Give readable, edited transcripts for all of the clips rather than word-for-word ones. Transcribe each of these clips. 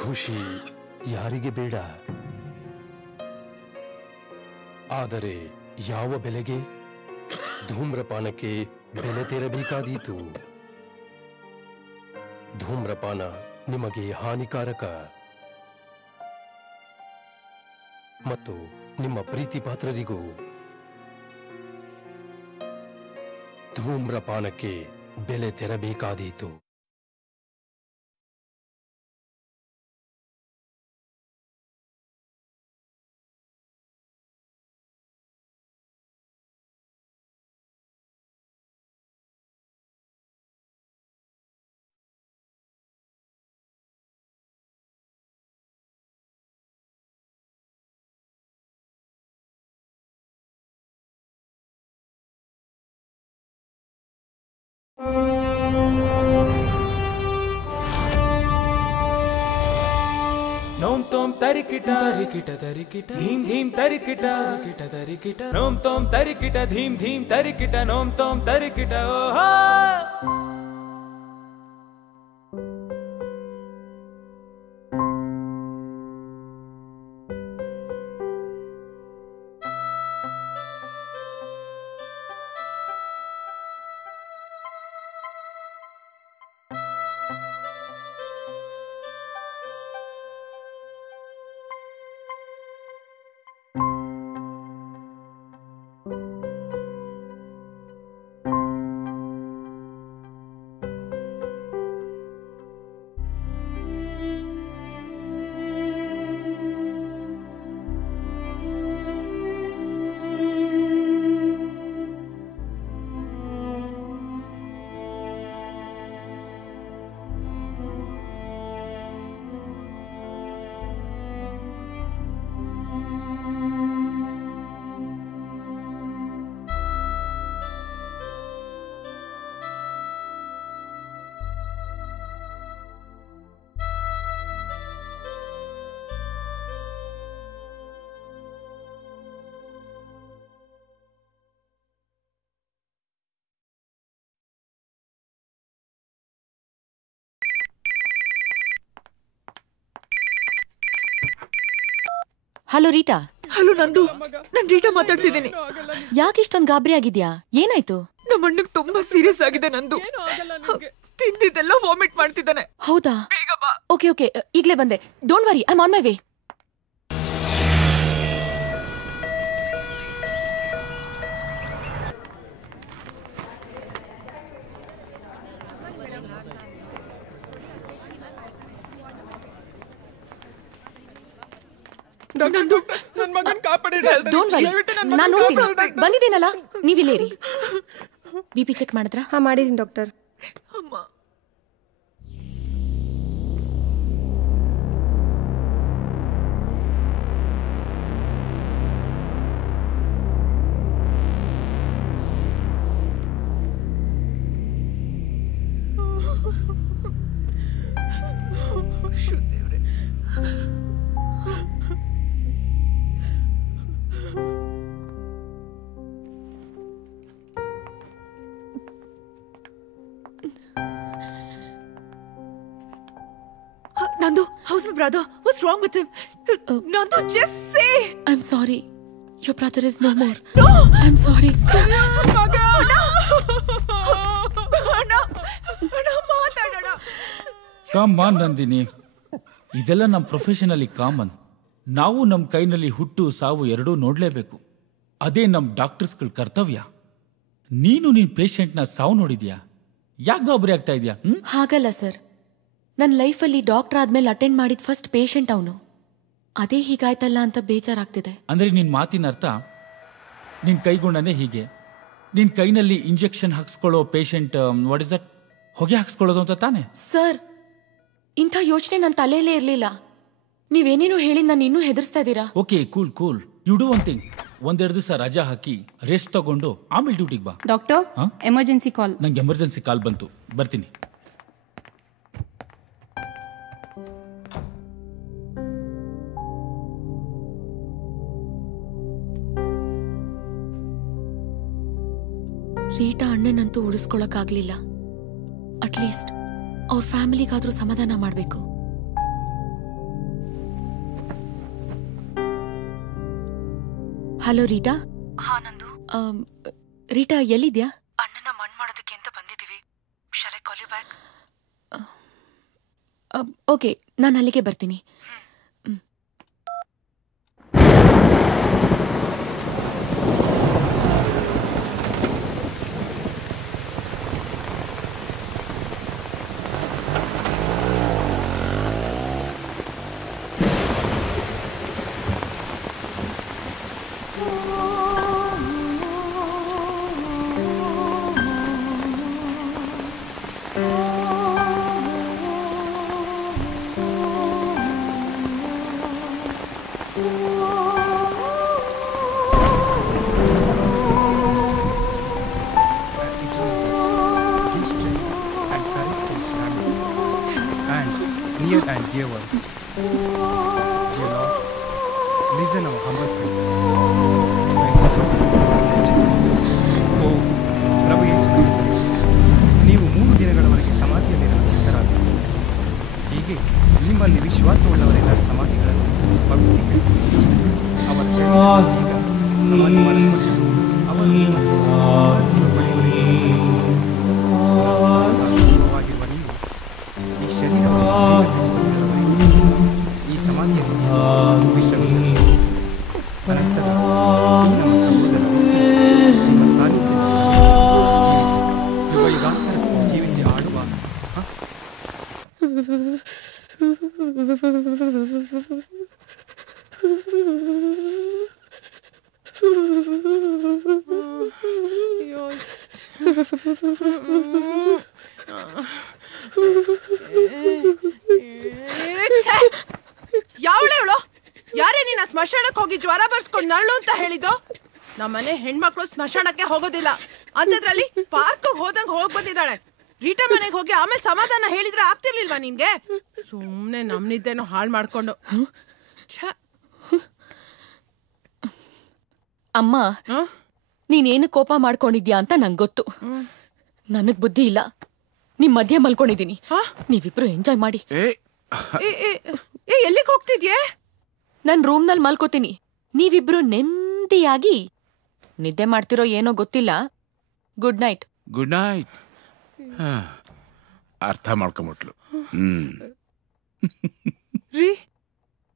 ಖುಷಿ ಯಾರಿಗೆ ಬೇಡ, ಆದರೆ ಯಾವ ಬೆಲೆಗೆ ಧೂಮ್ರಪಾನಕ್ಕೆ ಬೆಲೆ ತೆರಬೇಕಾದೀತು. ಧೂಮ್ರಪಾನ ನಿಮಗೆ ಹಾನಿಕಾರಕ ಮತ್ತು ನಿಮ್ಮ ಪ್ರೀತಿ ಪಾತ್ರರಿಗೂ. ಧೂಮ್ರಪಾನಕ್ಕೆ ಬೆಲೆ ತೆರಬೇಕಾದೀತು. ನೋಮ್ ತೋಮ್ ತರಿಕಿಟ ತರಿಕಿಟ ತರಿಕಿಟ ಧೀಮ್ ಧೀಮ್ ತರಿಕಿಟ ತರಿಕಿಟ ತರಿಕಿಟ ನೋಮ್ ತೋಮ್ ತರಿಕಿಟ ಧೀಮ್ ಧೀಮ್ ತರಿಕಿಟ ನೋಮ್ ತೋಮ್ ತರಿಕಿಟ ಓಹೋ. Hello Rita. ಹಲೋ ನಂದು, ನಾನ್ ರೀಟಾ ಮಾತಾಡ್ತಿದ್ದೀನಿ. ಯಾಕೆ ಇಷ್ಟೊಂದು ಗಾಬರಿ ಆಗಿದ್ಯಾ? ಏನಾಯ್ತು? ನಮ್ಮ ಅಣ್ಣಗ್ ತುಂಬಾ ಸೀರಿಯಸ್ ಆಗಿದೆ ನಂದು. ತಿಂದಿದ್ದೆಲ್ಲ ವಾಮಿಟ್ ಮಾಡ್ತಿದ್ದಾನೆ. ಹೌದಾ? ಓಕೆ ಓಕೆ, ಈಗ್ಲೇ ಬಂದೆ. Don't worry, I am on my way. Don't worry, ನಾನು ಬಂದಿದ್ದೀನಲ್ಲ, ನೀವಿಲ್ಲೇರಿ. ಬಿಪಿ ಚೆಕ್ ಮಾಡಿದ್ರಾ? ಹಾ, ಮಾಡಿದೀನಿ doctor. Nandu, how's my brother? What's wrong with him? Nandu, just say. I'm sorry. Your brother is no more. No! I'm sorry. Common Nandini, ಇದೆಲ್ಲ ನಮ್ಮ ಪ್ರೊಫೆಷನಲ್ಲಿ common. ನಾವು ನಮ್ಮ ಕೈನಲ್ಲಿ ಹುಟ್ಟು ಸಾವು ಎರಡೂ ನೋಡ್ಲೇಬೇಕು. ಅದೇ ನಮ್ಮ ಡಾಕ್ಟರ್ಸ್ಗಳ ಕರ್ತವ್ಯ. ನೀನು ನಿನ್ ಪೇಷಂಟ್ನ ಸಾವು ನೋಡಿದ್ಯಾ? ಯಾಕೆ ಗಾಬರಿ ಆಗ್ತಾ ಇದೆಯಾ? ಹಾಗಲ್ಲ ಸರ್, ನನ್ನ ಲೈಫಲ್ಲಿ ಡಾಕ್ಟರ್ ಆದ್ಮೇಲೆ ಅಟೆಂಡ್ ಮಾಡಿದ ಫಸ್ಟ್ ಪೇಷಂಟ್ ಅವನು. ಅದೇ ಹೀಗಾಯ್ತಲ್ಲ ಅಂತ ಬೇಜಾರಾಗ್ತಿದೆ. ಅಂದ್ರೆ ನಿನ್ ಮಾತಿನ ಅರ್ಥ, ನಿನ್ ಕೈಗುಣನೇ ಹೀಗೆ. ನಿನ್ ಕೈನಲ್ಲಿ ಇಂಜೆಕ್ಷನ್ ಹಾಕ್ಸ್ಕೊಳ್ಳೋ ಪೇಷಂಟ್ ವಾಟ್ ಇಸ್ ದಟ್, ಹೊಗೆ ಹಾಕ್ಸ್ಕೊಳ್ಳೋದು ಅಂತ ತಾನೆ? ಸರ್, ಇಂಥ ಯೋಚನೆ ನನ್ನ ತಲೆಯಲ್ಲೇ ಇರ್ಲಿಲ್ಲ. ನೀವೇನೇನು ಹೇಳಿ ನಾನು ಇನ್ನೂ ಹೆದರ್ಸ್ತಾ ಇದ್ದೀರಾ. Okay, cool cool. You do one thing, ಒಂದೆರಡು ದಿವಸ ರಜಾ ಹಾಕಿ ರೆಸ್ಟ್ ತಗೊಂಡು ಆಮೇಲೆ ಡ್ಯೂಟಿಗೆ ಬಾ. Doctor, emergency call. ನಂಗೆ ಎಮರ್ಜೆನ್ಸಿ ಕಾಲ್ ಬಂತು, ಬರ್ತೀನಿ. ರೀಟಾ ಅಣ್ಣನಂತೂ ಉಳಿಸ್ಕೊಳಕ್ಕಾಗ್ಲಿಲ್ಲ. ಅಟ್ಲೀಸ್ಟ್ ಅವ್ರ ಫ್ಯಾಮಿಲಿಗಾದ್ರೂ ಸಮಾಧಾನ ಮಾಡ್ಬೇಕು. Hello Rita. ಹಾ ನಂದು. ರೀಟಾ ಎಲ್ಲಿದ್ಯಾ? ಅಣ್ಣನ ಮಣ್ಣು ಮಾಡೋದಕ್ಕೆ ಅಂತ ಬಂದಿದ್ದೀವಿ. ಶಾಲೆ ಕಾಲ್ ಯು ಬ್ಯಾಕ್. ಓಕೆ, ನಾನು ಅಲ್ಲಿಗೆ ಬರ್ತೀನಿ. And dear ones, dear Lord, listen our humble prayers. ಓ ಪ್ರಭು ಯೇಸು ಕ್ರಿಸ್ತನೇ, ನೀವು 3 ದಿನಗಳವರೆಗೆ ಸಮಾಧಿಯಲ್ಲಿರಲು ಚಿತ್ತರಾದರು. ಹೀಗೆ ನಿಮ್ಮಲ್ಲಿ ವಿಶ್ವಾಸವುಳ್ಳವರೆಲ್ಲರ ಸಮಾಧಿಗಳನ್ನು ಪವಿತ್ರೀಕರಿಸಿ ಅವರ ಶರೀರವನ್ನು ಈಗ ಸಮಾಧಿ ಮಾಡಲ್ಪಟ್ಟು ಅವರು ಜೀವವಾಗಿರುವ ನೀವು ಈ ಶರೀರವನ್ನು ಈ ಸಮಾಧಿಯಲ್ಲಿ ವಿಶ್ರಮಿಸಬೇಕು. ಅನಂತರ ನಮ್ಮ ಸಹೋದರ ನಿಮ್ಮ ಸಾನ್ನಿಧ್ಯದಲ್ಲಿ ಯುಗಾಂತರಕ್ಕೂ ಜೀವಿಸಿ ಆಡುವ ಯಾವಳೇವಳು? ಯಾರೇ ನೀನ ಸ್ಮಶಾನಕ್ಕೆ ಹೋಗಿ ಜ್ವರ ಬರ್ಸ್ಕೊಂಡು ನರಳು ಅಂತ ಹೇಳಿದ್ದು? ನಮ್ಮನೆ ಹೆಣ್ಮಕ್ಳು ಸ್ಮಶಾನಕ್ಕೆ ಹೋಗೋದಿಲ್ಲ ಅಂತದ್ರಲ್ಲಿ ಪಾರ್ಕ್ ಹೋದಂಗ್ ಹೋಗ್ ಬಂದಿದ್ದಾಳೆ. ರೀಟಾ ಮನೆಗೆ ಹೋಗಿ ಆಮೇಲೆ ಸಮಾಧಾನ ಹೇಳಿದ್ರೆ ಆಗ್ತಿರ್ಲಿಲ್ವಾ ನಿನ್ಗೆ? ಸುಮ್ನೆ ನಮ್ನಿದ್ದೇನೋ ಹಾಳು ಮಾಡ್ಕೊಂಡು. ಅಮ್ಮ, ನೀನೇನು ಕೋಪ ಮಾಡ್ಕೊಂಡಿದ್ಯಾ ಅಂತ ನಂಗೆ ಗೊತ್ತು. ನನಗ್ ಬುದ್ಧಿ ಇಲ್ಲ. ನಿಮ್ ಮಧ್ಯೆ ಮಲ್ಕೊಂಡಿದೀನಿ. ನೀವಿಬ್ರು ಎಂಜಾಯ್ ಮಾಡಿ. ಎಲ್ಲಿಗೆ ಹೋಗ್ತಿದ್ಯೆ? ನನ್ ರೂಮ್ ನಲ್ಲಿ ಮಲ್ಕೋತೀನಿ. ನೀವಿಬ್ರು ನೆಮ್ಮದಿಯಾಗಿ ನಿದ್ದೆ ಮಾಡ್ತಿರೋ ಏನೋ ಗೊತ್ತಿಲ್ಲ. Good night. Good night. ಅರ್ಥ ಮಾಡ್ಕೊಂಬಿಟ್ಲು. ರೀ,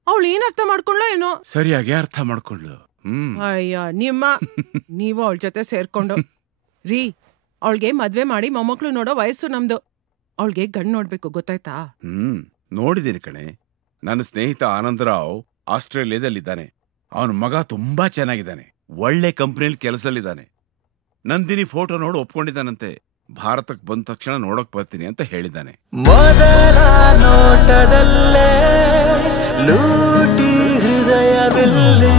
ಅವಳು ಏನ್ ಅರ್ಥ ಮಾಡ್ಕೊಂಡ್ಲೋ ಏನೋ? ಸರಿಯಾಗಿ ಅರ್ಥ ಮಾಡ್ಕೊಂಡ್ಲು. ಅಯ್ಯ ನೀವು ಅವಳ ಜೊತೆ ಸೇರ್ಕೊಂಡು. ರೀ, ಅವಳಿಗೆ ಮದ್ವೆ ಮಾಡಿ ಮೊಮ್ಮಕ್ಳು ನೋಡೋ ವಯಸ್ಸು ನಮ್ದು. ಅವಳಿಗೆ ಗಂಡ್ ನೋಡ್ಬೇಕು, ಗೊತ್ತಾಯ್ತಾ? ನೋಡಿದ್ದೀನಿ ಕಣೆ. ನನ್ನ ಸ್ನೇಹಿತ ಆನಂದರಾವ್ ಆಸ್ಟ್ರೇಲಿಯಾದಲ್ಲಿದ್ದಾನೆ. ಅವನ ಮಗ ತುಂಬಾ ಚೆನ್ನಾಗಿದ್ದಾನೆ. ಒಳ್ಳೆ ಕಂಪ್ನಿಯಲ್ಲಿ ಕೆಲಸದಲ್ಲಿದ್ದಾನೆ. ನಂದಿನಿ ಫೋಟೋ ನೋಡಿ ಒಪ್ಕೊಂಡಿದ್ದಾನಂತೆ. ಭಾರತಕ್ಕೆ ಬಂದ ತಕ್ಷಣ ನೋಡಕ್ ಬರ್ತೀನಿ ಅಂತ ಹೇಳಿದ್ದಾನೆ. ಮೊದಲ ನೋಟದಲ್ಲೇ ಲೂಟಿ ಹೃದಯವಿಲ್ಲಿ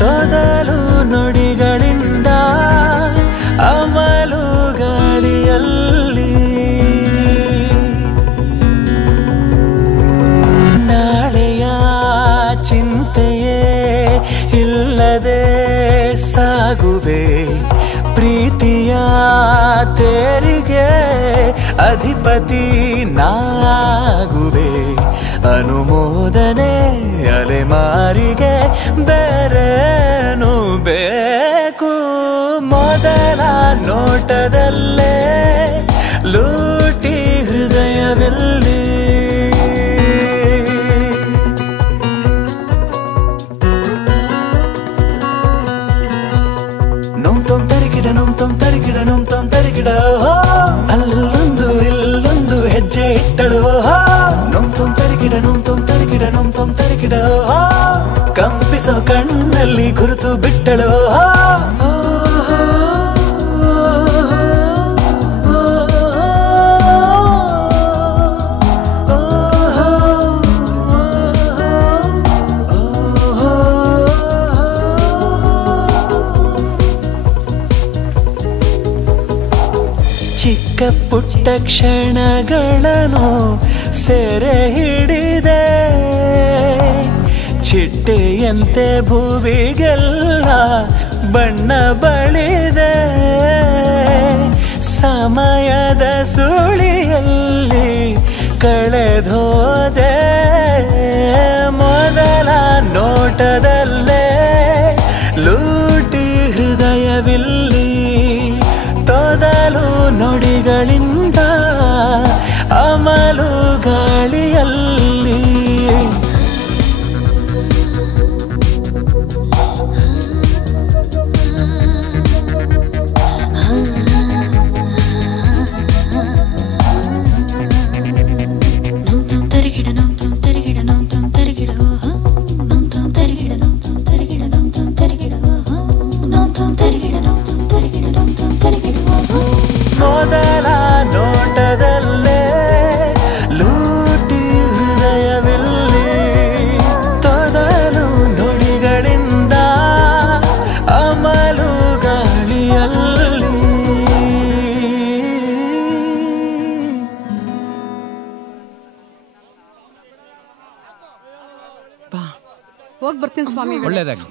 ತೊದಲು ನುಡಿಗಳಿಂದ ಅಮಲು ಗಾಳಿಯಲ್ಲಿ ನಾಳೆಯ ಚಿಂತೆಯೇ ಇಲ್ಲದೆ ಸಾಗುವೆ ಪ್ರೀತಿಯ ತೇರಿಗೆ ಅಧಿಪತಿ ನಾಗುವೆ ಅನುಮೋದನೆ ಅಲೆಮಾರಿಗೆ ಬೇರೇನು ಬೇಕು ಮೊದಲ ನೋಟದಲ್ಲೇ ಲೂಟಿ ಹೃದಯವೆಲ್ಲಿ ನೊಮ್ ತರಿಗಿಡ ಅಲ್ಲೊಂದು ಇಲ್ಲೊಂದು ಹೆಜ್ಜೆ ಇಟ್ಟಳು ನೊಮ್ ತರಿಗಿಡ ಕಂಪಿಸೋ ಕಣ್ಣಲ್ಲಿ ಗುರುತು ಬಿಟ್ಟಳು ಚಿಕ್ಕ ಪುಟ್ಟ ಕ್ಷಣಗಳನ್ನು ಸೆರೆ ಹಿಡಿದೆ ಚಿಟ್ಟೆಯಂತೆ ಭುವಿಗೆಲ್ಲ ಬಣ್ಣ ಬಳಿದೆ ಸಮಯದ ಸುಳಿಯಲ್ಲಿ ಕಳೆದೋದೆ ಮೊದಲ ನೋಟದಲ್ಲೇ ಲೂಟಿ ಹೃದಯವಿಲ್ಲಿ ತೊದಲು ನುಡಿಗಳಿಂದ ಅಮಲು ಗಾಳಿಯಲ್ಲಿ ಮೊದಲ ನೋಟದಲ್ಲೇ ಲೂಟಿ ಹೃದಯವಿಲ್ಲಿ ತೊದಲು ನುಡಿಗಳಿಂದ ಅಮಲು ಗಾಳಿಯಲ್ಲಿ ಹೋಗ್ ಬರ್ತೀನಿ ಸ್ವಾಮಿ. ಒಳ್ಳೇದಾಗಿ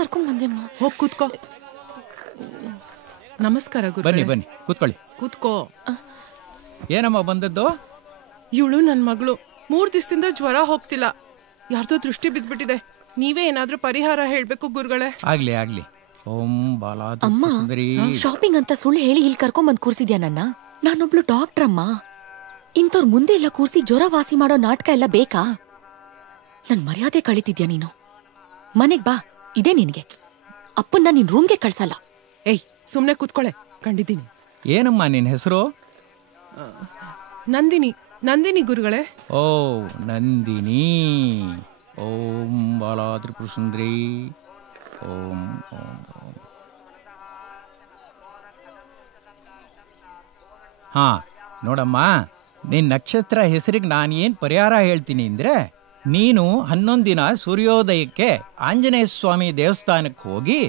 ಕರ್ಕೊಂಡ್ ಬಂದೆಮ್ಮ. ಹೋಗ್ ಕೂತ್ಕೋ. ನಮಸ್ಕಾರ ಗುರು. ಬನ್ನಿ ಬನ್ನಿ ಕೂತ್ಕೊಳ್ಳಿ. ಕೂತ್ಕೋ. ಏನಮ್ಮ ಬಂದದ್ದು? ಇವಳು ನನ್ ಮಗಳು 3 ದಿವಸದಿಂದ ಜ್ವರ ಹೋಗ್ತಿಲ್ಲ. ಯಾರ್ದೋ ದೃಷ್ಟಿ ಬಿದ್ಬಿಟ್ಟಿದೆ. ನೀವೇ ಏನಾದ್ರೂ ಪರಿಹಾರ ಹೇಳ್ಬೇಕು ಗುರುಗಳೇ. ಆಗ್ಲಿ ಆಗ್ಲಿ. ಓಂ ಬಾಲಾ ಅಮ್ಮ, ಶಾಪಿಂಗ್ ಅಂತ ಸುಳ್ಳು ಹೇಳಿ ಇಲ್ಲಿ ಕರ್ಕೊಂಡ್ ಬಂದ್ ಕೂರ್ಸಿದ್ಯಾ ನನ್ನ? ನಾನೊಬ್ಳು ಡಾಕ್ಟರ್ ಅಮ್ಮ. ಇಂಥವ್ರ ಮುಂದೆ ಎಲ್ಲ ಕೂರ್ಸಿ ಜ್ವರ ವಾಸಿ ಮಾಡೋ ನಾಟಕ ಎಲ್ಲ ಬೇಕಾ? ನನ್ ಮರ್ಯಾದೆ ಕಳಿತಿದ್ಯಾ ನೀನು? ಮನೆಗ್ ಬಾ, ಇದೇ ನಿನ್ಗೆ. ಅಪ್ಪನ್ನ ನಿನ್ ರೂಮ್ಗೆ ಕಳ್ಸಲ್ಲ. ಏಯ್, ಸುಮ್ನೆ ಕೂತ್ಕೊಳ್ಳೆ. ಕಂಡಿದ್ದೀನಿ. ಏನಮ್ಮ ನಿನ್ ಹೆಸರು? ನಂದಿನಿ. ನಂದಿನಿ ಗುರುಗಳೇ. ಓ ನಂದಿನಿ. ಓಂ ಬಾಲಾ ತ್ರಿಪುರ ಸುಂದರಿ. ಓಂ ಓಂ ಓಂ. ಹಾ ನೋಡಮ್ಮ, ನಿನ್ ನಕ್ಷತ್ರ ಹೆಸರಿಗೆ ನಾನು ಏನ್ ಪರಿಹಾರ ಹೇಳ್ತೀನಿ ಅಂದ್ರೆ, ನೀನು 11 ದಿನ ಸೂರ್ಯೋದಯಕ್ಕೆ ಆಂಜನೇಯ ಸ್ವಾಮಿ ದೇವಸ್ಥಾನಕ್ಕೆ ಹೋಗಿ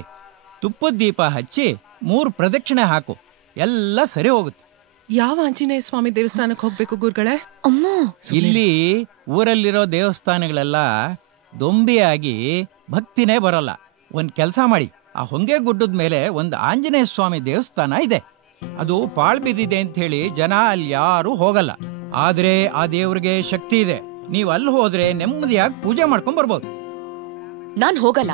ತುಪ್ಪದ ದೀಪ ಹಚ್ಚಿ 3 ಪ್ರದಕ್ಷಿಣೆ ಹಾಕು, ಎಲ್ಲ ಸರಿ ಹೋಗುತ್ತೆ. ಯಾವ ಆಂಜನೇಯ ಸ್ವಾಮಿ ದೇವಸ್ಥಾನಕ್ಕೆ ಹೋಗ್ಬೇಕು ಗುರುಗಳೇ? ಅಮ್ಮ, ಇಲ್ಲಿ ಊರಲ್ಲಿರೋ ದೇವಸ್ಥಾನಗಳೆಲ್ಲ ದೊಂಬಿಯಾಗಿ ಭಕ್ತಿನೇ ಬರಲ್ಲ. ಒಂದ್ ಕೆಲಸ ಮಾಡಿ, ಆ ಹೊಂಗೆ ಗುಡ್ಡದ ಮೇಲೆ ಒಂದು ಆಂಜನೇಯ ಸ್ವಾಮಿ ದೇವಸ್ಥಾನ ಇದೆ. ಅದು ಪಾಳ್ ಬಿದ್ದಿದೆ ಅಂತ ಹೇಳಿ ಜನ ಅಲ್ಲಿ ಯಾರು ಹೋಗಲ್ಲ. ಆದ್ರೆ ಆ ದೇವ್ರಿಗೆ ಶಕ್ತಿ ಇದೆ. ನೀವು ಅಲ್ಲಿ ಹೋದ್ರೆ ನೆಮ್ಮದಿಯಾಗಿ ಪೂಜೆ ಮಾಡ್ಕೊಂಡ್ ಬರ್ಬೋದು. ನಾನ್ ಹೋಗಲ್ಲ.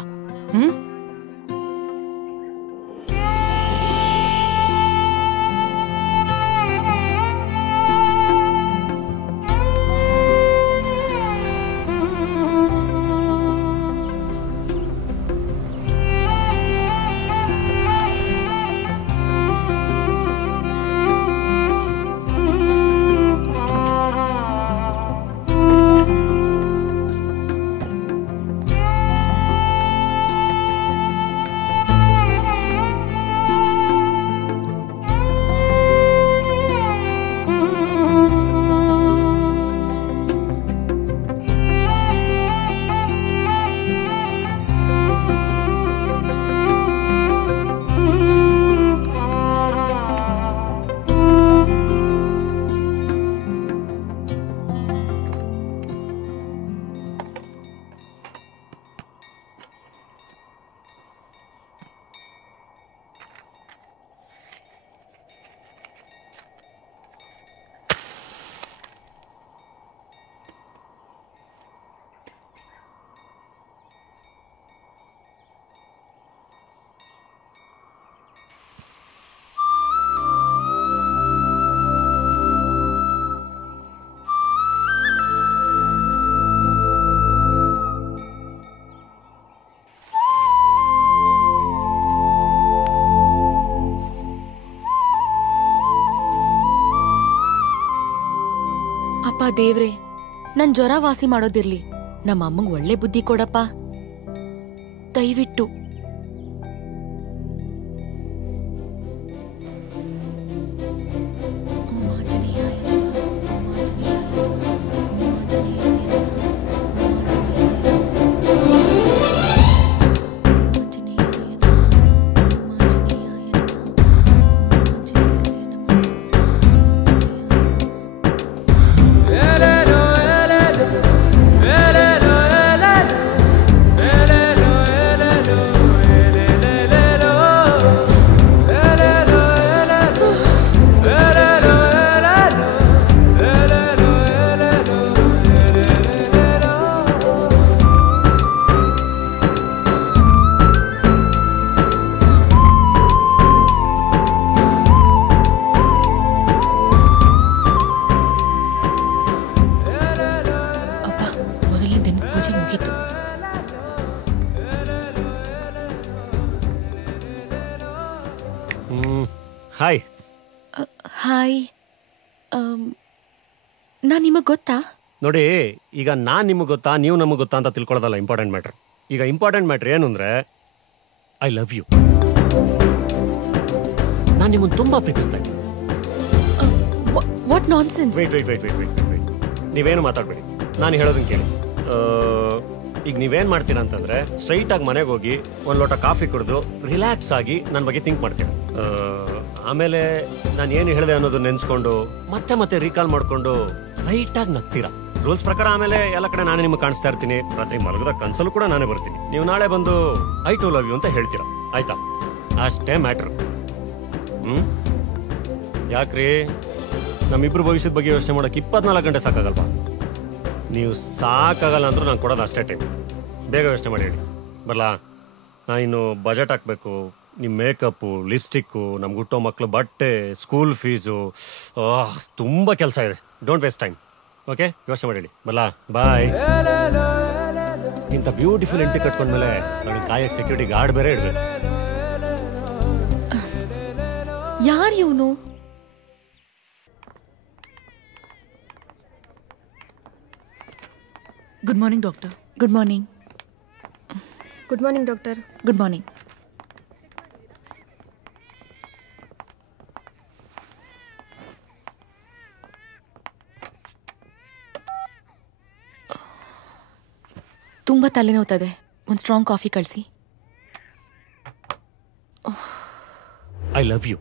ಅಪ್ಪ ದೇವ್ರೆ, ನನ್ ಜ್ವರ ವಾಸಿ ಮಾಡೋದಿರ್ಲಿ. ನಮ್ಮ ಅಮ್ಮಂಗ್ ಒಳ್ಳೆ ಬುದ್ಧಿ ಕೊಡಪ್ಪ, ದಯವಿಟ್ಟು. ಹಾಯ್, ನಾನು ನಿಮಗೆ ಗೊತ್ತಾ? ನೋಡಿ, ಈಗ ನಾನು ನಿಮಗೆ ಗೊತ್ತಾ ನೀವು ನಮಗೆ ಗೊತ್ತಾ ಅಂತ ತಿಳ್ಕೊಳ್ಳೋದಲ್ಲ ಇಂಪಾರ್ಟೆಂಟ್ ಮ್ಯಾಟ್ರ್. ಈಗ ಇಂಪಾರ್ಟೆಂಟ್ ಮ್ಯಾಟ್ರ್ ಏನು ಅಂದರೆ ಐ ಲವ್ ಯು. ನಾನು ನಿಮ್ಮನ್ನು ತುಂಬ ಪ್ರೀತಿಸ್ತಾ ಇದ್ದೀನಿ. What nonsense? ವೇಟ್ ನೀವೇನು ಮಾತಾಡಬೇಡಿ, ನಾನು ಹೇಳೋದನ್ನ ಕೇಳಿ. ಈಗ ನೀವೇನು ಮಾಡ್ತೀರಾ ಅಂತಂದರೆ ಸ್ಟ್ರೈಟಾಗಿ ಮನೆಗೆ ಹೋಗಿ ಒಂದು ಲೋಟ ಕಾಫಿ ಕುಡಿದು ರಿಲ್ಯಾಕ್ಸ್ ಆಗಿ ನನ್ನ ಬಗ್ಗೆ ಥಿಂಕ್ ಮಾಡ್ತೀರಾ. ಆಮೇಲೆ ನಾನು ಏನು ಹೇಳಿದೆ ಅನ್ನೋದು ನೆನೆಸ್ಕೊಂಡು ಮತ್ತೆ ರೀಕಾಲ್ ಮಾಡಿಕೊಂಡು ಲೈಟಾಗಿ ನಗ್ತೀರಾ. ರೂಲ್ಸ್ ಪ್ರಕಾರ ಆಮೇಲೆ ಎಲ್ಲ ಕಡೆ ನಾನೇ ನಿಮಗೆ ಕಾಣಿಸ್ತಾ ಇರ್ತೀನಿ. ರಾತ್ರಿ ಮಲಗದ ಕನ್ಸಲ್ಲೂ ಕೂಡ ನಾನೇ ಬರ್ತೀನಿ. ನೀವು ನಾಳೆ ಬಂದು ಐ ಟು ಲವ್ ಯು ಅಂತ ಹೇಳ್ತೀರಾ, ಆಯ್ತಾ? ಅಷ್ಟೇ ಮ್ಯಾಟ್ರ್. ಯಾಕ್ರಿ, ನಮ್ಮಿಬ್ರು ಭವಿಷ್ಯದ ಬಗ್ಗೆ ಯೋಚನೆ ಮಾಡೋಕೆ 24 ಗಂಟೆ ಸಾಕಾಗಲ್ವಾ? ನೀವು ಸಾಕಾಗಲ್ಲ ಅಂದ್ರೂ ನಾನು ಕೊಡೋದು ಅಷ್ಟೇ ಟೈಮ್. ಬೇಗ ಯೋಚನೆ ಮಾಡಿ ಹೇಳಿ. ಬರಲಾ? ನಾನಿನ್ನು ಬಜೆಟ್ ಹಾಕಬೇಕು, ನಿಮ್ಮ ಮೇಕಪ್ಪು, ಲಿಪ್ಸ್ಟಿಕ್ಕು, ನಮ್ಗೆ ಹುಟ್ಟೋ ಮಕ್ಕಳು ಬಟ್ಟೆ, ಸ್ಕೂಲ್ ಫೀಸು, ತುಂಬ ಕೆಲಸ ಇದೆ. Don't waste time. ಓಕೆ, ಯೋಚನೆ ಮಾಡಿ ಹೇಳಿ. ಬರಲಾ? ಬಾಯ್. ಇಂಥ ಬ್ಯೂಟಿಫುಲ್ ಹೆಂಡತಿ ಕಟ್ಕೊಂಡ್ಮೇಲೆ ನನಗೆ ಕಾಯಕ್ಕೆ ಸೆಕ್ಯೂರಿಟಿ ಗಾರ್ಡ್ ಬೇರೆ ಇಡಬೇಕು. ಯಾರು ಇವನು? Good morning doctor. Good morning. Good morning doctor. Good morning. ತುಂಬ ತಲೆನೋವ್ತದೆ, ಒಂದು ಸ್ಟ್ರಾಂಗ್ ಕಾಫಿ ಕಳಿಸಿ. I love you.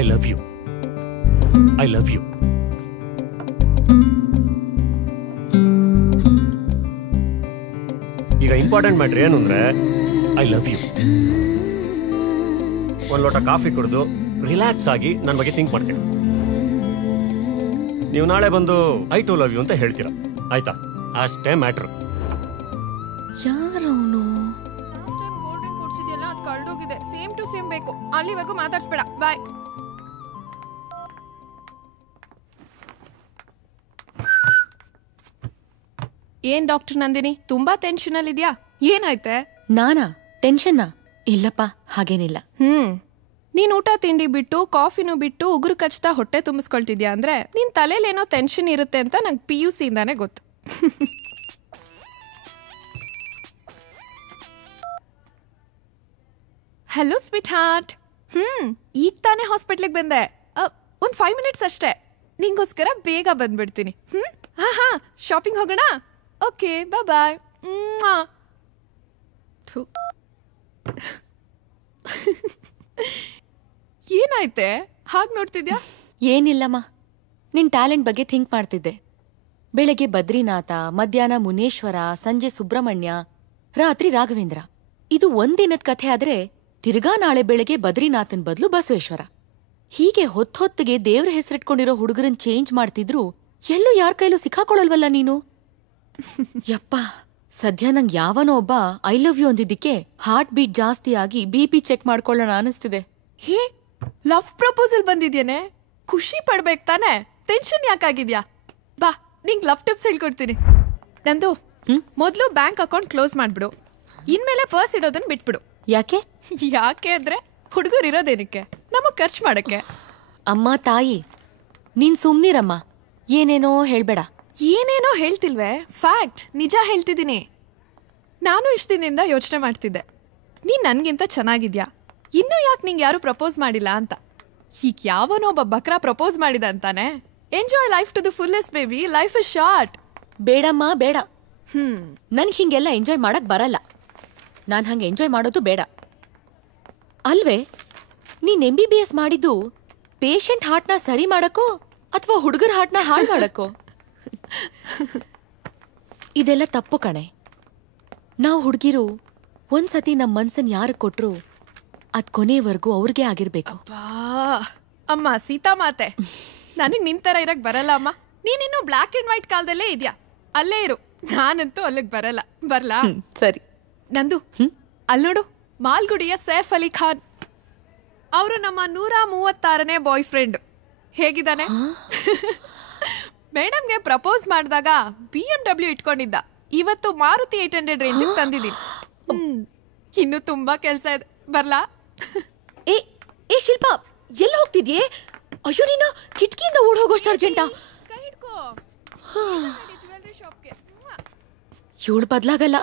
I love you. I love you. ಈಗ ಇಂಪಾರ್ಟೆಂಟ್ ಮ್ಯಾಟ್ರ್ ಏನು ಅಂದರೆ ಐ ಲವ್ ಯು. ಒಂದು ಲೋಟ ಕಾಫಿ ಕುಡಿದು ರಿಲ್ಯಾಕ್ಸ್ ಆಗಿ ನನ್ನ ಬಗ್ಗೆ ಥಿಂಕ್ ಮಾಡ್ತೀನಿ. ನೀವು ನಾಳೆ ಬಂದು ಐ ಟು ಲವ್ ಯು ಅಂತ ಹೇಳ್ತೀರಾ, ಆಯ್ತಾ? ಅಷ್ಟೇ ಮ್ಯಾಟ್ರ್. ಯಾರವನು? ಲಾಸ್ಟ್ ಟೈಮ್ ಗೋಲ್ಡ್ ರಿಂಗ್ ಕೊಡ್ಸಿದ್ಯಲ್ಲ, ಅದು ಕಳ್ದೋಗಿದೆ. ಸೇಮ್ ಟು ಸೇಮ್ ಬೇಕು. ಅಲ್ಲಿವರೆಗೂ ಮಾತಾಡ್ಸ್ಬೇಡ. ಬಾಯ್. ಏನ್ ಡಾಕ್ಟರ್ ನಂದಿನಿ, ತುಂಬಾ ಟೆನ್ಷನ್ ಅಲ್ಲಿ ಇದ್ಯಾ? ಏನಾಯ್ತೆ? ನಾನಾ ಟೆನ್ಷನ್ನಾ? ಇಲ್ಲಪ್ಪ, ಹಾಗೇನಿಲ್ಲ. ನೀನ್ ಊಟ ತಿಂಡಿ ಬಿಟ್ಟು ಕಾಫಿನೂ ಬಿಟ್ಟು ಉಗುರು ಕಚ್ತಾ ಹೊಟ್ಟೆ ತುಂಬಿಸ್ಕೊಳ್ತಿದ್ಯಾ ಅಂದ್ರೆ ನಿನ್ ತಲೆಲೇನೋ ಟೆನ್ಷನ್ ಇರುತ್ತೆ ಅಂತ ನಂಗೆ PUC ಇಂದಾನೆ ಗೊತ್ತು. Hello sweet heart. ಈಗ ತಾನೇ ಹಾಸ್ಪಿಟ್ಲಿಗೆ ಬಂದೆ. ಒಂದು 5 ಮಿನಿಟ್ಸ್ ಅಷ್ಟೇ. ನಿಂಗೋಸ್ಕರ ಬೇಗ ಬಂದ್ಬಿಡ್ತೀನಿ. ಹಾ ಶಾಪಿಂಗ್ ಹೋಗೋಣ? ಓಕೆ, ಬಾಯ್. ಏನಾಯ್ತೆ ಹಾಗೆ ನೋಡ್ತಿದ್ಯಾ? ಏನಿಲ್ಲಮ್ಮ, ನಿನ್ ಟ್ಯಾಲೆಂಟ್ ಬಗ್ಗೆ ಥಿಂಕ್ ಮಾಡ್ತಿದ್ದೆ. ಬೆಳಗ್ಗೆ ಬದ್ರಿನಾಥ, ಮಧ್ಯಾಹ್ನ ಮುನೇಶ್ವರ, ಸಂಜೆ ಸುಬ್ರಹ್ಮಣ್ಯ, ರಾತ್ರಿ ರಾಘವೇಂದ್ರ. ಇದು ಒಂದಿನದ ಕಥೆ ಆದ್ರೆ ತಿರ್ಗಾ ನಾಳೆ ಬೆಳಗ್ಗೆ ಬದ್ರಿನಾಥನ್ ಬದಲು ಬಸವೇಶ್ವರ. ಹೀಗೆ ಹೊತ್ತೊತ್ತಿಗೆ ದೇವ್ರ ಹೆಸರಿಟ್ಕೊಂಡಿರೋ ಹುಡುಗರನ್ ಚೇಂಜ್ ಮಾಡ್ತಿದ್ರು ಎಲ್ಲೂ ಯಾರ ಕೈಲೂ ಸಿಕ್ಕಾಕೊಳ್ಳಲ್ವಲ್ಲ ನೀನು? ಯಪ್ಪ, ಸದ್ಯ ನಂಗೆ ಯಾವನೋ ಒಬ್ಬ ಐ ಲವ್ ಯು ಅಂದಿದ್ದಕ್ಕೆ ಹಾರ್ಟ್ ಬೀಟ್ ಜಾಸ್ತಿ ಆಗಿ BP ಚೆಕ್ ಮಾಡ್ಕೊಳ್ಳೋಣ ಅನಿಸ್ತಿದೆ. ಹೇ, ಲವ್ ಪ್ರಪೋಸಲ್ ಬಂದಿದ್ಯೇನೆ, ಖುಷಿ ಪಡ್ಬೇಕು ತಾನೆ? ಟೆನ್ಷನ್ ಯಾಕಾಗಿದ್ಯಾ? ಬಾ, ನಿಂಗೆ ಲವ್ ಟಿಪ್ಸ್ ಹೇಳ್ಕೊಡ್ತೀನಿ. ನಂದು ಮೊದಲು ಬ್ಯಾಂಕ್ ಅಕೌಂಟ್ ಕ್ಲೋಸ್ ಮಾಡ್ಬಿಡು. ಇನ್ಮೇಲೆ ಪರ್ಸ್ ಇಡೋದನ್ನ ಬಿಟ್ಬಿಡು. ಯಾಕೆ? ಯಾಕೆ ಅಂದ್ರೆ ಹುಡುಗರು ಇರೋದೇನಕ್ಕೆ? ನಮಗ್ ಖರ್ಚು ಮಾಡಕ್ಕೆ. ಅಮ್ಮ ತಾಯಿ, ನೀನ್ ಸುಮ್ನಿರಮ್ಮ, ಏನೇನೋ ಹೇಳ್ಬೇಡ. ಏನೇನೋ ಹೇಳ್ತಿಲ್ವೇ? ಫ್ಯಾಕ್ಟ್, ನಿಜ ಹೇಳ್ತಿದ್ದೀನಿ. ನಾನು ಇಷ್ಟ ದಿನದಿಂದ ಯೋಚನೆ ಮಾಡ್ತಿದ್ದೆ, ನೀನ್ ನನ್ಗಿಂತ ಚೆನ್ನಾಗಿದ್ಯಾ, ಇನ್ನೂ ಯಾಕೆ ನಿಂಗೆ ಯಾರು ಪ್ರಪೋಸ್ ಮಾಡಿಲ್ಲ ಅಂತ. ಈಗ ಯಾವನೋ ಒಬ್ಬ ಬಕ್ರಾ ಪ್ರಪೋಸ್ ಮಾಡಿದ ಅಂತಾನೆ. Enjoy life to the fullest baby, life is short. ಬೇಡಮ್ಮ ಬೇಡ, ನನ್ಗೆ ಹಿಂಗೆಲ್ಲ ಎಂಜಾಯ್ ಮಾಡಕ್ ಬರಲ್ಲ. ನಾನು ಹಂಗೆ ಎಂಜಾಯ್ ಮಾಡೋದು ಬೇಡ. ಅಲ್ವೇ, ನೀನ್ MBBS ಮಾಡಿದ್ದು ಪೇಷಂಟ್ ಹಾರ್ಟ್ನ ಸರಿ ಮಾಡಕ್ಕೋ ಅಥವಾ ಹುಡುಗರ ಹಾರ್ಟ್ನ ಹಾಳು ಮಾಡಕ್ಕೋ? ಇದೆಲ್ಲ ತಪ್ಪು ಕಣೆ. ನಾವು ಹುಡುಗಿರು ಒಂದ್ಸತಿ ನಮ್ಮ ಮನ್ಸನ್ ಯಾರಿಗೆ ಕೊಟ್ರು ಅದ್ ಕೊನೆವರೆಗೂ ಅವ್ರಿಗೆ ಆಗಿರ್ಬೇಕು. ಅಮ್ಮ ಸೀತಾ ಮಾತೆ, ನನಗ್ ನಿಂತರ ಇರಕ್ ಬರಲ್ಲ ಅಮ್ಮ. ನೀನಿನ್ನು ಬ್ಲಾಕ್ ಅಂಡ್ ವೈಟ್ ಕಾಲದಲ್ಲೇ ಇದ್ಯಾ, ಅಲ್ಲೇ ಇರು. ನಾನಂತೂ ಅಲ್ಲಿಗೆ ಬರಲ್ಲ. ಬರ್ಲಾ? ಸರಿ. ನಂದು ಅಲ್ಲಿ ನೋಡು, ಮಾಲ್ಗುಡಿಯ ಸೈಫ್ ಅಲಿ ಖಾನ್ ಅವರು ನಮ್ಮ 136ನೇ ಬಾಯ್ ಫ್ರೆಂಡ್. ಹೇಗಿದ್ದಾನೆ? ಮೇಡಮ್ಗೆ ಪ್ರಪೋಸ್ ಮಾಡಿದಾಗ BMW ಇಟ್ಕೊಂಡಿದ್ದ. ಇವತ್ತು ಮಾರುತಿ 800 ರೇಂಜ್ ತಂದಿದ್ದೀನಿ. ಇನ್ನು ತುಂಬಾ ಕೆಲಸ ಇದೆ. ಬರ್ಲಾ? ಏ ಶಿಲ್ಪಾ, ಎಲ್ಲಿ ಹೋಗ್ತಿದ್ಯೆ? ಅಯ್ಯೋ ನೀನ ಕಿಟಕಿಯಿಂದ ಓಡ್ ಹೋಗೋಷ್ಟು ಅರ್ಜೆಂಟಾ? ಇವಳು ಬದ್ಲಾಗಲ್ಲ.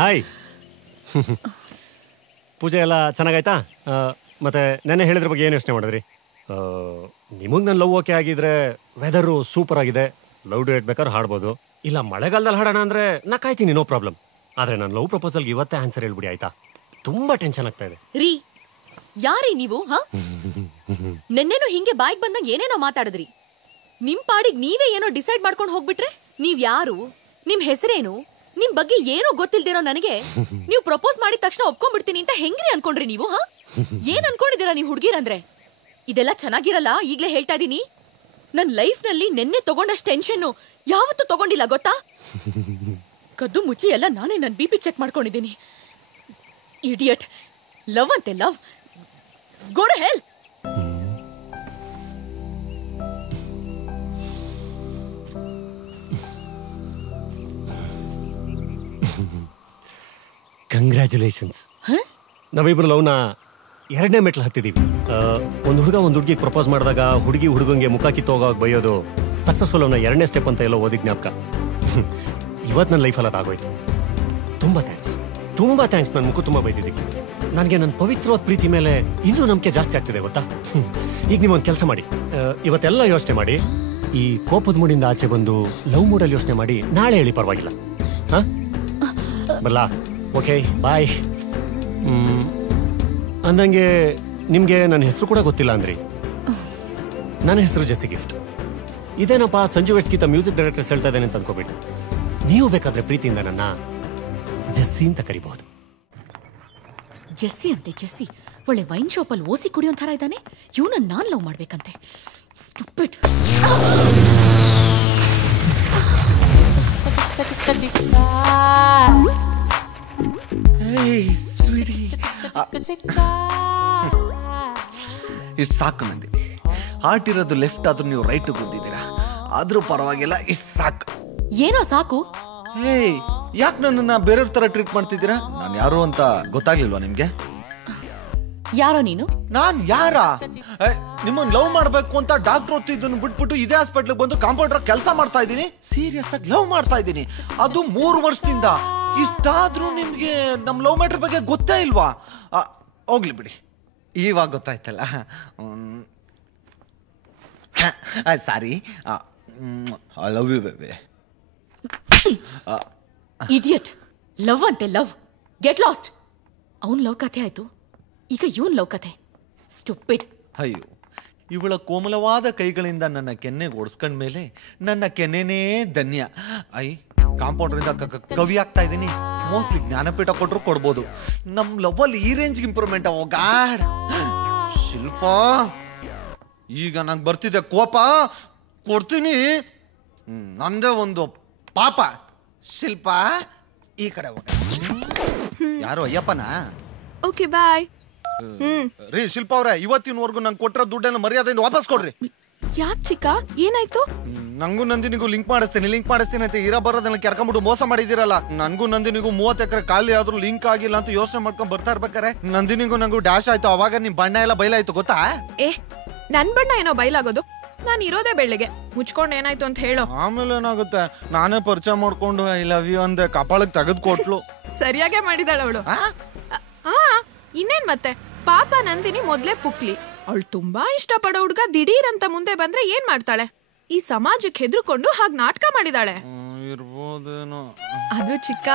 ಹಾಯ್. ಪೂಜೆ ಎಲ್ಲ ಚೆನ್ನಾಗಾಯ್ತಾ? ಮತ್ತೆ ನೆನ್ನೆ ಹೇಳಿದ್ರ ಬಗ್ಗೆ ಏನು ಯೋಚನೆ ಮಾಡಿದ್ರಿ? ನಿಮಗೆ ನನ್ನ ಲವ್ ಓಕೆ ಆಗಿದ್ರೆ ವೆದರು ಸೂಪರ್ ಆಗಿದೆ, ಲವ್ ಡೇಟ್ ಬೇಕಾದ್ರೆ ಹಾಡ್ಬೋದು. ಇಲ್ಲ ಮಳೆಗಾಲದಲ್ಲಿ ಹಾಡೋಣ ಅಂದರೆ ನಾ ಕಾಯ್ತೀನಿ, ನೋ ಪ್ರಾಬ್ಲಮ್. ಆದರೆ ನನ್ನ ಲವ್ ಪ್ರಪೋಸಲ್ಗೆ ಇವತ್ತೇ ಆನ್ಸರ್ ಹೇಳ್ಬಿಡಿ ಆಯ್ತಾ? ತುಂಬ ಟೆನ್ಷನ್ ಆಗ್ತಾ ಇದೆ. ರೀ ಯಾರೀ ನೀವು? ನೆನ್ನೆನೂ ಹಿಂಗೆ ಬಾಯಿಗೆ ಬಂದಂಗ ಏನೇನೋ ಮಾತಾಡಿದ್ರಿ. ನಿಮ್ ಪಾಡಿಗೆ ನೀವೇ ಏನೋ ಡಿಸೈಡ್ ಮಾಡ್ಕೊಂಡು ಹೋಗ್ಬಿಟ್ರೆ ನೀವ್ ಯಾರು, ನಿಮ್ ಹೆಸರೇನು, ನಿಮ್ ಬಗ್ಗೆ ಏನೋ ಗೊತ್ತಿಲ್ದಿರೋ ನನಗೆ ನೀವು ಪ್ರಪೋಸ್ ಮಾಡಿದ ತಕ್ಷಣ ಒಪ್ಕೊಂಡ್ಬಿಡ್ತೀನಿ ಅಂತ ಹೆಂಗ್ರಿ ಅನ್ಕೊಂಡ್ರಿ ನೀವು? ಏನ್ ಅನ್ಕೊಂಡಿದ್ದೀರಾ ನೀವು ಹುಡುಗಿರಂದ್ರೆ? ಇದೆಲ್ಲ ಚೆನ್ನಾಗಿರಲ್ಲ, ಈಗ್ಲೇ ಹೇಳ್ತಾ ಇದೀನಿ. ನನ್ ಲೈಫ್ ನಲ್ಲಿ ನೆನ್ನೆ ತಗೊಂಡಷ್ಟು ಟೆನ್ಷನ್ ಯಾವತ್ತೂ ತಗೊಂಡಿಲ್ಲ ಗೊತ್ತಾ? ಕದ್ದು ಮುಚ್ಚಿ ಎಲ್ಲ ನಾನೇ ನನ್ BP ಚೆಕ್ ಮಾಡ್ಕೊಂಡಿದ್ದೀನಿ. ಇಡಿಯಟ್. ಲವ್ ಅಂತೆ love. Go to hell. Congratulations. ನಾವಿಬ್ರು ಲವ್ನ 2ನೇ ಮೆಟ್ಲು ಹತ್ತಿದೀವಿ. ಒಂದು ಹುಡುಗ ಒಂದು ಹುಡುಗಿಗೆ ಪ್ರಪೋಸ್ ಮಾಡಿದಾಗ ಹುಡುಗಿ ಹುಡುಗಂಗೆ ಮುಖ ಕಿತ್ತೋಗೋವಾಗ ಬೈಯೋದು ಸಕ್ಸಸ್ಫುಲ್ ಅವನ 2ನೇ ಸ್ಟೆಪ್ ಅಂತ ಎಲ್ಲೋ ಓದಿ ಜ್ಞಾಪಕ. ಇವತ್ತು ನನ್ನ ಲೈಫಲ್ಲಿ ಅದಾಗೋಯ್ತು. ತುಂಬ ಥ್ಯಾಂಕ್ಸ್. ನನ್ನ ಮುಖ ತುಂಬ ಬೈದಿದ್ದೀವಿ. ನನಗೆ ನನ್ನ ಪವಿತ್ರವಾದ ಪ್ರೀತಿ ಮೇಲೆ ಇನ್ನೂ ನಂಬಿಕೆ ಜಾಸ್ತಿ ಆಗ್ತಿದೆ ಗೊತ್ತಾ? ಈಗ ನೀವೊಂದು ಕೆಲಸ ಮಾಡಿ, ಇವತ್ತೆಲ್ಲ ಯೋಚನೆ ಮಾಡಿ, ಈ ಕೋಪದ ಮೂಡಿಂದ ಆಚೆ ಬಂದು ಲವ್ ಮೂಡಲ್ಲಿ ಯೋಚನೆ ಮಾಡಿ ನಾಳೆ ಹೇಳಿ, ಪರವಾಗಿಲ್ಲ? ಹಾಂ ಬರಲಾ? Okay bye. ಅಂದಂಗೆ ನಿಮಗೆ ನನ್ನ ಹೆಸರು ಕೂಡ ಗೊತ್ತಿಲ್ಲ ಅಂದ್ರಿ. ನನ್ನ ಹೆಸರು ಜೆಸ್ಸಿ ಗಿಫ್ಟ್. ಇದೇನಪ್ಪ ಸಂಜು ವೆಟ್ಸ್ಗೀತ ಮ್ಯೂಸಿಕ್ ಡೈರೆಕ್ಟರ್ಸ್ ಹೇಳ್ತಾ ಇದ್ದೇನೆ ಅಂತ ಅನ್ಕೋಬಿಟ್ಟು. ನೀವು ಬೇಕಾದ್ರೆ ಪ್ರೀತಿಯಿಂದ ನನ್ನ ಜೆಸ್ಸಿ ಅಂತ ಕರಿಬಹುದು. ಜೆಸ್ಸಿ ಅಂತೆ ಜೆಸ್ಸಿ. ಒಳ್ಳೆ ವೈನ್ ಶಾಪ್ ಅಲ್ಲಿ ಓಸಿ ಕುಡಿಯೋ ಥರ ಇದ್ದಾನೆ. ಇವನನ್ನ ನಾನ್ ಲವ್ ಮಾಡ್ಬೇಕಂತೆ. ಸ್ಟುಪಿಡ್. ಇಷ್ಟು ಸಾಕು ನಂದಿನಿ. ಹಾರ್ಟ್ ಇರೋದು ಲೆಫ್ಟ್ ಆದ್ರೂ ನೀವು ರೈಟ್ ಬಂದಿದ್ದೀರಾ, ಆದ್ರೂ ಪರವಾಗಿಲ್ಲ. ಇಷ್ಟು ಸಾಕು. ಏನೋ ಸಾಕು? ಹೇಯ್, ಯಾಕೆ ನನ್ನನ್ನ ಬೇರೆಯವ್ರ ತರ ಟ್ರೀಟ್ ಮಾಡ್ತಿದ್ದೀರಾ? ನಾನು ಯಾರು ಅಂತ ಗೊತ್ತಾಗ್ಲಿಲ್ವಾ ನಿಮ್ಗೆ? ಯಾರೋ ನೀನು? ನಾನ್ ಯಾರ? ನಿಮ್ಮನ್ನ ಲವ್ ಮಾಡ್ಬೇಕು ಅಂತ ಡಾಕ್ಟರ್ ಓದ್ತಿದ್ದನ್ನು ಬಿಟ್ಬಿಟ್ಟು ಇದೇ ಹಾಸ್ಪಿಟ್ಲಿಗೆ ಬಂದು ಕಾಂಪೌಂಡರ್ ಕೆಲಸ ಮಾಡ್ತಾ ಇದ್ದೀನಿ. ಸೀರಿಯಸ್ ಆಗಿ ಲವ್ ಮಾಡ್ತಾ ಇದ್ದೀನಿ, ಅದು 3 ವರ್ಷದಿಂದ. ಇಷ್ಟಾದ್ರೂ ನಿಮ್ಗೆ ನಮ್ ಲವ್ ಮ್ಯಾಟರ್ ಬಗ್ಗೆ ಗೊತ್ತೇ ಇಲ್ವಾ? ಹೋಗ್ಲಿ ಬಿಡಿ, ಇವಾಗ ಗೊತ್ತಾಯ್ತಲ್ಲ. Sorry. I love you baby. Idiot. Love ಅಂತೆ ಲವ್. Get lost. ಅವನ್ ಲವ್ ಕಥೆ ಆಯ್ತು, ಈಗ ಇವನ್ ಲವ್ ಕಥೆ. ಸ್ಟುಪಿಡ್. ಅಯ್ಯೋ, ಇವಳ ಕೋಮಲವಾದ ಕೈಗಳಿಂದ ನನ್ನ ಕೆನ್ನೆಗೆ ಓಡಿಸ್ಕೊಂಡ ಮೇಲೆ ನನ್ನ ಕೆನ್ನೆನೇ ಧನ್ಯ. ಕಾಂಪೌಂಡ್ರಿಂದ ಕವಿ ಆಗ್ತಾ ಇದ್ದೀನಿ. ಮೋಸ್ಟ್ಲಿ ಜ್ಞಾನಪೀಠ ಕೊಟ್ಟರು ಕೊಡ್ಬೋದು. ನಮ್ಮ ಲವ್ವಲ್ಲಿ ಈ ರೇಂಜ್ಗೆ ಇಂಪ್ರೂವ್ಮೆಂಟ್. ಓ ಗಾಡ್. ಶಿಲ್ಪ, ಈಗ ನಂಗೆ ಬರ್ತಿದೆ ಕೋಪ, ಕೊಡ್ತೀನಿ. ನಂದೇ ಒಂದು ಪಾಪ. ಶಿಲ್ಪ, ಈ ಕಡೆ ಹೋಗ. ಯಾರು ಅಯ್ಯಪ್ಪನ? Okay bye. ರೀ ಶಿಲ್ಪ ಅವ್ರೆ, ಇವತ್ತಿನವರೆಗೂ ನಂಗೆ ಕೊಟ್ಟಿರೋ ದುಡ್ಡನ್ನು ಮರ್ಯಾದೆಯಿಂದ ವಾಪಸ್ ಕೊಡ್ರಿ. ಯಾಕೆ ಚಿಕ್ಕ, ಏನಾಯ್ತು? ನಂಗೂ ನಂದಿನಿಗೂ ಲಿಂಕ್ ಮಾಡಿಸ್ತೀನಿ ಅಂತ ಇರ ಬರೋದನ್ನ ಕೆರ್ಕೊಂಡ್ಬಿಟ್ಟು ಮೋಸ ಮಾಡಿದಿರಲ್ಲ. ನನ್ಗೂ ನಂದಿನಿಗೂ 30 ಎಕರೆ ಖಾಲಿ ಆದ್ರೂ ಲಿಂಕ್ ಆಗಿಲ್ಲ ಅಂತ ಯೋಚನೆ ಮಾಡ್ಕೊಂಡ್ ಬರ್ತಾ ಇರ್ಬೇಕಾರೆ ನಂದಿನಿಗೂ ನಂಗೂ ಡ್ಯಾಶ್ ಆಯ್ತು. ಅವಾಗ ನಿಮ್ ಬಣ್ಣ ಎಲ್ಲ ಬಯಲಾಯ್ತು ಗೊತ್ತಾ? ನನ್ ಬಣ್ಣ ಏನೋ ಬಯಲಾಗೋದು? ನಾನು ಇರೋದೇ ಬೆಳ್ಳಿಗೆ. ಮುಚ್ಕೊಂಡು ಏನಾಯ್ತು ಅಂತ ಹೇಳೋ. ಆಮೇಲೆ ಏನಾಗುತ್ತೆ, ನಾನೇ ಪರಿಚಯ ಮಾಡ್ಕೊಂಡು ಐ ಲವ್ ಯು ಅಂದೆ, ಕಪಾಳಕ್ಕೆ ತೆಗೆದು ಕೊಟ್ಲು. ಸರಿಯಾಗೆ ಮಾಡಿದಾಳ ಅವಳು. ಇನ್ನೇನ್ ಮತ್ತೆ, ಪಾಪ ನಂದಿನಿ ಮೊದ್ಲೇ ಪುಕ್ಲಿ. ಅವಳು ತುಂಬಾ ಇಷ್ಟಪಡೋ ಹುಡ್ಗ ದಿಢೀರ್ ಅಂತ ಮುಂದೆ ಬಂದ್ರೆ ಏನ್ ಮಾಡ್ತಾಳೆ? ಈ ಸಮಾಜಕ್ಕೆ ಹೆದರ್ಕೊಂಡು ಹಾಗೆ ನಾಟಕ ಮಾಡಿದಾಳೆ. ಇರ್ಬೋದೇನೋ. ಅದು ಚಿಕ್ಕ,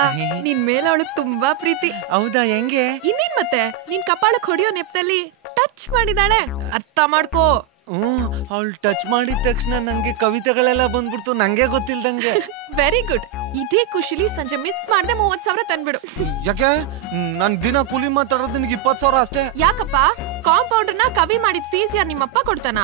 ನಿನ್ ಮೇಲೆ ಅವಳು ತುಂಬಾ ಪ್ರೀತಿ. ಹೌದಾ? ಹೆಂಗೆ? ಇನ್ನೇನ್ ಮತ್ತೆ, ನಿನ್ ಕಪಾಳಕ್ ಹೊಡಿಯೋ ನೆಪದಲ್ಲಿ ಟಚ್ ಮಾಡಿದಾಳೆ. ಅರ್ಥ ಮಾಡ್ಕೋ. ಅವಳು ಟಚ್ ಮಾಡಿದ ತಕ್ಷಣ ನಂಗೆ ಕವಿತೆಗಳೆಲ್ಲ ಬಂದ್ಬಿಡ್ತು, ನಂಗೆ ಗೊತ್ತಿಲ್ದಂಗೆ. Very good. ಇದೇ ಖುಷಿಲಿ ಸಂಜೆ ಮಿಸ್ ಮಾಡ್ದೆ 30,000 ತಂದ್ಬಿಡು. ಯಾಕೆ ನನ್ ದಿನ ಕೂಲಿ ಮಾತಾಡೋದು ನಿನಗೆ 20,000 ಅಷ್ಟೇ. ಯಾಕಪ್ಪ ಕಾಂಪೌಂಡರ್ನ ಕವಿ ಮಾಡಿದ ಫೀಸ್ ಯಾರು ನಿಮ್ಮಪ್ಪ ಕೊಡ್ತಾನ?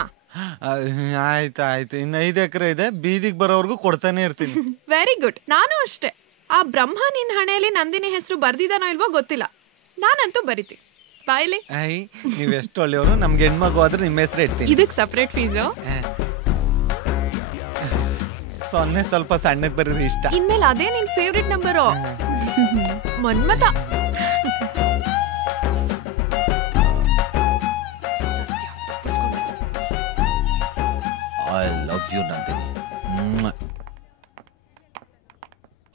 ಆಯ್ತು, ಇನ್ನು 5 ಎಕರೆ ಇದೆ, ಬೀದಿಗೆ ಬರೋವರೆಗೂ ಕೊಡ್ತಾನೆ ಇರ್ತೀನಿ. Very good. ನಾನು ಅಷ್ಟೇ. ಆ ಬ್ರಹ್ಮ ನಿನ್ ಹಣೆಯಲ್ಲಿ ನಂದಿನಿ ಹೆಸರು ಬರ್ದಿದಾನೋ ಇಲ್ವೋ ಗೊತ್ತಿಲ್ಲ, ನಾನಂತೂ ಬರಿತೀನಿ. ಬಾಯ್ಲಿ. ನೀವ್ ಎಷ್ಟು ಒಳ್ಳೆಯವರು. ನಮ್ಗೆ ಹೆಣ್ಮಗು ಆದ್ರೆ ನಿಮ್ಮ ಹೆಸರು ಇಡ್ತೀನಿ. ಇದಕ್ಕೆ ಸಪರೇಟ್ ಫೀಸು? ಸೊನ್ನೆ ಸ್ವಲ್ಪ ಸಣ್ಣಕ್ಕೆ ಬರೋದು ಇಷ್ಟ. ಇನ್ಮೇಲೆ ಅದೇ ನಿನ್ favourite number. Manmatha. I love you Nandini.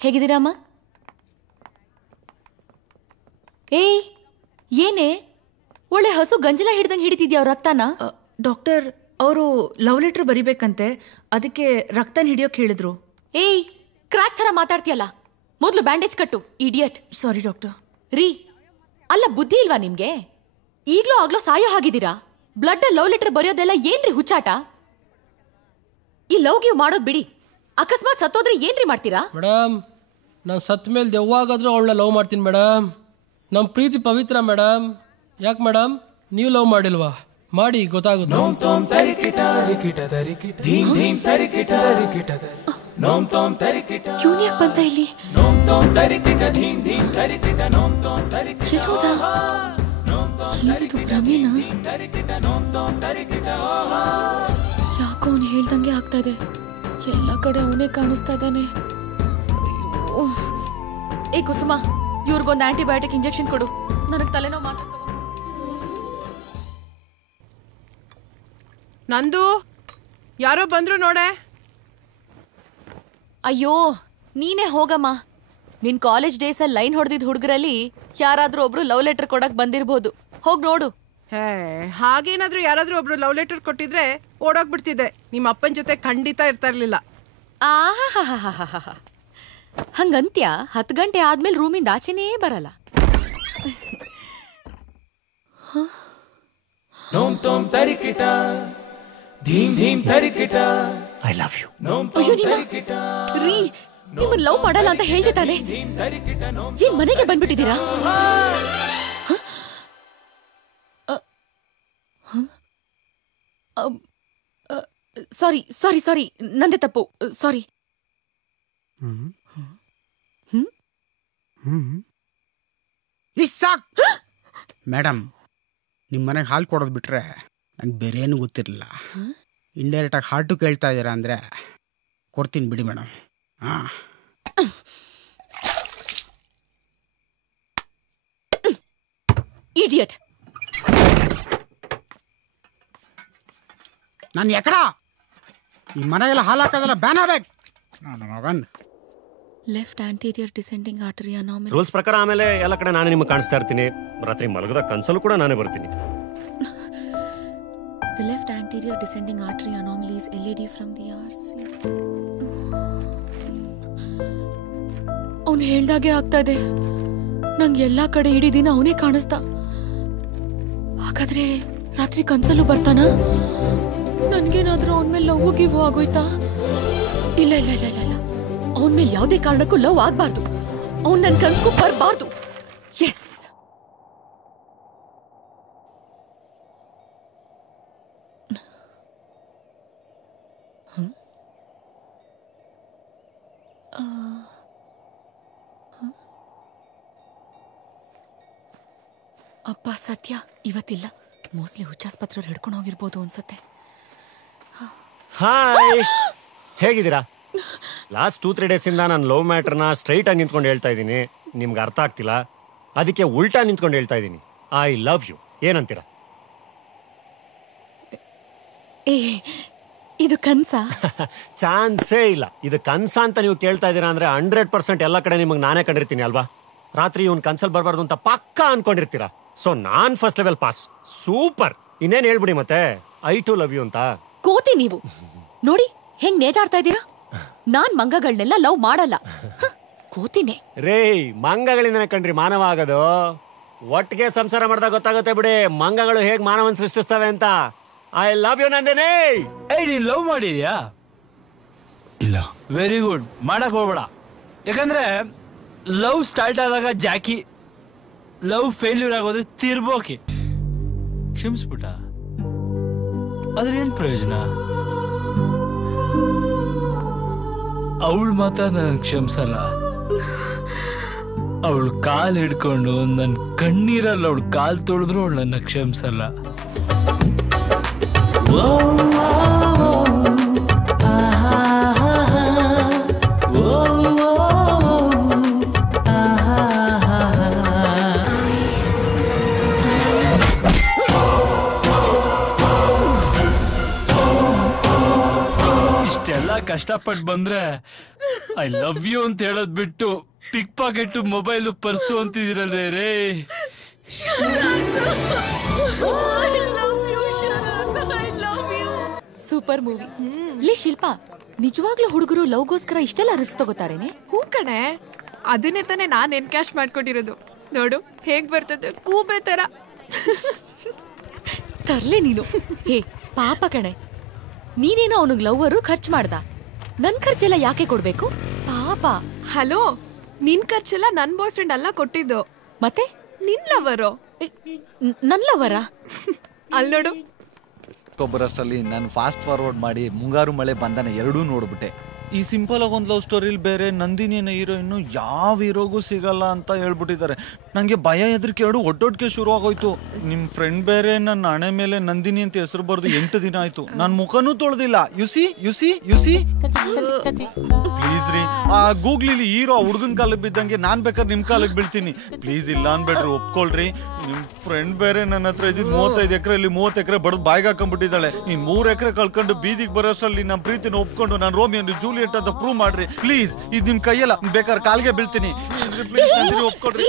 ಹೇಗಿದ್ದೀರಮ್ಮ? ಏಯ್ ಏನೇ ಒಳ್ಳೆ ಹಸು ಗಂಜಲ ಹಿಡ್ದಂಗೆ ಹಿಡಿತಿದ್ಯಾ ಅವ್ರ ರಕ್ತನ? ಡಾಕ್ಟರ್ ಅವರು ಲವ್ ಲೆಟರ್ ಬರಿಬೇಕಂತೆ, ಅದಕ್ಕೆ ರಕ್ತನ ಹಿಡಿಯೋಕ್ ಹೇಳಿದ್ರು. ಏಯ್ ಕ್ರ್ಯಾಕ್ ಥರ ಮಾತಾಡ್ತೀಯಲ್ಲ, ಮೊದಲು ಬ್ಯಾಂಡೇಜ್ ಕಟ್ಟು ಇಡಿಯಟ್. ಸಾರಿ ಡಾಕ್ಟರ್. ರೀ ಅಲ್ಲ, ಬುದ್ಧಿ ಇಲ್ವಾ ನಿಮ್ಗೆ? ಈಗ್ಲೂ ಆಗ್ಲೋ ಸಾಯೋ ಹಾಗಿದ್ದೀರಾ? ಬ್ಲಡ್ ಲವ್ ಲೆಟರ್ ಬರೆಯೋದೆಲ್ಲ ಏನ್ರಿ ಹುಚ್ಚಾಟ? ಈ ಲವ್ ಗಿವ್ ಮಾಡೋದ್ ಬಿಡಿ, ಅಕಸ್ಮಾತ್ ಸತ್ತೋದ್ರೆ ಏನ್ರಿ ಮಾಡ್ತೀರಾ? ಮೇಡಮ್ ನಾನು ಸತ್ ಮೇಲೆ ಯಾವಾಗಾದ್ರೂ ಅವಳನ್ನ ಲವ್ ಮಾಡ್ತೀನಿ ಮೇಡಮ್. ನಮ್ಮ ಪ್ರೀತಿ ಪವಿತ್ರ ಮೇಡಮ್. ಯಾಕೆ ಮೇಡಮ್ ನೀವು ಲವ್ ಮಾಡಿಲ್ವಾ? ಮಾಡಿ ಗೊತ್ತಾಗುತ್ತೆ. ಯಾಕೆ ಬಂತ ಇಲ್ಲಿ? ಯಾಕೋ ಅವನು ಹೇಳ್ದಂಗೆ ಆಗ್ತಾ ಇದೆ. ಎಲ್ಲ ಕಡೆ ಅವನೇ ಕಾಣಿಸ್ತಾ ಇದ್ದಾನೆ. ಏ ಕುಸುಮ, ಇವ್ರಿಗೊಂದು ಆಂಟಿಬಯೋಟಿಕ್ ಇಂಜೆಕ್ಷನ್ ಕೊಡು. ನನಗೆ ತಲೆನೋವು ಮಾತ್ರ. ನಂದು ಯಾರೋ ಬಂದ್ರು ನೋಡೆ. ಅಯ್ಯೋ ನೀನೇ ಹೋಗಮ್ಮ. ನಿನ್ ಕಾಲೇಜ್ ಡೇಸ್ ಅಲ್ಲಿ ಲೈನ್ ಹೊಡೆದಿದ್ ಹುಡುಗರಲ್ಲಿ ಯಾರಾದ್ರೂ ಒಬ್ರು ಲವ್ ಲೆಟರ್ ಕೊಡಕ್ ಬಂದಿರ್ಬೋದು. ಹೋಗ್ ನೋಡು. ಹಾಗೇನಾದ್ರೂ ಯಾರಾದ್ರೂ ಒಬ್ರು ಲವ್ ಲೆಟರ್ ಕೊಟ್ಟಿದ್ರೆ ಓಡೋಗ್ಬಿಡ್ತಿದ್ದೆ. ನಿಮ್ಮ ಅಪ್ಪನ ಜೊತೆ ಖಂಡಿತ ಇರ್ತಾ ಇರ್ಲಿಲ್ಲ. ಹಂಗಂತ್ಯ 10 ಗಂಟೆ ಆದ್ಮೇಲೆ ರೂಮಿಂದ ಆಚೆನೇ ಬರಲ್ಲ. I love you. ರೀ ನಿಮ್ಮನ್ ಲವ್ ಮಾಡಲ್ಲ ಅಂತ ಹೇಳ್ತಿದ್ದಾನೆ. ಏನ್ ಮನೆಗೆ ಬಂದ್ಬಿಟ್ಟಿದ್ದೀರಾ? ಸಾರಿ ಸಾರಿ ಸಾರಿ, ನಂದೇ ತಪ್ಪು. ಸಾರಿ. ಮೇಡಮ್, ನಿಮ್ಮ ಮನೆಗೆ ಹಾಲು ಕೊಡೋದು ಬಿಟ್ರೆ ನಂಗೆ ಬೇರೆ ಏನು ಗೊತ್ತಿರಲಿಲ್ಲ. ಇಂಡೈರೆಕ್ಟಾಗಿ ಹಾರ್ಟು ಕೇಳ್ತಾ ಇದ್ದೀರಾ ಅಂದರೆ ಕೊಡ್ತೀನಿ ಬಿಡಿ ಮೇಡಮ್. ಹಾಂ ಇಡಿಯಟ್. ನಾನು ಎಕಡ ಈ ಮನೆಗೆಲ್ಲ ಹಾಲು ಹಾಕೋದೆಲ್ಲ ಬ್ಯಾನ್ ಆಗ್ಬೇಕು. ನಾನು ಮಗನ್ left anterior descending artery anomaly. Rules ಪ್ರಕಾರ ಆಮೇಲೆ ಎಲ್ಲ ಕಡೆ ನಾನೇ ನಿಮಗೆ ಕಾಣಿಸ್ತಾ ಇರ್ತೀನಿ. ರಾತ್ರಿ ಮಲಗದ ಕನ್ಸಲ್ಲೂ ಕೂಡ ನಾನೇ ಬರ್ತೀನಿ. The left anterior descending artery anomaly is LED from the RC. ಅವನು ಹೇಳ್ದಾಗೆ ಆಗ್ತಾ ಇದೆ. ನಂಗೆ ಎಲ್ಲಾ ಕಡೆ ಇಡೀ ದಿನ ಅವನೇ ಕಾಣಿಸ್ತಾ. ಹಾಗಾದ್ರೆ ರಾತ್ರಿ ಕನ್ಸಲ್ಲೂ ಬರ್ತಾನ? ನನ್ಗೇನಾದ್ರೂ ಅವನ ಮೇಲೆ ಲವ್ ಗಿವ್ ಆಗೋಯ್ತಾ? ಇಲ್ಲ ಇಲ್ಲ ಇಲ್ಲ ಇಲ್ಲ ಇಲ್ಲ, ಅವನ ಮೇಲೆ ಯಾವುದೇ ಕಾರಣಕ್ಕೂ ಲವ್ ಆಗ್ಬಾರ್ದು. ಅವ್ನು ನನ್ನ ಕನ್ಸ್ಗೂ ಬರಬಾರ್ದು. ಎಸ್. ಅಪ್ಪ ಸತ್ಯ ಇವತ್ತಿಲ್ಲ. ಮೋಸ್ಟ್ಲಿ ಹುಚ್ಚಾಸ್ಪತ್ರೆಯವ್ರು ಹಿಡ್ಕೊಂಡು ಹೋಗಿರ್ಬೋದು ಅನ್ಸುತ್ತೆ. ಹಾಯ್, ಹೇಗಿದ್ದೀರಾ? ಲಾಸ್ಟ್ 2-3 ಡೇಸಿಂದ ನಾನು ಲವ್ ಮ್ಯಾಟರ್ನ ಸ್ಟ್ರೈಟ್ ಆಗಿ ನಿಂತ್ಕೊಂಡು ಹೇಳ್ತಾ ಇದ್ದೀನಿ. ನಿಮ್ಗೆ ಅರ್ಥ ಆಗ್ತಿಲ್ಲ, ಅದಕ್ಕೆ ಉಲ್ಟಾ ನಿಂತ್ಕೊಂಡು ಹೇಳ್ತಾ ಇದ್ದೀನಿ. I love you. ಏನಂತೀರಾ? ಇದು ಕನ್ಸಾ? ಚಾನ್ಸೇ ಇಲ್ಲ. ಇದು ಕನ್ಸ ಅಂತ ನೀವು ಕೇಳ್ತಾ ಇದ್ದೀರಾ ಅಂದ್ರೆ 100% ಎಲ್ಲ ಕಡೆ ನಿಮಗೆ ನಾನೇ ಕಂಡಿರ್ತೀನಿ ಅಲ್ವಾ? ರಾತ್ರಿ ಇವ್ನು ಕನ್ಸಲ್ ಬರಬಾರ್ದು ಅಂತ ಪಕ್ಕಾ ಅನ್ಕೊಂಡಿರ್ತೀರಾ. ಸೊ ನಾನ್ ಫಸ್ಟ್ ಲೆವೆಲ್ ಪಾಸ್. ಸೂಪರ್. ಇನ್ನೇನ್ ಹೇಳ್ಬಿಡಿ ಮತ್ತೆ, ಐ ಟು ಲವ್ ಯು ಅಂತ. ಕೋತಿ ನೀವು ನೋಡಿ ಹೆಂಗ್ ನೇತಾಡ್ತಾ ಇದ್ದೀರಾ. ನಾನ್ ಮಂಗಗಳನ್ನೆಲ್ಲ ಲವ್ ಮಾಡಲ್ಲ. ಕೋತಿನೇ ರೇ. ಮಂಗಗಳಿಂದನೇ ಕಣ್ರಿ ಮಾನವ ಆಗೋದು. ಒಟ್ಟಿಗೆ ಸಂಸಾರ ಮಾಡಿದಾಗ ಗೊತ್ತಾಗುತ್ತೆ ಬಿಡಿ ಮಂಗಗಳು ಹೇಗ್ ಮಾನವನ್ ಸೃಷ್ಟಿಸ್ತವೆ ಅಂತ. I love you Nandini. ಏಯ್ ನೀನ್ ಲವ್ ಮಾಡಿದ್ಯಾ? ಇಲ್ಲ. Very good. ಮಾಡಕ್ ಹೋಗ್ಬೇಡ. ಯಾಕಂದ್ರೆ ಲವ್ ಸ್ಟಾರ್ಟ್ ಆದಾಗ ಜಾಕಿ, ಲವ್ ಫೇಲ್ಯೂರ್ ಆಗೋದ್ರೆ ತಿರ್ಬೋಕಿ. ಕ್ಷಮಿಸ್ಬಿಟ್ಟ, ಅದ್ರೇನ್ ಪ್ರಯೋಜನ? ಅವಳು ಮಾತ್ರ ನನ್ ಕ್ಷಮಿಸಲ್ಲ. ಅವಳು ಕಾಲ್ ಹಿಡ್ಕೊಂಡು ನನ್ ಕಣ್ಣೀರಲ್ಲಿ ಅವಳು ಕಾಲ್ ತೊಳೆದ್ರು ಅವಳು ನನ್ನ ಕ್ಷಮಿಸಲ್ಲ. ಇಷ್ಟೆಲ್ಲ ಕಷ್ಟಪಟ್ಟು ಬಂದ್ರೆ ಐ ಲವ್ ಯು ಅಂತ ಹೇಳೋದ್ ಬಿಟ್ಟು ಪಿಕ್ ಪಾಕೆಟ್, ಮೊಬೈಲು, ಪರ್ಸು ಅಂತಿದಿರಲ್ವೇ ರೇ. Super movie. ಲೇ ಶಿಲ್ಪಾ, ನಿಜವಾಗ್ಲೂ ಹುಡುಗರು ಲವ್ಗೋಸ್ಕರ ಇಷ್ಟೆಲ್ಲ ರಿಸ್ಕ್ ತಗೋತಾರೇನೆ? ಹೂ ಕಣೆ, ಅದನ್ನೇ ತಾನೇ ನಾನು ಎನ್ಕ್ಯಾಶ್ ಮಾಡ್ಕೊಂಡಿರೋದು. ನೋಡು ಹೇಗ್ ಬರ್ತದೆ ಕೂಬೆ ತರ. ತರ್ಲೆ ನೀನು. ಹೇ ಪಾಪ ಕಣೆ, ನೀನೇನೋ ಅವನಿಗೆ ಲವ್ವರು ಖರ್ಚು ಮಾಡ್ದ, ನನ್ ಖರ್ಚೆಲ್ಲ ಯಾಕೆ ಕೊಡ್ಬೇಕು ಪಾಪ? ಹಲೋ, ನಿನ್ ಖರ್ಚೆಲ್ಲ ನನ್ ಬಾಯ್ ಫ್ರೆಂಡ್ ಅಲ್ಲ ಕೊಟ್ಟಿದ್ದು, ಮತ್ತೆ ನಿನ್ ಲವರು. ನನ್ ಲವರಾ? ಅಲ್ಲಿ ನೋಡು. ಒಬ್ಬರಷ್ಟರಲ್ಲಿ ನಾನು ಫಾಸ್ಟ್ ಫಾರ್ವರ್ಡ್ ಮಾಡಿ ಮುಂಗಾರು ಮಳೆ ಬಂಧನ ಎರಡೂ ನೋಡ್ಬಿಟ್ಟೆ. ಈ ಸಿಂಪಲ್ ಆಗಿ ಒಂದು ಲವ್ ಸ್ಟೋರಿಲಿ ಬೇರೆ ನಂದಿನಿನ ಹೀರೋಯಿನ್ನು ಯಾವ ಹೀರೋಗೂ ಸಿಗಲ್ಲ ಅಂತ ಹೇಳ್ಬಿಟ್ಟಿದ್ದಾರೆ. ನನಗೆ ಭಯ ಹೆದರಿಕೆ ಎರಡು ಒಟ್ಟೊಟ್ಟಿಗೆ ಶುರು ಆಗೋಯ್ತು. ನಿಮ್ಮ ಫ್ರೆಂಡ್ ಬೇರೆ ನನ್ನ ಹಣೆ ಮೇಲೆ ನಂದಿನಿ ಅಂತ ಹೆಸರು ಬರೆದು 8 ದಿನ ಆಯ್ತು. ನಾನು ಮುಖನೂ ತೊಳೆದಿಲ್ಲ. ಯುಸಿ ಪ್ಲೀಸ್ ರೀ, ಆ ಗೂಗ್ಲಿಲಿ ಹೀರೋ ಹುಡುಗನ ಕಾಲಿಗೆ ಬಿದ್ದಂಗೆ ನಾನ್ ಬೇಕಾದ್ರೆ ನಿಮ್ ಕಾಲಿಗೆ ಬೀಳ್ತೀನಿ. ಪ್ಲೀಸ್ ಇಲ್ಲ ಅನ್ಬೇಡ್ರಿ, ಒಪ್ಕೊಳ್ರಿ. ನಿಮ್ ಫ್ರೆಂಡ್ ಬೇರೆ ನನ್ನ ಹತ್ರ ಇದ್ದಿದ್ದು 35 ಎಕರೆಯಲ್ಲಿ 30 ಎಕರೆ ಬಡದು ಬಾಯಿಗೆ ಹಾಕೊಂಡ್ಬಿಟ್ಟಿದ್ದಾಳೆ. ನೀನ್ 3 ಎಕರೆ ಕಳ್ಕೊಂಡು ಬೀದಿಗೆ ಬರೋಷ್ಟರಲ್ಲಿ ನಮ್ಮ ಪ್ರೀತಿನ ಒಪ್ಕೊಂಡು ನಾನು ರೋಮಿಯೋ ಜೂಲಿಯಟ್ ಅಂತ ಪ್ರೂವ್ ಮಾಡ್ರಿ ಪ್ಲೀಸ್. ಇದು ನಿಮ್ ಕೈಯಲ್ಲ, ಬೇಕಾದ್ರೆ ಕಾಲ್ಗೆ ಬೀಳ್ತೀನಿ. ಒಪ್ಕೊಳ್ರಿ.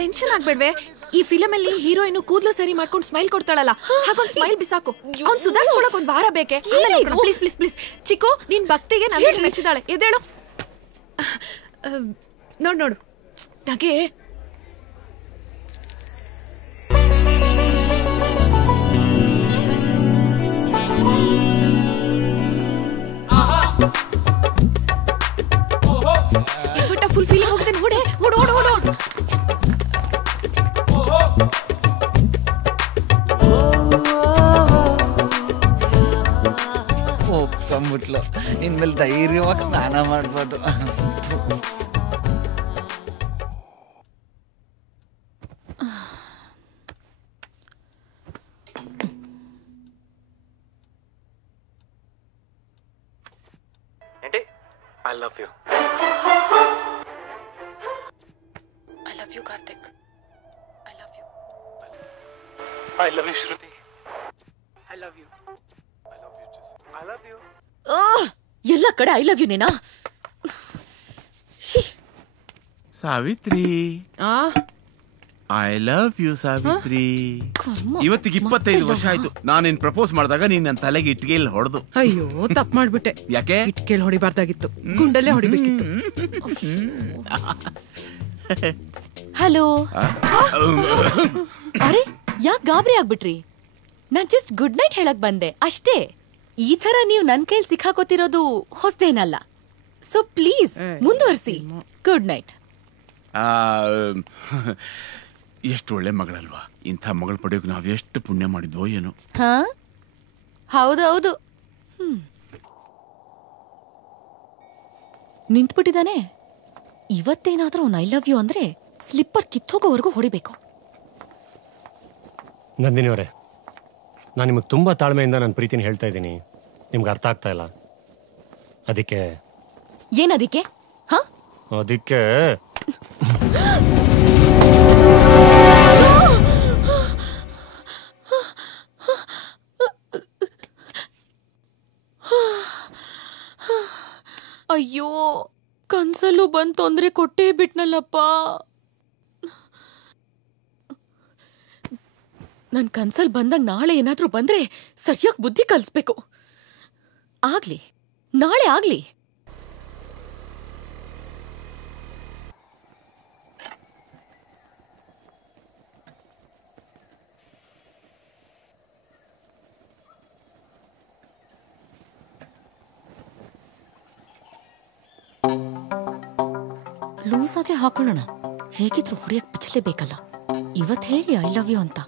ಟೆನ್ಷನ್ ಆಗ್ಬೇಡ್ವೆ. ಈ ಫಿಲಮ್ ಅಲ್ಲಿ ಹೀರೋಯಿನ್ ಕೂದಲು ಸರಿ ಮಾಡ್ಕೊಂಡು ಸ್ಮೈಲ್ ಕೊಡ್ತಾಳಲ್ಲ, ಹಾಗೊಂದ್ ಸ್ಮೈಲ್ ಬಿಸಾಕು. ಅವ್ನ್ ಸುಧಾರಿಸ್ಕೊಳಕ್ ಒಂದ್ ವಾರ ಬೇಕೆ. ಪ್ಲೀಸ್ ಪ್ಲೀಸ್ ಪ್ಲೀಸ್ ಚಿಕ್ಕು, ನಿನ್ ಭಕ್ತಿಗೆ ನಾನು ಮೆಚ್ಚಿದಾಳೆ. ಎದ್ದೇಳು. ನೋಡು ನಾಗೆ ಫುಲ್ ಫೀಲಿಂಗ್ ಹೋಗುತ್ತೆ. ನೋಡೆ ಓಡು ಓಡು ಓಡು. ಒಪ್ಕೊಂಬಿಟ್ಲು. ಇನ್ಮೇಲೆ ಧೈರ್ಯವಾಗಿ ಸ್ನಾನ ಮಾಡ್ಬೋದು. I love you. I love you, Karthik. I love you. I love you, Shruti. I love you. I love you, Jesse. I love you. ಎಲ್ಲ ಕಡೆ ಐ ಲವ್ ಯು ನೇನಾ? Savitri, I love you Savitri. ಇವತ್ತಿಗೆ 25 ವರ್ಷ ಆಯ್ತು ನಾನೇನ್ ಪ್ರಪೋಸ್ ಮಾಡಿದಾಗ ನೀನ್ ನನ್ನ ತಲೆಗೆ ಇಟ್ಗೆಯಲ್ಲಿ ಹೊಡೆದು. ಅಯ್ಯೋ ತಪ್ಪು ಮಾಡ್ಬಿಟ್ಟೆ. ಯಾಕೆ? ಇಟ್ಗೆಲ್ ಹೊಡಿಬಾರ್ದಾಗಿತ್ತು, ಗುಂಡಲ್ಲೇ ಹೊಡಿಬೇಕಿತ್ತು. ಹಲೋ. ಅರೆ ಯಾಕೆ ಗಾಬರಿ ಆಗ್ಬಿಟ್ರಿ? ನಾನ್ ಜಸ್ಟ್ ಗುಡ್ ನೈಟ್ ಹೇಳಕ್ ಬಂದೆ ಅಷ್ಟೇ. ಈ ತರ ನೀವು ನನ್ ಕೈಲಿ ಸಿಕ್ಕಾಕೋತಿರೋದು ಹೊಸದೇನಲ್ಲ. ಸೊ ಪ್ಲೀಸ್ ಮುಂದುವರಿಸಿ. Good night. ಎಷ್ಟು ಒಳ್ಳೆ ಮಗಳಲ್ವಾ? ಇಂಥ ಮಗಳು ಪಡೆಯೋಕೆ ನಾವ್ ಎಷ್ಟು ಪುಣ್ಯ ಮಾಡಿದ್ವೋ ಏನೋ. ಹಾ ಹೌದೌದು. ನಿಂತ್ಬಿಟ್ಟಿದ್ದಾನೆ. ಇವತ್ತೇನಾದ್ರೂ ಐ ಲವ್ ಯು ಅಂದ್ರೆ ಸ್ಲಿಪ್ಪರ್ ಕಿತ್ತೋಗೋವರೆಗೂ ಹೊಡಿಬೇಕು. ನಂದಿನಿ ಅವರೇ, ನಾನು ನಿಮಗೆ ತುಂಬ ತಾಳ್ಮೆಯಿಂದ ನನ್ನ ಪ್ರೀತಿನ ಹೇಳ್ತಾ ಇದ್ದೀನಿ. ನಿಮ್ಗೆ ಅರ್ಥ ಆಗ್ತಾ ಇಲ್ಲ. ಅದಕ್ಕೆ ಏನದಕ್ಕೆ? ಹಾ ಅದಕ್ಕೆ ಅಯ್ಯೋ, ಕನ್ಸಲ್ಲೂ ಬಂದ್ ತೊಂದ್ರೆ ಕೊಟ್ಟೇ ಬಿಟ್ನಲ್ಲಪ್ಪ. ನನ್ ಕನ್ಸಲ್ ಬಂದಾಗ ನಾಳೆ ಏನಾದ್ರೂ ಬಂದ್ರೆ ಸರಿಯಾಗಿ ಬುದ್ಧಿ ಕಲಿಸ್ಬೇಕು. ಆಗ್ಲಿ, ನಾಳೆ ಆಗ್ಲಿ. ಲೂಸ್ ಆಗಿ ಹಾಕೊಳ್ಳೋಣ, ಹೇಗಿದ್ರು ಹೊಡಿಯಕ್ ಬಿಚ್ಚಲೇಬೇಕಲ್ಲ. ಇವತ್ ಹೇಳಿ ಐ ಲವ್ ಯು ಅಂತ.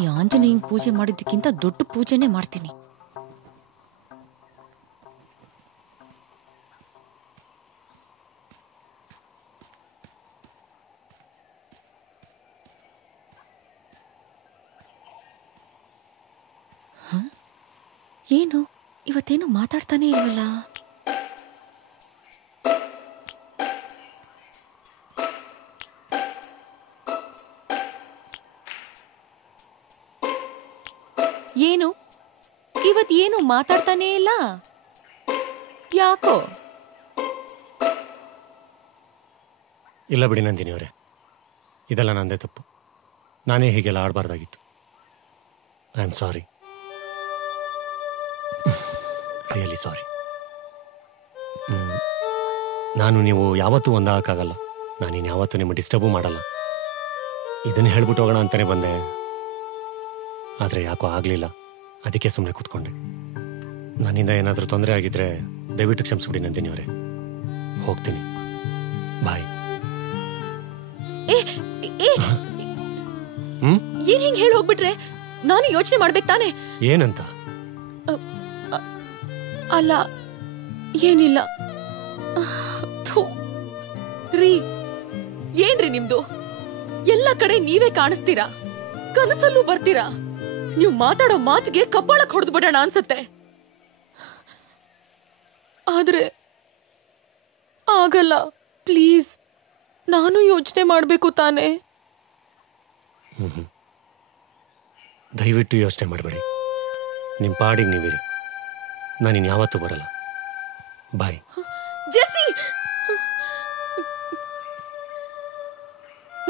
ಈ ಆಂಜನೇಯನ್ ಪೂಜೆ ಮಾಡಿದ್ದಕ್ಕಿಂತ ದೊಡ್ಡ ಪೂಜೆನೇ ಮಾಡ್ತೀನಿ. ಏನು ಇವತ್ತೇನು ಮಾತಾಡ್ತಾನೆ ಇಲ್ವಲ್ಲ? ಏನು ಇವತ್ತೇನು ಮಾತಾಡ್ತಾನೆ ಇಲ್ಲ? ಯಾಕೋ? ಇಲ್ಲ ಬಿಡಿ ನಂದಿನಿ ಅವರೇ, ಇದೆಲ್ಲ ನಂದೇ ತಪ್ಪು. ನಾನೇ ಹೀಗೆಲ್ಲ ಆಡಬಾರ್ದಾಗಿತ್ತು. I am sorry, really sorry. ನಾನು ನೀವು ಯಾವತ್ತೂ ಒಂದಾಗಕ್ಕಾಗಲ್ಲ. ನಾನಿನ್ನು ಯಾವತ್ತೂ ನಿಮ್ಮ ಡಿಸ್ಟರ್ಬು ಮಾಡಲ್ಲ. ಇದನ್ನು ಹೇಳ್ಬಿಟ್ಟು ಹೋಗೋಣ ಅಂತಲೇ ಬಂದೆ, ಆದರೆ ಯಾಕೋ ಆಗಲಿಲ್ಲ. ಅದಕ್ಕೆ ಸುಮ್ಮನೆ ಕೂತ್ಕೊಂಡೆ. ನನ್ನಿಂದ ಏನಾದರೂ ತೊಂದರೆ ಆಗಿದ್ರೆ ದಯವಿಟ್ಟು ಕ್ಷಮಿಸ್ಬಿಡಿ ನಂದಿನಿ ಅವರೇ. ಹೋಗ್ತೀನಿ, ಬಾಯ್. ಏನ್ ಹಿಂಗ್ ಹೇಳಿ ಹೋಗ್ಬಿಟ್ರೆ ನಾನು ಯೋಚನೆ ಮಾಡ್ಬೇಕು ತಾನೆ? ಏನಂತ? ಅಲ್ಲ, ಏನಿಲ್ಲ. ರೀ, ಏನ್ರಿ ನಿಮ್ದು? ಎಲ್ಲ ಕಡೆ ನೀವೇ ಕಾಣಿಸ್ತೀರಾ, ಕನಸಲ್ಲೂ ಬರ್ತೀರಾ. ನೀವು ಮಾತಾಡೋ ಮಾತಿಗೆ ಕಬ್ಬಾಳಕ್ ಹೊಡೆದು ಬಿಡೋಣ ಅನ್ಸತ್ತೆ. ಆದ್ರೆ ಆಗಲ್ಲ. ಪ್ಲೀಸ್, ನಾನು ಯೋಚನೆ ಮಾಡ್ಬೇಕು ತಾನೆ. ದಯವಿಟ್ಟು ಯೋಚನೆ ಮಾಡಬೇಡಿ. ನಿಮ್ಮ ಪಾಡಿಗೆ ನೀವಿರಿ. ನಾನಿನ್ ಯಾವತ್ತೂ ಬರಲ್ಲ. ಬಾಯ್. ಜೆಸ್ಸಿ,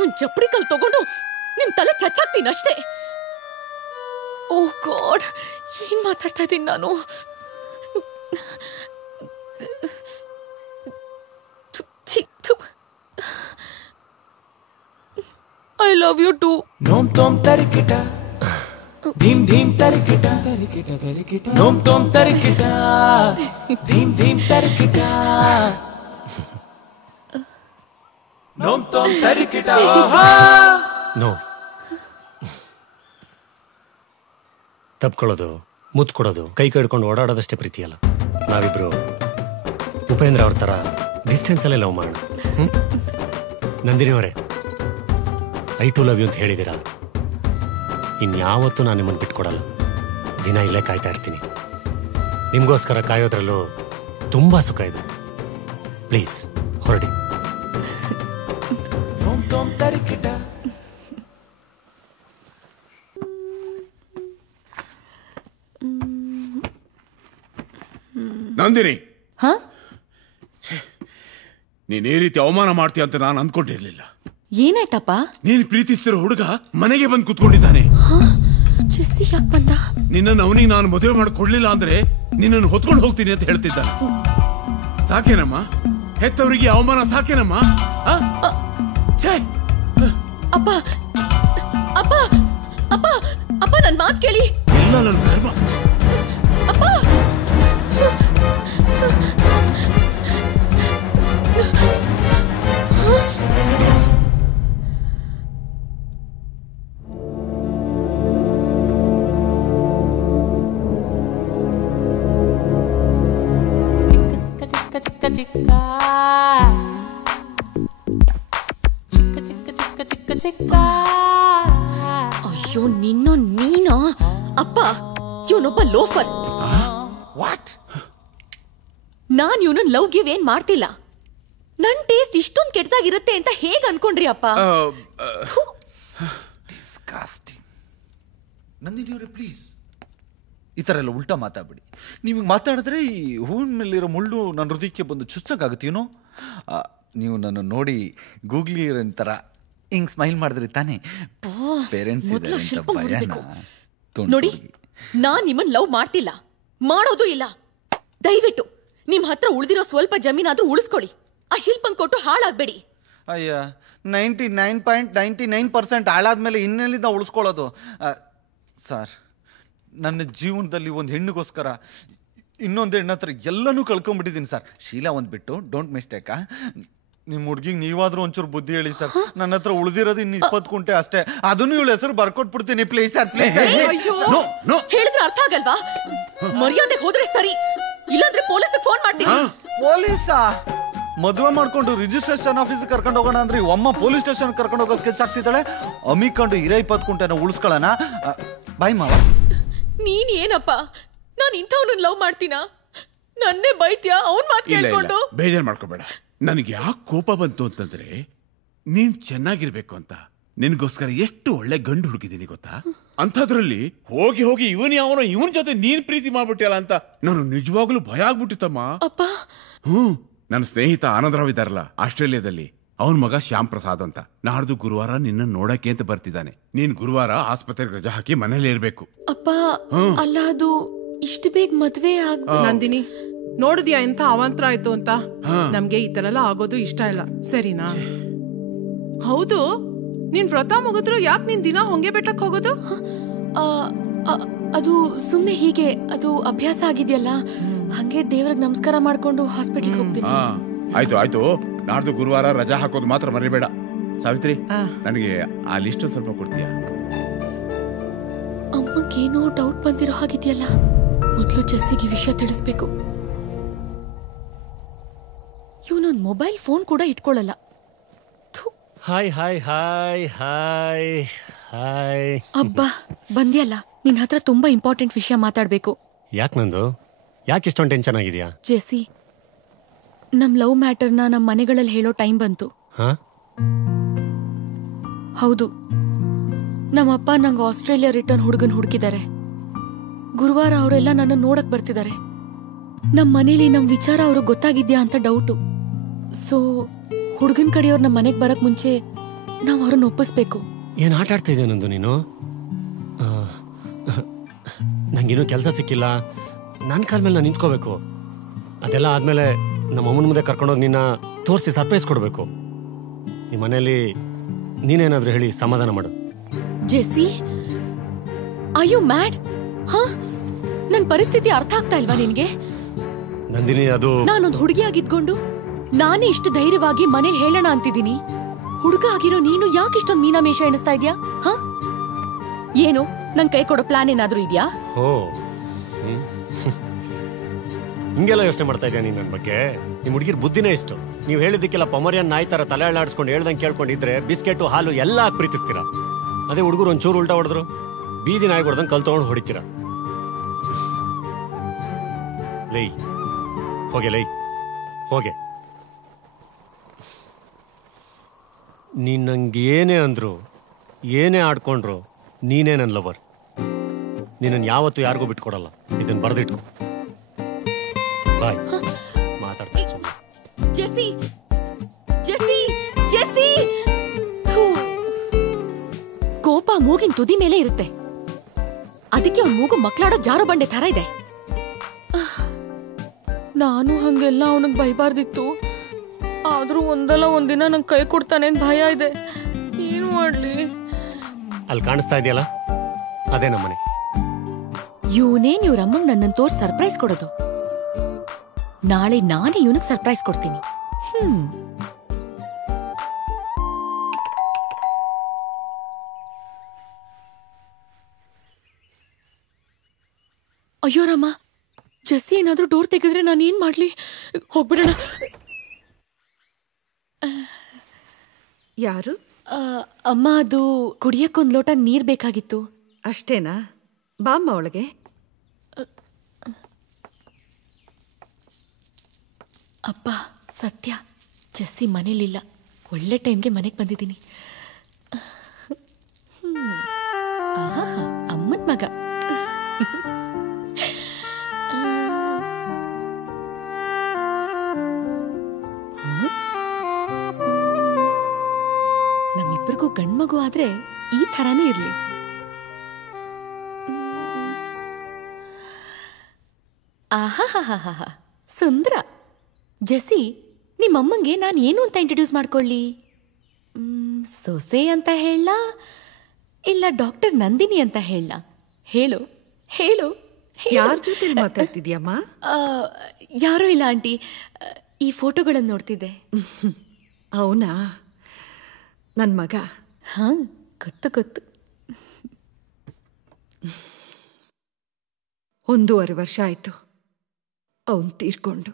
ಒಂದ್ ಚಪ್ಪಡಿ ಕಲ್ ತಗೊಂಡು ನಿಮ್ ತಲೆ ಚಚ್ಚಾಕ್ತೀನಿ ಅಷ್ಟೇ. ಓ ಗಾಡ್, ಏನ್ ಮಾತಾಡ್ತಾ ಇದ್ದೀನಿ ನಾನು? I love you too. ನೋಮ್ ತೋಮ್ ತರಿಕಿಟ, ಧೀಮ್ ಧೀಮ್ ತರಿಕಿಟ, ನೋಮ್ ತೋಮ್ ತರಿಕಿಟ, ಧೀಮ್ ಧೀಮ್ ತರಿಕಿಟ, ನೋಮ್ ತೋಮ್ ತರಿಕಿಟ. ನೋ, ತಪ್ಕೊಳ್ಳೋದು, ಮುತ್ತು ಕೊಡೋದು, ಕೈ ಕಡ್ಕೊಂಡು ಓಡಾಡೋದಷ್ಟೇ ಪ್ರೀತಿ ಅಲ್ಲ. ನಾವಿಬ್ರು ಉಪೇಂದ್ರ ಅವ್ರ ಥರ ಡಿಸ್ಟೆನ್ಸಲ್ಲೇ ಲವ್ ಮಾಡೋಣ. ನಂದಿನಿ ಅವರೇ, ಐ ಟು ಲವ್ ಯು ಅಂತ ಹೇಳಿದ್ದೀರಾ. ಇನ್ಯಾವತ್ತೂ ನಾನು ನಿಮ್ಮನ್ನು ಬಿಟ್ಕೊಡಲ್ಲ. ದಿನ ಇಲ್ಲೇ ಕಾಯ್ತಾ ಇರ್ತೀನಿ. ನಿಮಗೋಸ್ಕರ ಕಾಯೋದ್ರಲ್ಲೂ ತುಂಬ ಸುಖ ಇದೆ. ಪ್ಲೀಸ್ ಹೊರಡಿ. ನಂದಿನಿ, ಹಾ? ನೀನ್ ಈ ರೀತಿ ಅವಮಾನ ಮಾಡ್ತೀಯ ಅಂತ ನಾನು ಅನ್ಕೊಂಡಿರ್ಲಿಲ್ಲ. ಏನಾಯ್ತಪ್ಪ? ನೀನ್ ಪ್ರೀತಿಸ್ತಿರೋ ಹುಡುಗ ಮನೆಗೆ ಬಂದು ಕುತ್ಕೊಂಡಿದ್ದಾನೆ. ಜೆಸ್ಸಿ ಯಾಕೆ ಬಂದ? ನಿನ್ನನ್ನು ಅವನಿಗೆ ನಾನು ಮದುವೆ ಮಾಡಿಕೊಡ್ಲಿಲ್ಲ ಅಂದ್ರೆ ನಿನ್ನನ್ನು ಹೊತ್ಕೊಂಡು ಹೋಗ್ತೀನಿ ಅಂತ ಹೇಳ್ತಿದ್ದಾನೆ. ಸಾಕೇನಮ್ಮ? ಹೆತ್ತವರಿಗೆ ಅವಮಾನ ಸಾಕೇನಮ್ಮ? ಅಪ್ಪ ಅಪ್ಪ ಅಪ್ಪ ಅಪ್ಪ, ನನ್ ಮಾತು ಕೇಳಿ. ಇಲ್ಲ, ನನ್ನ ಕರ್ಮ. ಅಪ್ಪ, ಅಯ್ಯೋ ನೀನು ಅಪ್ಪ, ಇವನೊಬ್ಬ ಲೋಫರ್. ನಾನ್ ಇವನನ್ನ ಲವ್ ಗಿವ್ ಏನ್ ಮಾಡ್ತಿಲ್ಲ. ನನ್ ಟೇಸ್ಟ್ ಇಷ್ಟೊಂದು ಕೆಟ್ಟದಾಗಿರುತ್ತೆ ಅಂತ ಹೇಗ್ ಅನ್ಕೊಂಡ್ರಿ ಅಪ್ಪ? ನಂದಿನಿಯವರೇ, ಪ್ಲೀಸ್ ಈ ಥರ ಎಲ್ಲ ಉಲ್ಟಾ ಮಾತಾಡ್ಬಿಡಿ. ನೀವು ಮಾತಾಡಿದ್ರೆ ಈ ಹೂವಿನ ಮೇಲಿರೋ ಮುಳ್ಳು ನನ್ನ ಹೃದಯಕ್ಕೆ ಬಂದು ಚುಚ್ಚಾಗತ್ತೀನೋ. ನೀವು ನನ್ನ ನೋಡಿ ಗೂಗ್ಲಿ ಥರ ಹಿಂಗ್ ಸ್ಮೈಲ್ ಮಾಡಿದ್ರಿ ತಾನೇ. ಪೇರೆಂಟ್ಸ್ ನೋಡಿ, ನಾನ್ ನಿಮ್ಮನ್ ಲವ್ ಮಾಡ್ತಿಲ್ಲ, ಮಾಡೋದು ಇಲ್ಲ. ದಯವಿಟ್ಟು ನಿಮ್ ಹತ್ರ ಉಳಿದಿರೋ ಸ್ವಲ್ಪ ಜಮೀನಾದ್ರೂ ಉಳಿಸ್ಕೊಳ್ಳಿ. ಆ ಶಿಲ್ಪನ್ ಕೊಟ್ಟು ಹಾಳಾಗ್ಬೇಡಿ. ಅಯ್ಯ, 99.99% ಹಾಳಾದ್ಮೇಲೆ ಇನ್ನೆಲ್ಲಿಂದ ಉಳಿಸ್ಕೊಳ್ಳೋದು? ಸರ್, ನನ್ನ ಜೀವನದಲ್ಲಿ ಒಂದು ಹೆಣ್ಣಿಗೋಸ್ಕರ ಇನ್ನೊಂದು ಹೆಣ್ಣ ಹತ್ರ ಎಲ್ಲನೂ ಕಳ್ಕೊಂಡ್ಬಿಟ್ಟಿದ್ದೀನಿ ಸರ್. ಶೀಲಾ ಒಂದು ಬಿಟ್ಟು, ಡೋಂಟ್ ಮಿಸ್ಟೇಕಾ. ನಿಮ್ಮ ಹುಡುಗಿಗೆ ನೀವಾದ್ರೂ ಒಂಚೂರು ಬುದ್ಧಿ ಹೇಳಿ ಸರ್. ನನ್ನ ಹತ್ರ ಉಳಿದಿರೋದು ಇನ್ನು 20 ಕುಂಟೆ ಅಷ್ಟೇ. ಅದನ್ನು ಇವಳ ಹೆಸರು ಬರ್ಕೊಟ್ಬಿಡ್ತೀನಿ ಪ್ಲೀಸ್ ಸರ್, ಪ್ಲೀಸ್. ಹೇಳಿದ್ರೆ ಅರ್ಥ ಆಗಲ್ವಾ? ಮರ್ಯಾದೆ ಹೋದ್ರೆ ಸರಿ, ಇಲ್ಲಾಂದ್ರೆ ಪೊಲೀಸ್ ಫೋನ್ ಮಾಡ್ತೀನಿ. ಪೊಲೀಸಾ? ಮದುವೆ ಮಾಡ್ಕೊಂಡು ರಿಜಿಸ್ಟ್ರೇಷನ್ ಆಫೀಸ್ ಕರ್ಕೊಂಡು ಹೋಗೋಣ ಅಂದ್ರೆ ಅಮ್ಮ ಪೊಲೀಸ್ ಸ್ಟೇಷನ್ ಕರ್ಕೊಂಡು ಹೋಗೋ ಸ್ಕೆಚ್ ಆಗ್ತಿದ್ದಾಳೆ. ಅಮ್ಮಿಕೊಂಡು 20 ಕುಂಟೆನ ಉಳಿಸ್ಕೊಳ್ಳೋಣ. ಬಾಯ್ ಮಾವ. ನೀನ್ ಏನಪ್ಪ, ನಾನು ಇಂಥವ್ನನ್ನ ಲವ್ ಮಾಡ್ತೀನಾ? ನನ್ನೇ ಬೈತ್ಯಾ ಅವನ್ ಮಾತು ಕೇಳ್ಕೊಂಡು? ಬೇಜಾರು ಮಾಡ್ಕೋಬೇಡ. ನನಗೆ ಯಾಕೆ ಕೋಪ ಬಂತು ಅಂತಂದ್ರೆ, ನೀನ್ ಚೆನ್ನಾಗಿರ್ಬೇಕು ಅಂತ ನಿನ್ಗೋಸ್ಕರ ಎಷ್ಟು ಒಳ್ಳೆ ಗಂಡು ಹುಡುಕಿದೀನಿ ಗೊತ್ತಾ? ಅಂಥದ್ರಲ್ಲಿ ಹೋಗಿ ಹೋಗಿ ಇವನ್ ಜೊತೆ ನೀನ್ ಪ್ರೀತಿ ಮಾಡ್ಬಿಟ್ಟಿಯಲ್ಲ ಅಂತ ನಾನು ನಿಜವಾಗ್ಲೂ ಭಯ ಆಗ್ಬಿಟ್ಟಿತ್ತಮ್ಮ. ನನ್ನ ಸ್ನೇಹಿತ ಆನಂದರಾವ್ ಇದಾರಲ್ಲ ಆಸ್ಟ್ರೇಲಿಯಾದಲ್ಲಿ, ಅವನ್ ಮಗ ಶ್ಯಾಮ್ ಪ್ರಸಾದ್ ಅಂತ ನಾಡ್ದು ಗುರುವಾರ ನಿನ್ನ ನೋಡಕ್ಕೆ ಅಂತ ಬರ್ತಿದ್ದಾನೆ. ನೀನ್ ಗುರುವಾರ ಆಸ್ಪತ್ರೆಗೆ ರಜಾ ಹಾಕಿ ಮನೇಲಿ ಇರ್ಬೇಕು. ಅಪ್ಪ ಅಲ್ಲ, ಅದು ಇಷ್ಟು ಬೇಗ ಮದ್ವೆ ನಂದಿನಿ, ನೋಡಿದ್ಯಾ ಎಂತ ಅವಾಂತರ ಆಯ್ತು ಅಂತ? ನಮ್ಗೆ ಈ ತರ ಎಲ್ಲ ಆಗೋದು ಇಷ್ಟ ಇಲ್ಲ, ಸರಿನಾ? ಹೌದು, ನೀನ್ ವ್ರತ ಮುಗಿದ್ರು ಯಾಕೆ ನೀನ್ ದಿನ ಹೊಂಗೆ ಬೆಟ್ಟಕ್ ಹೋಗೋದು? ಅದು ಸುಮ್ನೆ ಹೀಗೆ, ಅದು ಅಭ್ಯಾಸ ಆಗಿದ್ಯಲ್ಲ, ಹಂಗೆ ದೇವ್ರಿಗೆ ನಮಸ್ಕಾರ ಮಾಡ್ಕೊಂಡು ಹಾಸ್ಪಿಟಲ್ ಹೋಗ್ತೀನಿ. ಆಯ್ತು, ನಾಡ್ದು ಗುರುವಾರ ರಜಾ ಹಾಕೋದು ಮಾತ್ರ ಮರಿಬೇಡ. ಸಾವಿತ್ರಿ, ನನಗೆ ಆ ಲಿಸ್ಟ್ ಸ್ವಲ್ಪ ಕೊಡ್ತೀಯಾ? ಅಮ್ಮಗೇನೋ ಡೌಟ್ ಬಂದಿರೋ ಹಾಗಿದ್ಯಲ್ಲ, ಮೊದಲು ಜೆಸ್ಸಿಗೆ ವಿಷಯ ತಿಳಿಸ್ಬೇಕು. ಇವನೊಂದು ಮೊಬೈಲ್ ಫೋನ್ ಕೂಡ ಇಟ್ಕೊಳ್ಳಲ್ಲ. Hi hi hi hi hi. ಅಬ್ಬಾ ಬಂದ್ಯಲ್ಲ, ನಿನ್ ಹತ್ರ ತುಂಬಾ ಇಂಪಾರ್ಟೆಂಟ್ ವಿಷಯ ಮಾತಾಡ್ಬೇಕು. ಯಾಕೆ ನಂದು? ಯಾಕೆ ಇಷ್ಟೊಂದು ಟೆನ್ಷನ್ ಆಗಿದ್ಯಾ? ಜೆಸ್ಸಿ, ನಮ್ ಲವ್ ಮ್ಯಾಟರ್ನ ನಮ್ ಮನೆಗಳಲ್ಲಿ ಹೇಳೋ ಟೈಮ್ ಬಂತು. ಹೌದು, ನಮ್ಮಪ್ಪ ನಂಗೆ ಆಸ್ಟ್ರೇಲಿಯಾ ರಿಟರ್ನ್ ಹುಡುಗನ್ ಹುಡುಕಿದ್ದಾರೆ. ಗುರುವಾರ ಅವರೆಲ್ಲ ನನ್ನ ನೋಡಕ್ ಬರ್ತಿದ್ದಾರೆ. ನಮ್ ಮನೇಲಿ ನಮ್ ವಿಚಾರ ಅವ್ರಿಗೆ ಗೊತ್ತಾಗಿದ್ಯಾ ಅಂತ ಡೌಟು. ಸೊ ಹುಡುಗನ್ ಕಡೆಯವ್ರು ನಮ್ಮ ಮನೆಗೆ ಬರಕ್ ಮುಂಚೆ ನಾವ್ ಅವ್ರನ್ನ ಒಪ್ಪಿಸ್ಬೇಕು. ಏನ್ ಆಟ ಆಡ್ತಾ ಇದೆಯಾ ನಂದು ನೀನು? ನಂಗೇನು ಕೆಲಸ ಸಿಕ್ಕಿಲ್ಲ, ನನ್ನ ಕಾಲ ಮೇಲೆ ನಾನು ನಿಂತ್ಕೋಬೇಕು. ಅದೆಲ್ಲ ಆದ್ಮೇಲೆ ನಮ್ಮ ಅಮ್ಮನ ಮುಂದೆ ಕರ್ಕೊಂಡೋಗಿ ನಿನ್ನ ತೋರಿಸಿ ಸರ್ಪ್ರೈಸ್ ಕೊಡಬೇಕು. ನಿಮ್ಮ ಮನೆಯಲ್ಲಿ ನೀನೇನಾದ್ರೂ ಹೇಳಿ ಸಮಾಧಾನ ಮಾಡು. Jessie, are you mad? ನನ್ ಪರಿಸ್ಥಿತಿ ಅರ್ಥ ಆಗ್ತಾ ಇಲ್ವಾ ನಿನ್ಗೆ? ನಂದಿನಿ, ಅದು ನಾನೊಂದು ಹುಡುಗಿ ಆಗಿದ್ಕೊಂಡು ನಾನೇ ಇಷ್ಟು ಧೈರ್ಯವಾಗಿ ಮನೇಲಿ ಹೇಳೋಣ ಅಂತಿದ್ದೀನಿ. ಹುಡುಗ ಆಗಿರೋ ನೀನು ಯಾಕೆ ಇಷ್ಟೊಂದು ಮೀನಾಮೇಷ ಎಣಿಸ್ತಾ ಇದ್ಯಾ? ಏನು ನನ್ ಕೈ ಕೊಡೋ ಪ್ಲಾನ್ ಏನಾದ್ರೂ ಇದ್ಯಾ? ಹಿಂಗೆಲ್ಲ ಯೋಚನೆ ಮಾಡ್ತಾ ಇದೆಯಾ ನೀನ್ ನನ್ನ ಬಗ್ಗೆ? ನಿಮ್ ಹುಡುಗಿರ್ ಬುದ್ಧಿನೇ ಇಷ್ಟು. ನೀವು ಹೇಳಿದ್ದಕ್ಕೆಲ್ಲ ಪೊಮರಿಯನ್ ನಾಯಿ ತರ ತಲೆ ಅಳ್ಳಾಡ್ಸ್ಕೊಂಡು ಹೇಳ್ದಂಗೆ ಕೇಳ್ಕೊಂಡಿದ್ರೆ ಬಿಸ್ಕೆಟು ಹಾಲು ಎಲ್ಲ ಹಾಕಿ ಪ್ರೀತಿಸ್ತೀರಾ. ಅದೇ ಹುಡುಗರು ಒಂಚೂರು ಉಲ್ಟಾ ಹೊಡೆದ್ರು ಬೀದಿ ನಾಯಿ ಹೊಡೆದಂಗೆ ಕಲ್ ತಗೊಂಡು ಹೊಡಿತೀರಾ. ಲೈ ಹೋಗೆ ನೀನ್ ನಂಗೆ ಏನೇ ಅಂದ್ರು, ಏನೇ ಆಡ್ಕೊಂಡ್ರು, ನೀನೇ ನನ್ನ ಲವರ್. ನೀನನ್ನು ಯಾವತ್ತೂ ಯಾರಿಗೂ ಬಿಟ್ಕೊಡಲ್ಲ. ಇದನ್ನ ಬರೆದಿಟ್ಕೊ. ಬಾಯ್. ಮಾತಾಡ್ತೀನಿ. Jessie, Jessie, Jessie. ಕೋಪ ಮೂಗಿನ ತುದಿ ಮೇಲೆ ಇರುತ್ತೆ, ಅದಕ್ಕೆ ಅವ್ನ ಮೂಗು ಮಕ್ಕಳಾಡೋ ಜಾರು ಬಂಡೆ ತರ ಇದೆ. ನಾನು ಹಂಗೆಲ್ಲ ಅವನಿಗೆ ಬೈಬಾರ್ದಿತ್ತು. ಆದ್ರೂ ಒಂದಲ್ಲ ಒಂದಿನ ನಂಗೆ ಕೈ ಕೊಡ್ತಾನೆ ಅಂತ ಭಯ ಇದೆ. ಏನು ಮಾಡ್ಲಿ? ಅಲ್ಲಿ ಕಾಣಿಸ್ತಾ ಇದೆಯಲ್ಲ, ಅದೇ ನಮ್ಮನೆ. ಇವನೇನ್ ಇವ್ರಮ್ಮಂಗ್ ನನ್ನನ್ನು ತೋರ್ಸಿ ಸರ್ಪ್ರೈಸ್ ಕೊಡೋದು. ನಾಳೆ ನಾನೇ ಇವನಿಗೆ ಸರ್ಪ್ರೈಸ್ ಕೊಡ್ತೀನಿ. ಅಯ್ಯೋ ರಾಮ, ಜೆಸ್ಸಿ ಏನಾದ್ರೂ ಡೋರ್ ತೆಗೆದ್ರೆ ನಾನು ಏನ್ ಮಾಡ್ಲಿ? ಹೋಗ್ಬಿಡೋಣ. ಯಾರು? ಅಮ್ಮ, ಅದು ಕುಡಿಯಕ್ಕೊಂದು ಲೋಟ ನೀರ್ ಬೇಕಾಗಿತ್ತು. ಅಷ್ಟೇನಾ? ಬಾಮ್ಮ ಒಳಗೆ. ಅಪ್ಪ ಸತ್ಯ, ಜೆಸ್ಸಿ ಮನೇಲಿಲ್ಲ. ಒಳ್ಳೆ ಟೈಮ್ಗೆ ಮನೆಗೆ ಬಂದಿದ್ದೀನಿ. ಅಮ್ಮನ ಮಗ. ನಮ್ಮಿಬ್ಬರಿಗೂ ಗಂಡ್ಮಗು ಆದ್ರೆ ಈ ಥರಾನೇ ಇರ್ಲಿ. ಆಹಾ, ಸುಂದರ. ಜೆಸ್ಸಿ, ನಿಮ್ಮಮ್ಮಂಗೆ ನಾನು ಏನು ಅಂತ ಇಂಟ್ರೊಡ್ಯೂಸ್ ಮಾಡ್ಕೊಳ್ಳಿ? ಸೊಸೆ ಅಂತ ಹೇಳ, ಇಲ್ಲ ಡಾಕ್ಟರ್ ನಂದಿನಿ ಅಂತ ಹೇಳ? ಹೇಳು ಹೇಳು ಯಾರ ಜೊತೆ ಮಾತಾಡ್ತಿದ್ಯಮ್ಮ? ಯಾರೂ ಇಲ್ಲ ಆಂಟಿ, ಈ ಫೋಟೋಗಳನ್ನು ನೋಡ್ತಿದ್ದೆ. ಅವನಾ? ನನ್ನ ಮಗ. ಹಾ, ಗೊತ್ತು. 1.5 ವರ್ಷ ಆಯ್ತು ಅವನು ತೀರ್ಕೊಂಡು.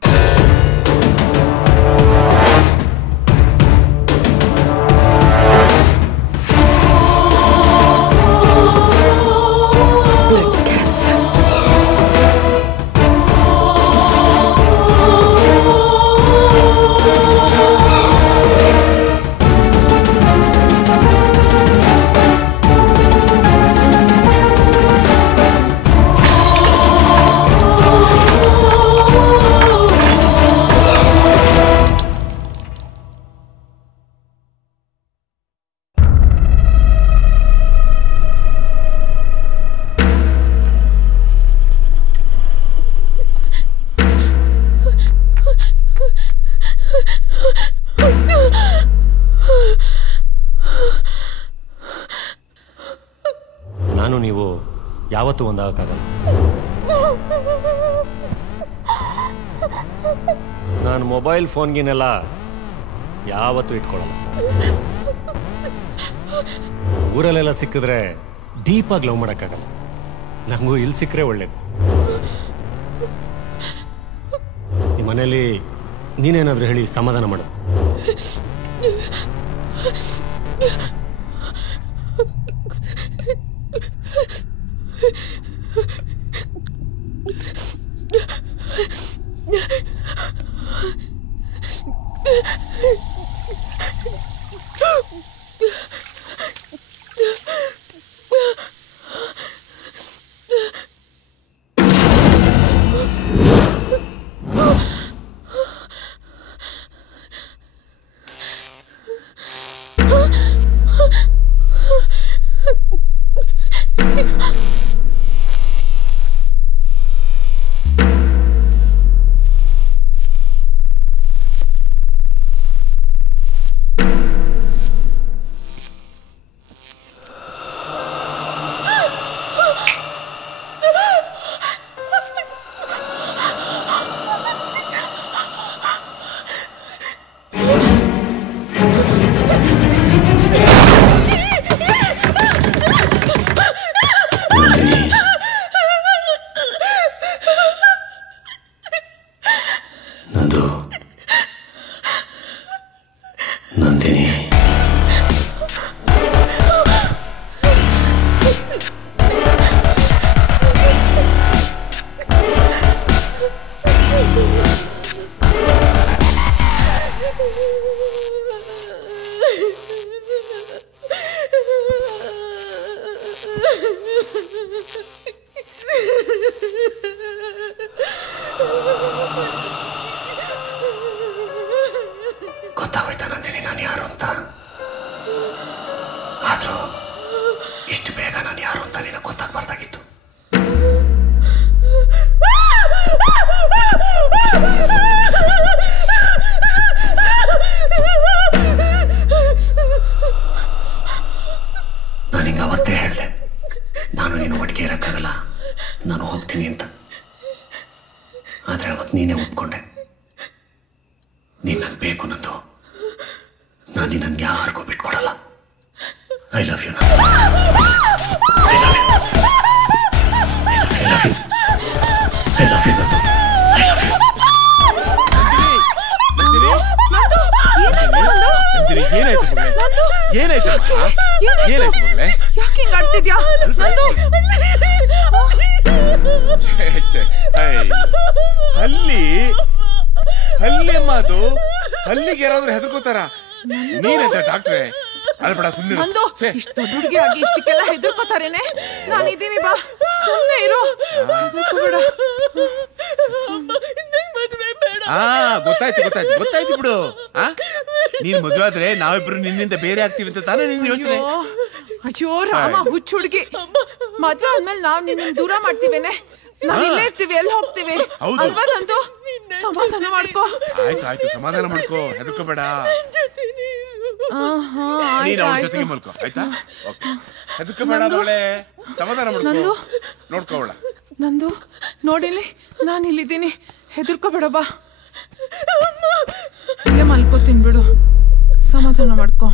ನಾನು ನೀವು ಯಾವತ್ತೂ ಒಂದಾಗಕ್ಕಾಗಲ್ಲ. ನಾನು ಮೊಬೈಲ್ ಫೋನ್ಗಿನೆಲ್ಲ ಯಾವತ್ತೂ ಇಟ್ಕೊಳ್ಳಲ್ಲ. ಊರಲ್ಲೆಲ್ಲ ಸಿಕ್ಕಿದ್ರೆ ಡೀಪಾಗಿ ಲವ್ ಮಾಡೋಕ್ಕಾಗಲ್ಲ. ನನಗೂ ಇಲ್ಲಿ ಸಿಕ್ಕರೆ ಒಳ್ಳೇದು. ಈ ಮನೇಲಿ ನೀನೇನಾದರೂ ಹೇಳಿ ಸಮಾಧಾನ ಮಾಡು. ಗೊತ್ತಾಗೋಯ್ತಾ ನಂದಿನಿ ನಾನು ಯಾರು ಅಂತ? ಆದ್ರೂ ಇಷ್ಟು ಬೇಗ ನಾನು ಯಾರು ಅಂತ ನಿನಗೆ ಗೊತ್ತಾಗಬಾರ್ದಾಗಿತ್ತು. ನಾನು ಹಿಂಗೆ ಅವತ್ತೇ ಹೇಳಿದೆ, ನಾನು ನೀನು ಒಟ್ಟಿಗೆ ಇರೋಕ್ಕಾಗಲ್ಲ, ನಾನು ಹೋಗ್ತೀನಿ ಅಂತ. ಆದರೆ ಅವತ್ತು ನೀನೇ ಒಪ್ಕೊಂಡೆ. ನೀನು ನನಗೆ ಬೇಕು ನಂದು. ನಾನು ನಿನ್ನನ್ನು ಯಾರಿಗೂ ಬಿಟ್ಕೊಡಲ್ಲ. I love you. I love you. I love you. I love you ನಂದು. I love you. ಏನಾಯ್ತು ಮಗಳೇ? ಏನಾಯ್ತು ಏನಾಯ್ತು ಮಗಳೇ? ಯಾಕೆ ಹಿಂಗ್ ಆಡ್ತಿದ್ಯಾ? ಹಲ್ಲಿ ಅಮ್ಮ, ಅದು ಹಲ್ಲಿಗೆ ಯಾರಾದ್ರೂ ಹೆದರ್ಕೋತಾರ? ನೀನಂತ ಡಾಕ್ಟ್ರೆ ಅಲ್ಬೇಡ, ಸುಮ್ಮನೆ. ಇಷ್ಟು ದೊಡ್ಡ ಹುಡುಗಿ ಆಗಿ ಇಷ್ಟಕ್ಕೆಲ್ಲ ಹೆದರ್ಕೋತಾರೇನೆ? ನಾನಿದ್ದೀನಿ, ಬಾ, ಸುಮ್ಮನೆ ಇರು. ಗೊತ್ತಾಯ್ತು ಬಿಡು. ನೀನ್ ಮದುವೆ ಆದ್ರೆ ನಾವಿಬ್ರು ನಿನ್ನಿಂದ ಬೇರೆ ಆಗ್ತೀವಿ ಅಂತ ತಾನೇ ನಿನ್ ಯೋಚನೆ? ಅಯ್ಯೋ ರಾಮ, ಹುಚ್ಚ ಹುಡುಗಿ. ಮದ್ವೆ ಆದ್ಮೇಲೆ ನಾವ್ ನಿನ್ನ ದೂರ ಮಾಡ್ತೀವೇನೆ? ನಾವ್ ಇಲ್ಲೇ ಇರ್ತೀವಿ, ಎಲ್ಲಿ ಹೋಗ್ತೀವಿ ಅಲ್ವಾ? ನಂದು ಸಮಾಧಾನ ಮಾಡ್ಕೋ. ಆಯ್ತು ಸಮಾಧಾನ ಮಾಡ್ಕೋ, ಹೆದರ್ಕೋಬೇಡ. ನೀನ್ ಅವಳ ಜೊತೆಗೆ ಮಲ್ಕೋ, ಆಯ್ತಾ? ಹೆದರ್ಕೋಬೇಡ ಮಗಳೇ, ಸಮಾಧಾನ ಮಾಡ್ಕೋ. ನೋಡ್ಕೋಬೇಡ. ನಂದು ನೋಡಿಲಿ ನಾನು ಇಲ್ಲಿದ್ದೀನಿ, ಹೆದರ್ಕೋಬೇಡ ಬಾ. ಇಲ್ಲೇ ಮಲ್ಕೋತೀನಿ ಬಿಡು, ಸಮಾಧಾನ ಮಾಡ್ಕೊ.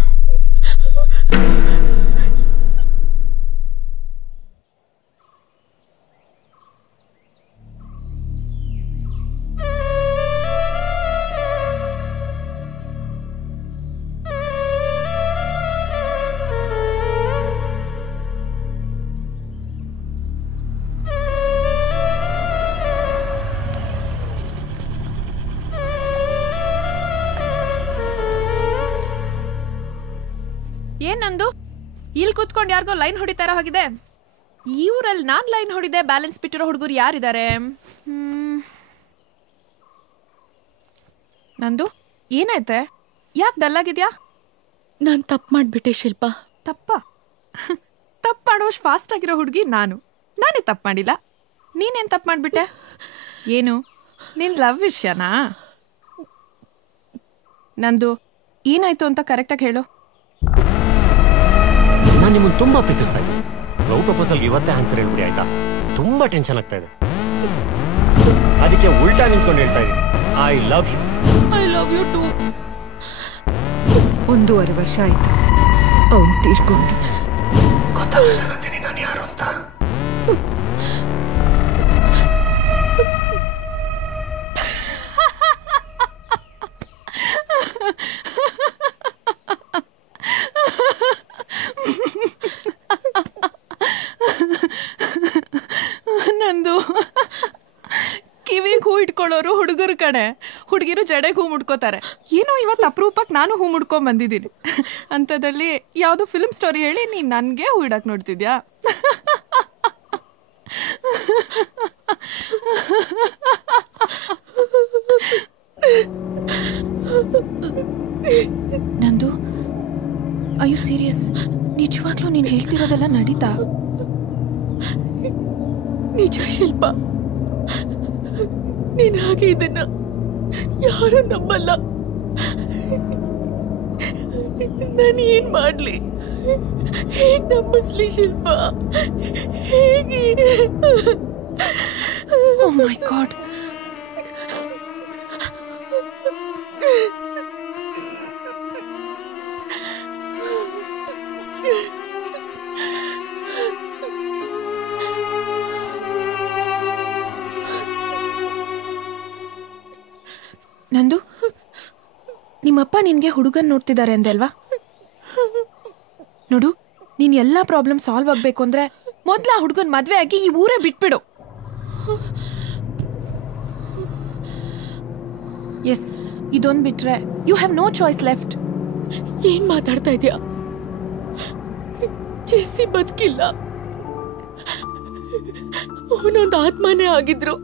ಏನಂದು ಇಲ್ಲಿ ಕೂತ್ಕೊಂಡು ಯಾರಿಗೋ ಲೈನ್ ಹೊಡಿತಾರ ಹೋಗಿದೆ. ಈ ಊರಲ್ಲಿ ನಾನ್ ಲೈನ್ ಹೊಡಿದೆ ಬ್ಯಾಲೆನ್ಸ್ ಬಿಟ್ಟಿರೋ ಹುಡುಗರು ಯಾರಿದ್ದಾರೆ? ನಂದು ಏನಾಯ್ತೆ? ಯಾಕೆ ಡಲ್ ಆಗಿದ್ಯಾ? ನಾನು ತಪ್ಪು ಮಾಡಿಬಿಟ್ಟೆ ಶಿಲ್ಪ. ತಪ್ಪ? ತಪ್ಪು ಮಾಡೋಷ್ಟು ಫಾಸ್ಟ್ ಆಗಿರೋ ಹುಡುಗಿ ನಾನೇ ತಪ್ಪು ಮಾಡಿಲ್ಲ. ನೀನೇನು ತಪ್ಪು ಮಾಡಿಬಿಟ್ಟೆ? ಏನು ನಿನ್ನ ಲವ್ ವಿಷಯನಾ? ನಂದು ಏನಾಯ್ತು ಅಂತ ಕರೆಕ್ಟಾಗಿ ಹೇಳು. ನಾನು ನಿಮ್ಮನ್ನು ತುಂಬಾ ಪ್ರೀತಿಸ್ತಾ ಇದ್ದೀನಿ. ಲವ್ ಪ್ರಪೋಸಲ್ಗೆ ಇವತ್ತೇ ಆನ್ಸರ್ ಹೇಳ್ಬಿಡಿ ಆಯ್ತಾ? ತುಂಬಾ ಟೆನ್ಷನ್ ಆಗ್ತಾ ಇದೆ, ಅದಕ್ಕೆ ಉಲ್ಟಾ ನಿಂತ್ಕೊಂಡು ಹೇಳ್ತಾ ಇದ್ದೀನಿ I love you. I love you too. 1.5 ವರ್ಷ ಆಯ್ತು ಅವನು ತೀರ್ಕೊಂಡು. ಗೊತ್ತಾಗುತ್ತೆ ನಂದಿನಿ ನಾನು ಯಾರು ಅಂತ. ನಂದು ಕಿವಿಗೆ ಹೂ ಇಟ್ಕೊಳ್ಳೋರು ಹುಡುಗರು ಕಡೆ, ಹುಡುಗಿರು ಜಡೆಗೆ ಹೂ ಮುಡ್ಕೋತಾರೆ. ಏನೋ ಇವತ್ತು ಅಪರೂಪಕ್ಕೆ ನಾನು ಹೂ ಮುಡ್ಕೊಂಡ್ ಬಂದಿದ್ದೀನಿ. ಅಂಥದ್ರಲ್ಲಿ ಯಾವುದೋ ಫಿಲ್ಮ್ ಸ್ಟೋರಿ ಹೇಳಿ ನೀನು ನನಗೆ ಹೂ ಇಡಕ್ಕೆ ನೋಡ್ತಿದ್ಯಾ? ನಂದು ಐ ಯು ಸೀರಿಯಸ್? ನಿಜವಾಗ್ಲೂ ನೀನು ಹೇಳ್ತಿರೋದೆಲ್ಲ ನಡೀತಾ? ನಿಜ ಶಿಲ್ಪ, ನೀನು ಹಾಗೆ ಇದನ್ನ ಯಾರು ನಂಬಲ್ಲ. ನಾನು ಏನ್ ಮಾಡ್ಲಿ? ಹೇಗ್ ನಂಬಿಸ್ಲಿ ಶಿಲ್ಪ? ಹೇಗೆ? ಓ ಮೈ ಗಾಡ್. ನಂದು, ನಿಮ್ಮಪ್ಪ ನಿನ್ಗೆ ಹುಡುಗನ್ ನೋಡ್ತಿದ್ದಾರೆ ಅಂದೆ ಅಲ್ವಾ? ನೋಡು, ನೀನ್ ಎಲ್ಲಾ ಪ್ರಾಬ್ಲಮ್ ಸಾಲ್ವ್ ಆಗ್ಬೇಕು ಅಂದ್ರೆ ಮೊದ್ಲ ಆ ಹುಡುಗನ್ ಮದ್ವೆ ಆಗಿ ಈ ಊರೇ ಬಿಟ್ಬಿಡು. ಎಸ್, ಇದೊಂದು ಬಿಟ್ರೆ you have no choice left. ಏನ್ ಮಾತಾಡ್ತಾ ಇದೀಯಾ? ಜೆಸ್ಸಿ ಬದುಕಿಲ್ಲ, ಅವನೊಂದು ಆತ್ಮನೇ ಆಗಿದ್ರು.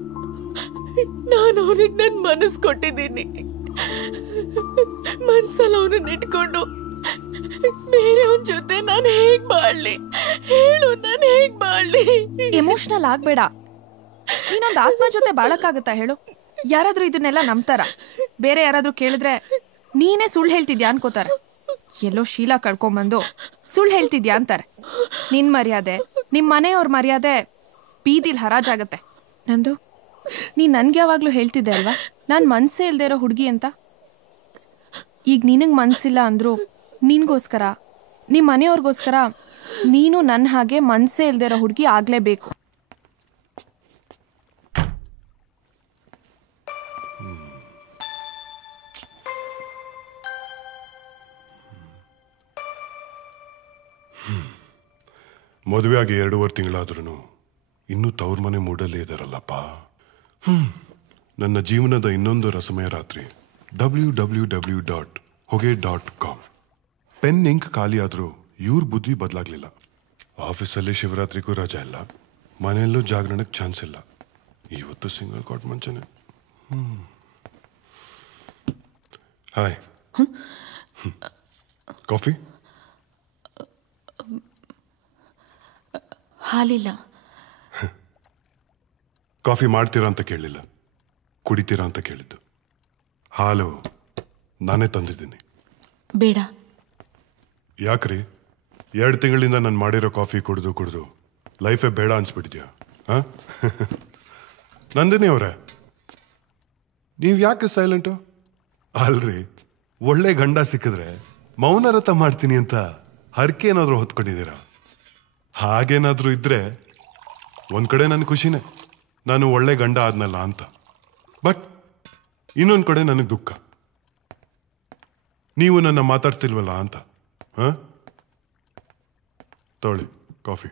ನಾನು ಅವನಿಗೆ ನನ್ನ ಮನಸ್ಸು ಕೊಟ್ಟಿದ್ದೀನಿ. ಮನ್ಸಲ್ಲಿ ಅವನನ್ನ ಇಟ್ಕೊಂಡು ಬೇರೆಯವನ ಜೊತೆ ನಾನು ಹೇಗ್ ಬಾಳ್ಲಿ ಹೇಳು? ನಾನು ಹೇಗ್ ಬಾಳ್ಲಿ? ಎಮೋಷನಲ್ ಆಗ್ಬೇಡ. ನೀನೊಂದು ಆತ್ಮ ಜೊತೆ ಬಾಳಕ್ಕಾಗತ್ತಾ ಹೇಳು? ಯಾರಾದ್ರೂ ಇದನ್ನೆಲ್ಲ ನಂಬ್ತಾರ? ಬೇರೆ ಯಾರಾದ್ರೂ ಕೇಳಿದ್ರೆ ನೀನೇ ಸುಳ್ಳು ಹೇಳ್ತಿದ್ಯಾ ಅನ್ಕೋತಾರೆ. ಎಲ್ಲೋ ಶೀಲ ಕಳ್ಕೊಂಬಂದು ಸುಳ್ಳು ಹೇಳ್ತಿದ್ಯಾ ಅಂತಾರೆ. ನಿನ್ ಮರ್ಯಾದೆ, ನಿಮ್ ಮನೆಯವ್ರ ಮರ್ಯಾದೆ ಬೀದಿಲ್ ಹರಾಜಾಗತ್ತೆ. ನಂದು, ನೀನ್ ನನ್ಗೆ ಯಾವಾಗ್ಲೂ ಹೇಳ್ತಿದ್ದೆ ಅಲ್ವಾ ನಾನ್ ಮನ್ಸೇ ಇಲ್ದೇ ಇರೋ ಹುಡುಗಿ ಅಂತ. ಈಗ ನಿನಗ್ ಮನ್ಸಿಲ್ಲ ಅಂದ್ರು ನಿನ್ಗೋಸ್ಕರ, ನಿಮ್ ಮನೆಯವ್ರಿಗೋಸ್ಕರ ನೀನು ನನ್ನ ಹಾಗೆ ಮನ್ಸೇ ಇಲ್ದೇ ಇರೋ ಹುಡುಗಿ ಆಗ್ಲೇಬೇಕು. ಮದುವೆ ಆಗಿ 2.5 ತಿಂಗಳಾದ್ರೂ ಇನ್ನೂ ತವ್ರ ಮನೆ ಮೂಡಲ್ಲೇ ಇದಾರಲ್ಲಪ್ಪ. ನನ್ನ ಜೀವನದ ಇನ್ನೊಂದು ರಸಮಯ ರಾತ್ರಿ www.hoge.com. ಪೆನ್ ಇಂಕ್ ಖಾಲಿ ಆದರೂ ಇವ್ರ ಬುದ್ಧಿ ಬದಲಾಗ್ಲಿಲ್ಲ. ಆಫೀಸಲ್ಲಿ ಶಿವರಾತ್ರಿಗೂ ರಜಾ ಇಲ್ಲ, ಮನೆಯಲ್ಲೂ ಜಾಗರಣಕ್ಕೆ ಚಾನ್ಸ್ ಇಲ್ಲ. ಇವತ್ತು ಸಿಂಗಲ್ ಕಾಟ್ ಮಂಚನೆ. Hi, coffee? ಹಾಲಿಲ್ಲ. ಕಾಫಿ ಮಾಡ್ತೀರಾ ಅಂತ ಕೇಳಲಿಲ್ಲ, ಕುಡಿತೀರಾ ಅಂತ ಕೇಳಿದ್ದು. ಹಾಲು ನಾನೇ ತಂದಿದ್ದೀನಿ. ಬೇಡ. ಯಾಕ್ರಿ? 2 ತಿಂಗಳಿಂದ ನಾನು ಮಾಡಿರೋ ಕಾಫಿ ಕುಡಿದು ಲೈಫೇ ಬೇಡ ಅನ್ಸ್ಬಿಟ್ಟಿದ್ಯಾ? ನಂದಿನಿ ಅವರೇ, ನೀವು ಯಾಕೆ ಸೈಲೆಂಟು? ಅಲ್ರಿ, ಒಳ್ಳೆ ಗಂಡ ಸಿಕ್ಕಿದ್ರೆ ಮೌನರಥ ಮಾಡ್ತೀನಿ ಅಂತ ಹರಕೆ ಏನಾದರೂ ಹೊತ್ಕೊಂಡಿದ್ದೀರಾ? ಹಾಗೇನಾದರೂ ಇದ್ರೆ ಒಂದ್ ಕಡೆ ನನ್ನ ಖುಷಿನೇ, ನಾನು ಒಳ್ಳೆ ಗಂಡ ಆದ್ನಲ್ಲ ಅಂತ. ಬಟ್ ಇನ್ನೊಂದು ಕಡೆ ನನಗೆ ದುಃಖ, ನೀವು ನನ್ನ ಮಾತಾಡ್ತಿಲ್ವಲ್ಲ ಅಂತ. ತೊಳಿ ಕಾಫಿ.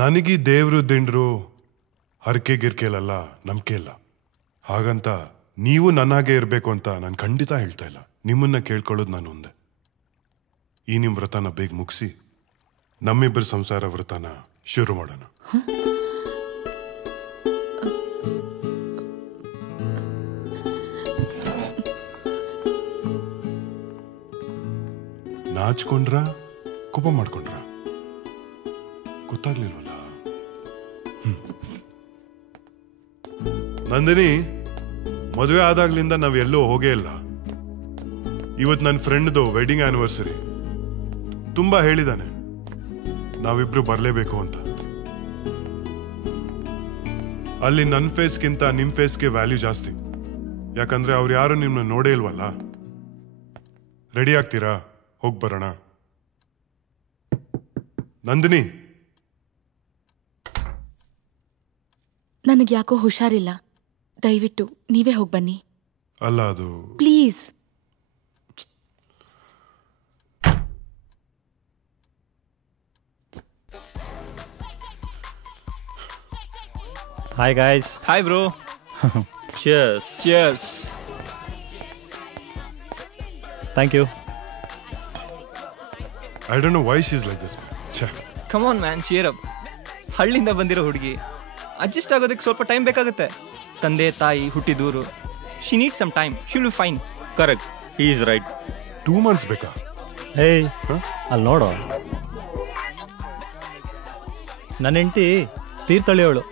ನನಗೀ ದೇವ್ರು ದಿಂಡ್ರು ಹರಕೆ ಗಿರ್ಕೆಲಲ್ಲ ನಂಬಿಕೆ ಇಲ್ಲ. ಹಾಗಂತ ನೀವು ನನ್ನಾಗೆ ಇರಬೇಕು ಅಂತ ನಾನು ಖಂಡಿತ ಹೇಳ್ತಾ ಇಲ್ಲ. ನಿಮ್ಮನ್ನ ಕೇಳ್ಕೊಳ್ಳೋದು ನಾನು ಒಂದೇ, ಈ ನಿಮ್ಮ ವ್ರತನ ಬೇಗ ಮುಗಿಸಿ ನಮ್ಮಿಬ್ಬರ ಸಂಸಾರ ವ್ರತನ ಶುರು ಮಾಡೋಣ. ನಾಚ್ಕೊಂಡ್ರ ಕೋಪ ಮಾಡ್ಕೊಂಡ್ರ ಗೊತ್ತಾಗ್ಲಿಲ್ವಲ್ಲ. ನಂದಿನಿ, ಮದುವೆ ಆದಾಗ್ಲಿಂದ ನಾವ್ ಎಲ್ಲೂ ಹೋಗೇ ಇಲ್ಲ. ಇವತ್ತು ನನ್ನ ಫ್ರೆಂಡ್ದು ವೆಡ್ಡಿಂಗ್ ಆನಿವರ್ಸರಿ. ತುಂಬಾ ಹೇಳಿದಾನೆ ನಾವಿಬ್ರು ಬರ್ಲೇಬೇಕು ಅಂತ. ಅಲ್ಲಿ ನನ್ನ ಫೇಸ್ಗಿಂತ ನಿಮ್ ಫೇಸ್ಗೆ ವ್ಯಾಲ್ಯೂ ಜಾಸ್ತಿ. ಯಾಕಂದ್ರೆ ಅವ್ರು ಯಾರು ನಿಮ್ನ ನೋಡೇ ಇಲ್ವಲ್ಲ. ರೆಡಿ ಆಗ್ತೀರಾ? ಹೋಗ್ ಬರೋಣ. ನಂದಿನಿ, ನನಗೆ ಯಾಕೋ ಹುಷಾರಿಲ್ಲ, ದಯವಿಟ್ಟು ನೀವೇ ಹೋಗಿ ಬನ್ನಿ. ಅಲ್ಲ ಅದು please. Hi guys. Hi bro. Cheers. Cheers. Thank you. I don't know why she's like this. Come on man, cheer up. ಹಳ್ಳಿಯಿಂದ ಬಂದಿರೋ ಹುಡುಗಿ, ಅಡ್ಜಸ್ಟ್ ಆಗೋದಕ್ಕೆ ಸ್ವಲ್ಪ ಟೈಮ್ ಬೇಕಾಗುತ್ತೆ. ತಂದೆ ತಾಯಿ ಹುಟ್ಟಿದೂರು. She need some time. She will be fine. Correct, he is right. 2 months ಬೇಕಾ? ಹೇಯ್, ಅಲ್ಲಿ ನೋಡು, ನನ್ನ ಹೆಂಡತಿ ತೀರ್ಥಳ್ಳಿಯವಳು.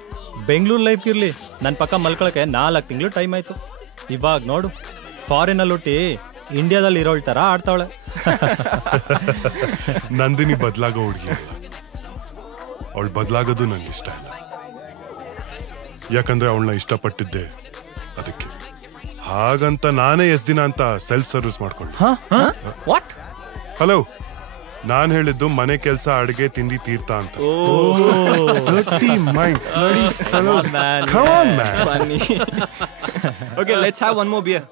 ಬೆಂಗಳೂರು ಲೈಫ್ ಇರಲಿ, ನನ್ನ ಪಕ್ಕ ಮಲ್ಕೊಳಕ್ಕೆ 4 ತಿಂಗಳು ಟೈಮ್ ಆಯಿತು. ಇವಾಗ ನೋಡು, ಫಾರಿನಲ್ಲಿ ಹುಟ್ಟಿ ಇಂಡಿಯಾದಲ್ಲಿ ಇರೋಳ್ ಥರ ಆಡ್ತಾವಳೆ. ನಂದಿನಿ ಬದಲಾಗೋ ಹುಡುಗಿ ಅಲ್ಲ, ಅವಳು ಬದಲಾಗೋದು ನಂಗೆ ಇಷ್ಟ ಇಲ್ಲ. ಯಾಕಂದ್ರೆ ಅವಳನ್ನ ಇಷ್ಟಪಟ್ಟಿದ್ದೆ ಅದಕ್ಕೆ. ಹಾಗಂತ ನಾನೇ ಎಷ್ಟು ದಿನ ಅಂತ ಸೆಲ್ಫ್ ಸರ್ವಿಸ್ ಮಾಡ್ಕೊಂಡೆ. ಹಲೋ, ನಾನ್ ಹೇಳಿದ್ದು ಮನೆ ಕೆಲಸ, ಅಡಿಗೆ, ತಿಂಡಿ, ತೀರ್ಥ ಅಂತ. Okay, let's have one more beer.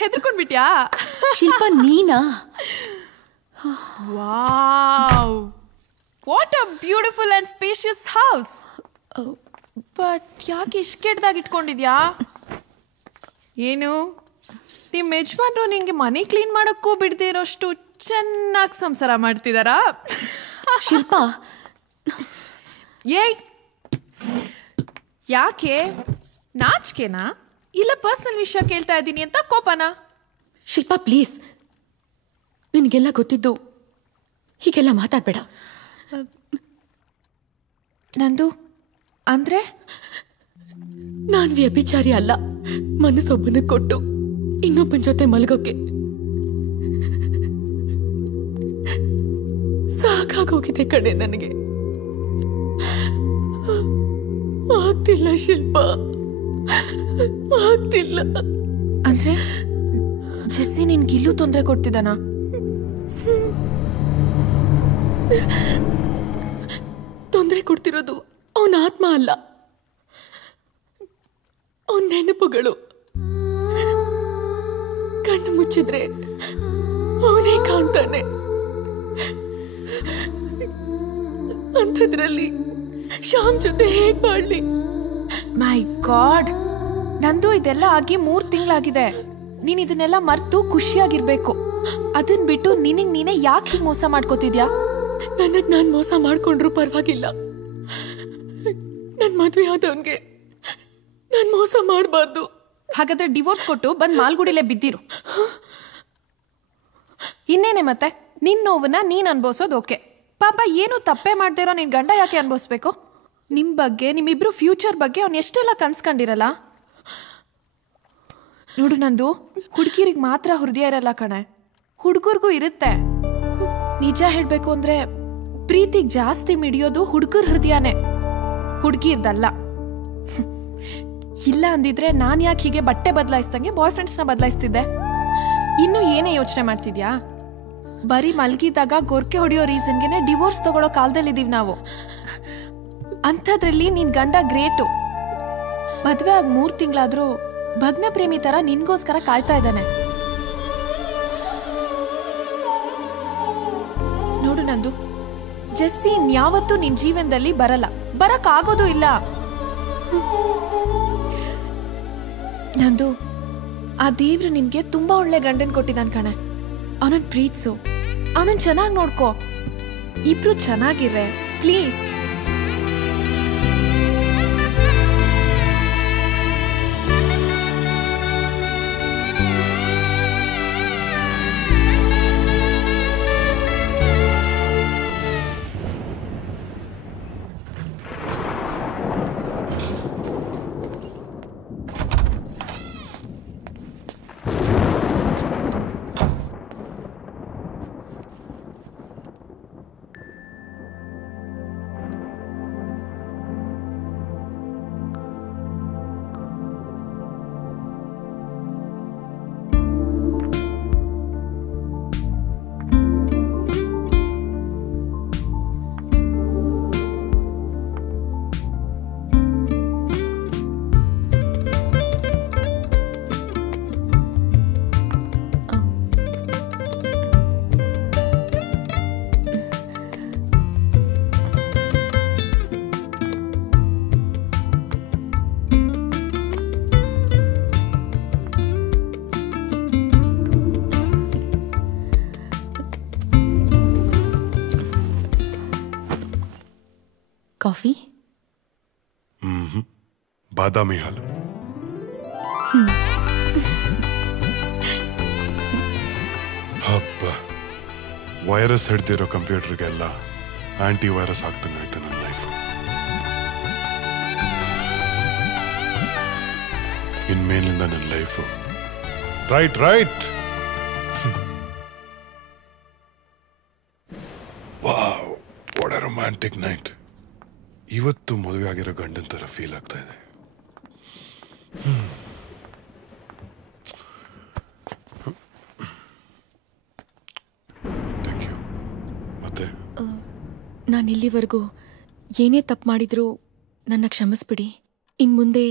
ಹೆದರ್ಕೊಂಡ್ಬಿಟ್ಯಾ? ಶಿಲ್ಪ, ನೀನಾ? Wow, what a beautiful and spacious house. But ಯಾಕೆ ಇಷ್ಟು ಕೆಟ್ಟದಾಗಿ ಇಟ್ಕೊಂಡಿದ್ಯಾ? ಏನು ನಿಮ್ಮ ಯಜಮಾನ್ರು ನಿಂಗೆ ಮನೆ ಕ್ಲೀನ್ ಮಾಡೋಕ್ಕೂ ಬಿಡದೇ ಇರೋಷ್ಟು ಚೆನ್ನಾಗಿ ಸಂಸಾರ ಮಾಡ್ತಿದಾರಾ? ಶಿಲ್ಪ, ಏಯ್ ಯಾಕೆ ನಾಚಿಕೆನಾ ಇಲ್ಲ ಪರ್ಸನಲ್ ವಿಷಯ ಕೇಳ್ತಾ ಇದ್ದೀನಿ ಅಂತ ಕೋಪನಾ? ಶಿಲ್ಪ ಪ್ಲೀಸ್, ನಿನಗೆಲ್ಲ ಗೊತ್ತಿದ್ದು ಹೀಗೆಲ್ಲ ಮಾತಾಡ್ಬೇಡ. ನಂದು ಅಂದ್ರೆ ನಾನ್ ವ್ಯಭಿಚಾರಿ ಅಲ್ಲ. ಮನಸ್ಸೊಬ್ಬನ ಕೊಟ್ಟು ಇನ್ನೊಬ್ಬನ ಜೊತೆ ಮಲಗೋಕೆ ಸಾಕಾಗೋಗಿದೆ ಕಡೆ. ನನಗೆ ಆಗ್ತಿಲ್ಲ ಶಿಲ್ಪ, ಆಗ್ತಿಲ್ಲ. ಅಂದ್ರೆ ಜೆಸ್ಸಿ ನಿನ್ಗೆ ಇಲ್ಲೂ ತೊಂದರೆ ಕೊಡ್ತಿದ್ದಾನ? ತೊಂದರೆ ಕೊಡ್ತಿರೋದು ಅವನ ಆತ್ಮ ಅಲ್ಲ, ಅವನ ನೆನಪುಗಳು. ಕಣ್ಣು ಮುಚ್ಚಿದ್ರೆ ಅವನೇ ಕಾಣ್ತಾನೆ. ಅಂಥದ್ರಲ್ಲಿ ಶ್ಯಾಮ್ ಜೊತೆ ಹೇಗ್ ಮಾಡ್ಲಿ? ಮೈ ಗಾಡ್, ನಂದು ಇದೆಲ್ಲ ಆಗಿ 3 ತಿಂಗಳಾಗಿದೆ. ನೀನ್ ಇದನ್ನೆಲ್ಲ ಮರ್ತು ಖುಷಿಯಾಗಿರ್ಬೇಕು. ಅದನ್ ಬಿಟ್ಟು ನಿನಗ್ ನೀನೇ ಯಾಕೆ ಹೀಗೆ ಮೋಸ ಮಾಡ್ಕೋತಿದ್ಯಾ? ನನಗ್ ನಾನ್ ಮೋಸ ಮಾಡ್ಕೊಂಡ್ರು ಪರವಾಗಿಲ್ಲ. ನನ್ ಮದ್ವೆ ಆದವನ್ಗೆ ನಾನ್ ಮೋಸ ಮಾಡಬಾರ್ದು. ಹಾಗಾದ್ರೆ ಡಿವೋರ್ಸ್ ಕೊಟ್ಟು ಬಂದ್ ಮಾಲ್ಗುಡಿಲೇ ಬಿದ್ದಿರು. ಇನ್ನೇನೆ ಮತ್ತೆ ನಿನ್ ನೋವನ್ನ ನೀನ್ ಅನ್ಭವಿಸೋದು ಓಕೆ. ಪಾಪ ಏನು ತಪ್ಪೇ ಮಾಡ್ದಿರೋ ನಿನ್ ಗಂಡ ಯಾಕೆ ಅನ್ಭವಿಸ್ಬೇಕು? ನಿಮ್ ಬಗ್ಗೆ, ನಿಮ್ಮಿಬ್ರು ಫ್ಯೂಚರ್ ಬಗ್ಗೆ ಅವ್ನು ಎಷ್ಟೆಲ್ಲ ಕನ್ಸ್ಕೊಂಡಿರಲ್ಲ. ನೋಡು ನಂದು, ಹುಡುಗಿರಿಗೆ ಮಾತ್ರ ಹೃದಯ ಇರಲ್ಲ ಕಣೆ, ಹುಡುಗರ್ಗೂ ಇರುತ್ತೆ. ನಿಜ ಹೇಳ್ಬೇಕು ಅಂದ್ರೆ ಪ್ರೀತಿಗ್ ಜಾಸ್ತಿ ಮಿಡಿಯೋದು ಹುಡುಗರ ಹೃದಯನೇ, ಹುಡುಗಿರ್ದಲ್ಲ. ಇಲ್ಲ ಅಂದಿದ್ರೆ ನಾನ್ ಯಾಕೆ ಹೀಗೆ ಬಟ್ಟೆ ಬದಲಾಯಿಸ್ದಂಗೆ ಬಾಯ್ ಫ್ರೆಂಡ್ಸ್ನ ಬದಲಾಯಿಸ್ತಿದ್ದೆ? ಇನ್ನು ಏನೇ ಯೋಚನೆ ಮಾಡ್ತಿದ್ಯಾ? ಬರೀ ಮಲ್ಗಿದಾಗ ಗೊರ್ಕೆ ಹೊಡೆಯೋ ರೀಸನ್ಗೆನೆ ಡಿವೋರ್ಸ್ ತಗೊಳ್ಳೋ ಕಾಲದಲ್ಲಿದ್ದೀವಿ ನಾವು. ಅಂಥದ್ರಲ್ಲಿ ನಿನ್ ಗಂಡ ಗ್ರೇಟು. ಮದ್ವೆ ಆಗಿ 3 ತಿಂಗಳಾದ್ರೂ ಭಗ್ನ ಪ್ರೇಮಿ ತರ ನಿನ್ಗೋಸ್ಕರ ಕಾಯ್ತಾ ಇದ್ದಾನೆ. ನೋಡು ನಂದು, ಜೆಸ್ಸಿ ಯಾವತ್ತೂ ನಿನ್ ಜೀವನದಲ್ಲಿ ಬರಲ್ಲ, ಬರಕ್ ಆಗೋದು ಇಲ್ಲ. ನಂದು, ಆ ದೇವ್ರು ನಿನ್ಗೆ ತುಂಬಾ ಒಳ್ಳೆ ಗಂಡನ್ ಕೊಟ್ಟಿದ್ದಾನ್ ಕಣೆ. ಅವನನ್ ಪ್ರೀತ್ಸು, ಅವನನ್ ಚೆನ್ನಾಗಿ ನೋಡ್ಕೋ. ಇಬ್ರು ಚೆನ್ನಾಗಿರ್ರೆ ಪ್ಲೀಸ್. ಕಾಫಿ? ಬಾದಾಮಿ ಹಾಲು. ಹಬ್ಬ, ವೈರಸ್ ಹಿಡ್ದಿರೋ ಕಂಪ್ಯೂಟರ್ಗೆಲ್ಲ ಆಂಟಿ ವೈರಸ್ ಆಗ್ತಾನೆ ಆಯ್ತು ನನ್ನ ಲೈಫ್. ಇನ್ಮೇಲಿಂದ ನನ್ನ life right right. Wow, what a romantic night. ಇವತ್ತು ಮದುವೆ ಆಗಿರೋ ಗಂಡನ ಥರ ಫೀಲ್ ಆಗ್ತಾ ಇದೆ. Thank you. ಮತ್ತೆ ನಾನು ಇಲ್ಲಿವರೆಗೂ ಏನೇ ತಪ್ಪು ಮಾಡಿದ್ರೂ ನನ್ನ ಕ್ಷಮಿಸ್ಬಿಡಿ. ಇನ್ನು ಮುಂದೆ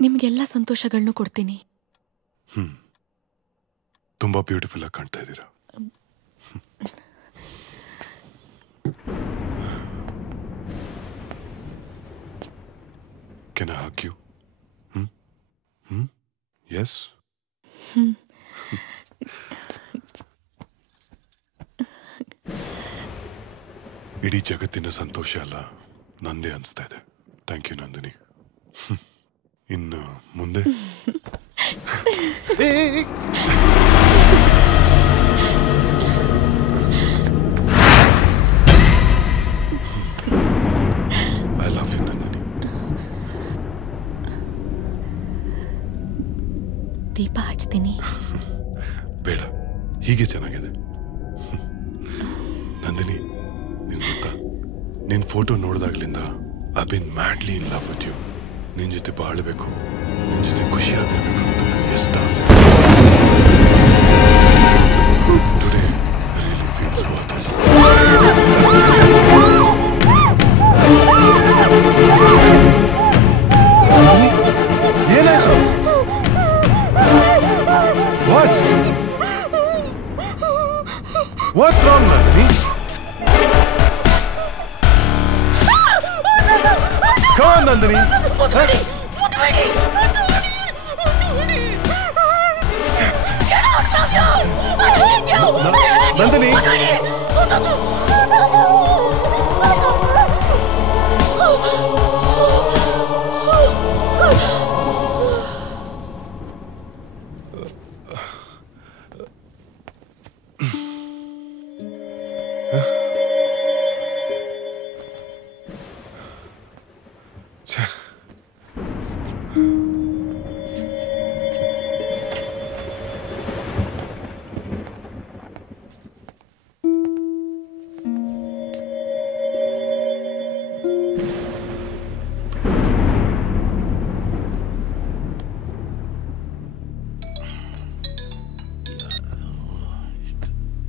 ನಿಮಗೆಲ್ಲ ಸಂತೋಷಗಳನ್ನೂ ಕೊಡ್ತೀನಿ. ತುಂಬಾ ಬ್ಯೂಟಿಫುಲ್ ಆಗಿ ಕಾಣ್ತಾ ಇದ್ದೀರಾ. Can I hug you? Yes? ಇಡೀ ಜಗತ್ತಿನ ಸಂತೋಷ ಅಲ್ಲ ನಂದೇ ಅನಿಸ್ತಾ ಇದೆ. Thank you Nandini. ಇನ್ನು ಮುಂದೆ ಐ ಲವ್ ಯು ನಂದಿನಿ. ದೀಪ ಹಚ್ತೀನಿ. ಬೇಡ, ಹೀಗೆ ಚೆನ್ನಾಗಿದೆ. ನಂದಿನಿ, ನಿನ್ ಗೊತ್ತಾ, ನಿನ್ ಫೋಟೋ ನೋಡಿದಾಗ್ಲಿಂದ I been madly in love with you. ನಿನ್ ಜೊತೆ ಬಾಳ್ಬೇಕು, ನಿನ್ ಜೊತೆ ಖುಷಿಯಾಗಿರ್ಬೇಕು ಅಂತ ನನಗೆ ಎಷ್ಟು ಆಸೆ. Today really feels worth it. ಏನಾಯ್ತು? What? What's wrong, Nandini? Come on, Nandini. Nandini.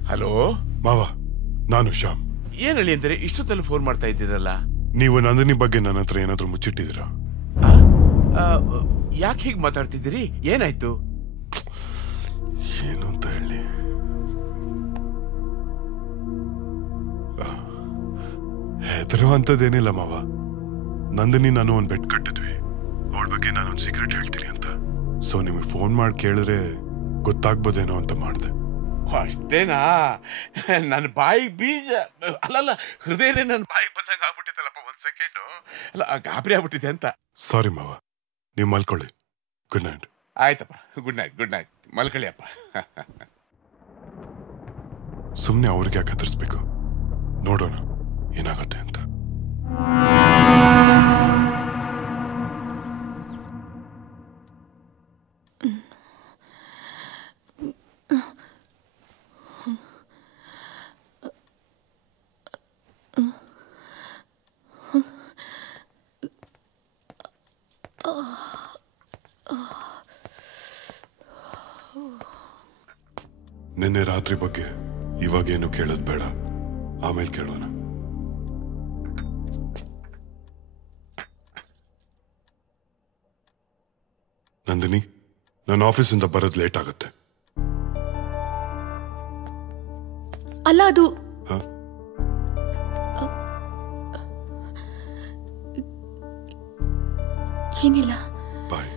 Hello ಮಾವ, ನಾನು ಶ್ಯಾಮ್. ಏನ್ ಹೇಳಿ ಅಂದರೆ ಇಷ್ಟೊತ್ತಲ್ಲಿ ಫೋನ್ ಮಾಡ್ತಾ ಇದ್ದೀರಲ್ಲ? ನೀವು ನಂದಿನಿ ಬಗ್ಗೆ ನನ್ನ ಹತ್ರ ಏನಾದ್ರೂ ಮುಚ್ಚಿಟ್ಟಿದ್ದೀರಾ? ಯಾಕೆ ಹೀಗೆ ಮಾತಾಡ್ತಿದ್ದೀರಿ? ಏನಾಯ್ತು? ಏನು ಅಂತ ಹೇಳಿ, ಹೆದರುವಂಥದ್ದೇನಿಲ್ಲ ಮಾವ. ನಂದಿನಿ ನಾನು ಒಂದು ಬೆಟ್ ಕಟ್ಟಿದ್ವಿ, ಅವಳ ಬಗ್ಗೆ ನಾನೊಂದು ಸೀಕ್ರೆಟ್ ಹೇಳ್ತೀನಿ ಅಂತ. ಸೊ ನಿಮಗೆ ಫೋನ್ ಮಾಡಿ ಕೇಳಿದ್ರೆ ಗೊತ್ತಾಗ್ಬೋದೇನೋ ಅಂತ ಮಾಡಿದೆ. ಅಷ್ಟೇನಾ? ನನ್ನ ಬಾಯಿಗೆ ಬೀಜ ಅಲ್ಲಲ್ಲ, ಹೃದಯನೇ ನನ್ನ ಬಾಯಿಗೆ ಬಂದಂಗೆ ಆಗ್ಬಿಟ್ಟಿತ್ತಲ್ಲಪ್ಪ. ಒಂದು ಸೆಕೆಂಡು ಅಲ್ಲ, ಗಾಬರಿ ಆಗ್ಬಿಟ್ಟಿದೆ ಅಂತ. ಸಾರಿ ಮಾವ, ನೀವು ಮಲ್ಕೊಳ್ಳಿ. Good night. ಆಯ್ತಪ್ಪ, ಗುಡ್ ನೈಟ್. ಗುಡ್ ನೈಟ್, ಮಲ್ಕೊಳ್ಳಿ ಅಪ್ಪ. ಸುಮ್ಮನೆ ಅವ್ರಿಗೆ ಯಾಕೆ ಹತ್ತಿಸ್ಬೇಕು? ನೋಡೋಣ ಏನಾಗುತ್ತೆ ಅಂತ. ನಿನ್ನೆ ರಾತ್ರಿ ಬಗ್ಗೆ ಇವಾಗೇನು ಕೇಳೋದು ಬೇಡ, ಆಮೇಲೆ ಕೇಳೋಣ. ನಂದಿನಿ, ನನ್ನ ಆಫೀಸಿಂದ ಬರೋದು ಲೇಟ್ ಆಗುತ್ತೆ. ಅಲ್ಲ, ಅದು ಏನಿಲ್ಲ. ಬಾಯ್.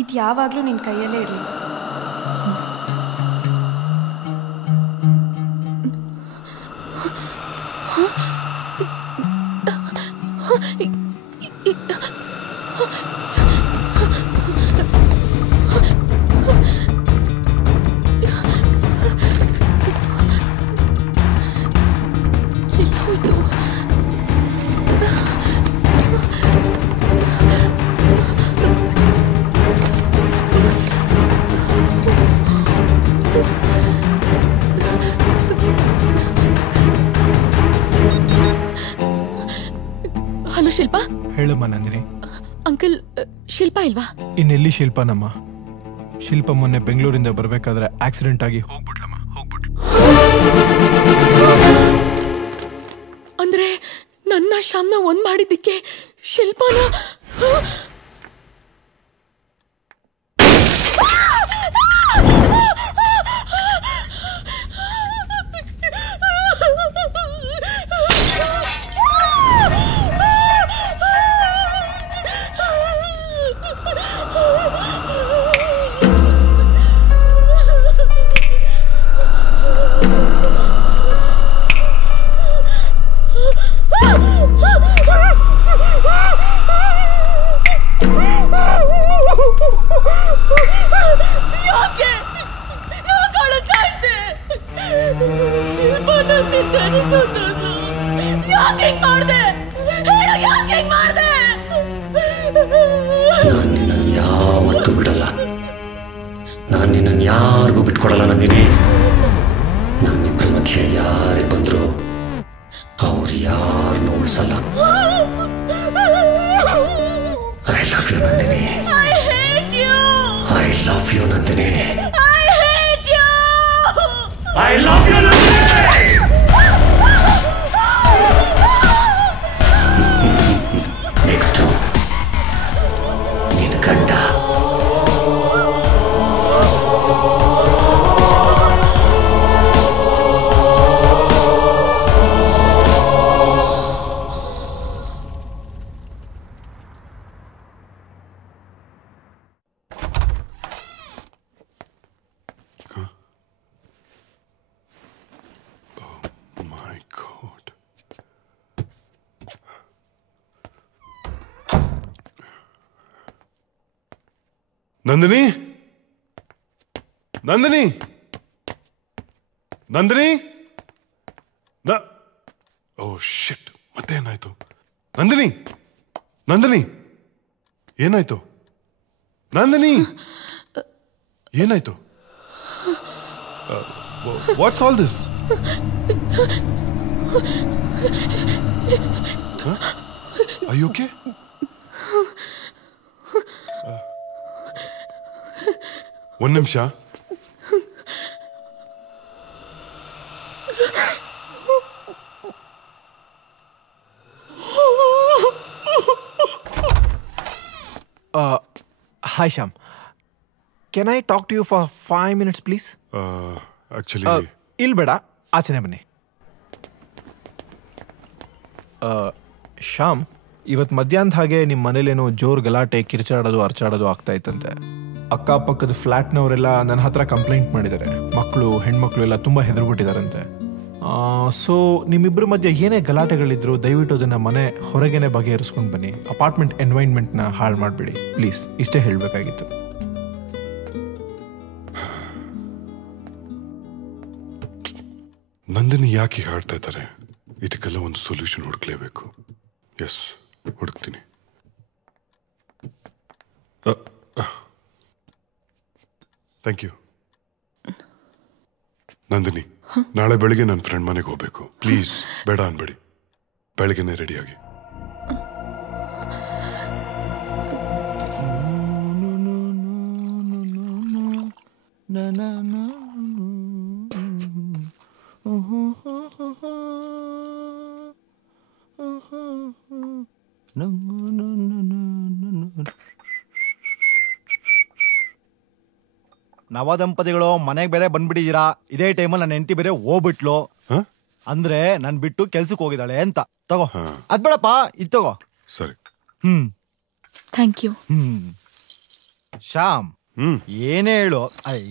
ಇದು ಯಾವಾಗಲೂ ನಿನ್ನ ಕೈಯಲ್ಲೇ ಇರಲಿ. ಹಲೋ ಶಿಲ್ಪಾ. ಹೇಳಮ್ಮ ನಂದಿನಿ. ಅಂಕಲ್, ಶಿಲ್ಪಾ ಇಲ್ವಾ? ಇನ್ನೆಲ್ಲಿ ಶಿಲ್ಪಾನಮ್ಮ? ಶಿಲ್ಪ ಮೊನ್ನೆ ಬೆಂಗಳೂರಿಂದ ಬರ್ಬೇಕಾದ್ರೆ ಆಕ್ಸಿಡೆಂಟ್ ಆಗಿ ಹೋಗ್ಬಿಟ್ಲಮ್ಮ. ಅಂದ್ರೆ ನನ್ನ ಶ್ಯಾಮ್ನ ಒಂದ್ ಮಾಡಿದ್ದಕ್ಕೆ ಶಿಲ್ಪಾನ ನಾನು ನಿನ್ನನ್ನು ಯಾವತ್ತೂ ಬಿಡಲ್ಲ. ನಾನು ನಿನ್ನನ್ನು ಯಾರಿಗೂ ಬಿಟ್ಕೊಡಲ್ಲ ನಂದಿನಿ. ನಮ್ಮಿಬ್ಬರ ಮಧ್ಯೆ ಯಾರೇ ಬಂದ್ರು ಅವ್ರು ಯಾರನ್ನೂ ಉಳಿಸಲ್ಲ. I love you Nandini. I love you Nandini. I love you Nandini. Next ನಿನ್ನ ಗಂಡ. ನಂದಿನಿ, ನಂದಿನಿ, ನಂದಿನಿ. ಓ ಶಿಟ್, ಮತ್ತೆ ಏನಾಯ್ತು? ನಂದಿನಿ, ನಂದಿನಿ, ಏನಾಯ್ತು? ನಂದಿನಿ, ಏನಾಯ್ತು? What's all this? Are you okay? ಒಂದು ನಿಮಿಷ. Hi Shyam, can I talk to you for 5 minutes please? Actually ಇಲ್ಲಿ ಬೇಡ, ಆಚೆನೆ ಬನ್ನಿ. ಶ್ಯಾಮ್, ಇವತ್ತು ಮಧ್ಯಾಹ್ನದ ಹಾಗೆ ನಿಮ್ಮ ಮನೇಲೇನೋ ಜೋರು ಗಲಾಟೆ, ಕಿರ್ಚಾಡೋದು, ಅರ್ಚಾಡೋದು ಆಗ್ತಾ ಇತ್ತಂತೆ. ಅಕ್ಕಪಕ್ಕದ ಫ್ಲ್ಯಾಟ್ನವರೆಲ್ಲ ನನ್ನ ಹತ್ರ ಕಂಪ್ಲೇಂಟ್ ಮಾಡಿದ್ದಾರೆ. ಮಕ್ಕಳು, ಹೆಣ್ಮಕ್ಳು ಎಲ್ಲ ತುಂಬ ಹೆದರ್ಬಿಟ್ಟಿದಾರಂತೆ. ಸೊ ನಿಮ್ಮಿಬ್ಬರ ಮಧ್ಯೆ ಏನೇ ಗಲಾಟೆಗಳಿದ್ರು ದಯವಿಟ್ಟು ಅದನ್ನು ಮನೆ ಹೊರಗೇನೆ ಬಗೆಹರಿಸ್ಕೊಂಡು ಬನ್ನಿ. ಅಪಾರ್ಟ್ಮೆಂಟ್ ಎನ್ವೈರ್ನ್ಮೆಂಟ್ನ ಹಾಳು ಮಾಡಬೇಡಿ ಪ್ಲೀಸ್. ಇಷ್ಟೇ ಹೇಳಬೇಕಾಗಿತ್ತು. ನಂದಿನಿ ಯಾಕೆ ಹಾಡ್ತಾ ಇದ್ದಾರೆ? ಇದಕ್ಕೆಲ್ಲ ಒಂದು ಸೊಲ್ಯೂಷನ್ ಹುಡುಕ್ಲೇಬೇಕು. ಎಸ್, ಹುಡುಕ್ತೀನಿ. Thank you. ನಂದಿನಿ, ನಾಳೆ ಬೆಳಿಗ್ಗೆ ನನ್ನ ಫ್ರೆಂಡ್ ಮನೆಗೆ ಹೋಗ್ಬೇಕು. ಪ್ಲೀಸ್ ಬೇಡ ಅನ್ಬೇಡಿ, ಬೆಳಗ್ಗೆನೆ ರೆಡಿಯಾಗಿ. ನವದಂಪತಿಗಳು ಮನೆಗೆ ಬೇರೆ ಬಂದ್ಬಿಟ್ಟಿದ್ದೀರಾ. ಇದೇ ಟೈಮಲ್ಲಿ ನನ್ನ ಹೆಂಡತಿ ಬೇರೆ ಹೋಗ್ಬಿಟ್ಲು. ಅಂದ್ರೆ ನನ್ ಬಿಟ್ಟು ಕೆಲ್ಸಕ್ಕೆ ಹೋಗಿದ್ದಾಳೆ ಅಂತ. ತಗೋ, ಅದ್ ಬೇಡಪ್ಪ, ಇದು ತಗೋ. ಸರಿ. Thank you. ಶ್ಯಾಮ್, ಏನೇ ಹೇಳು,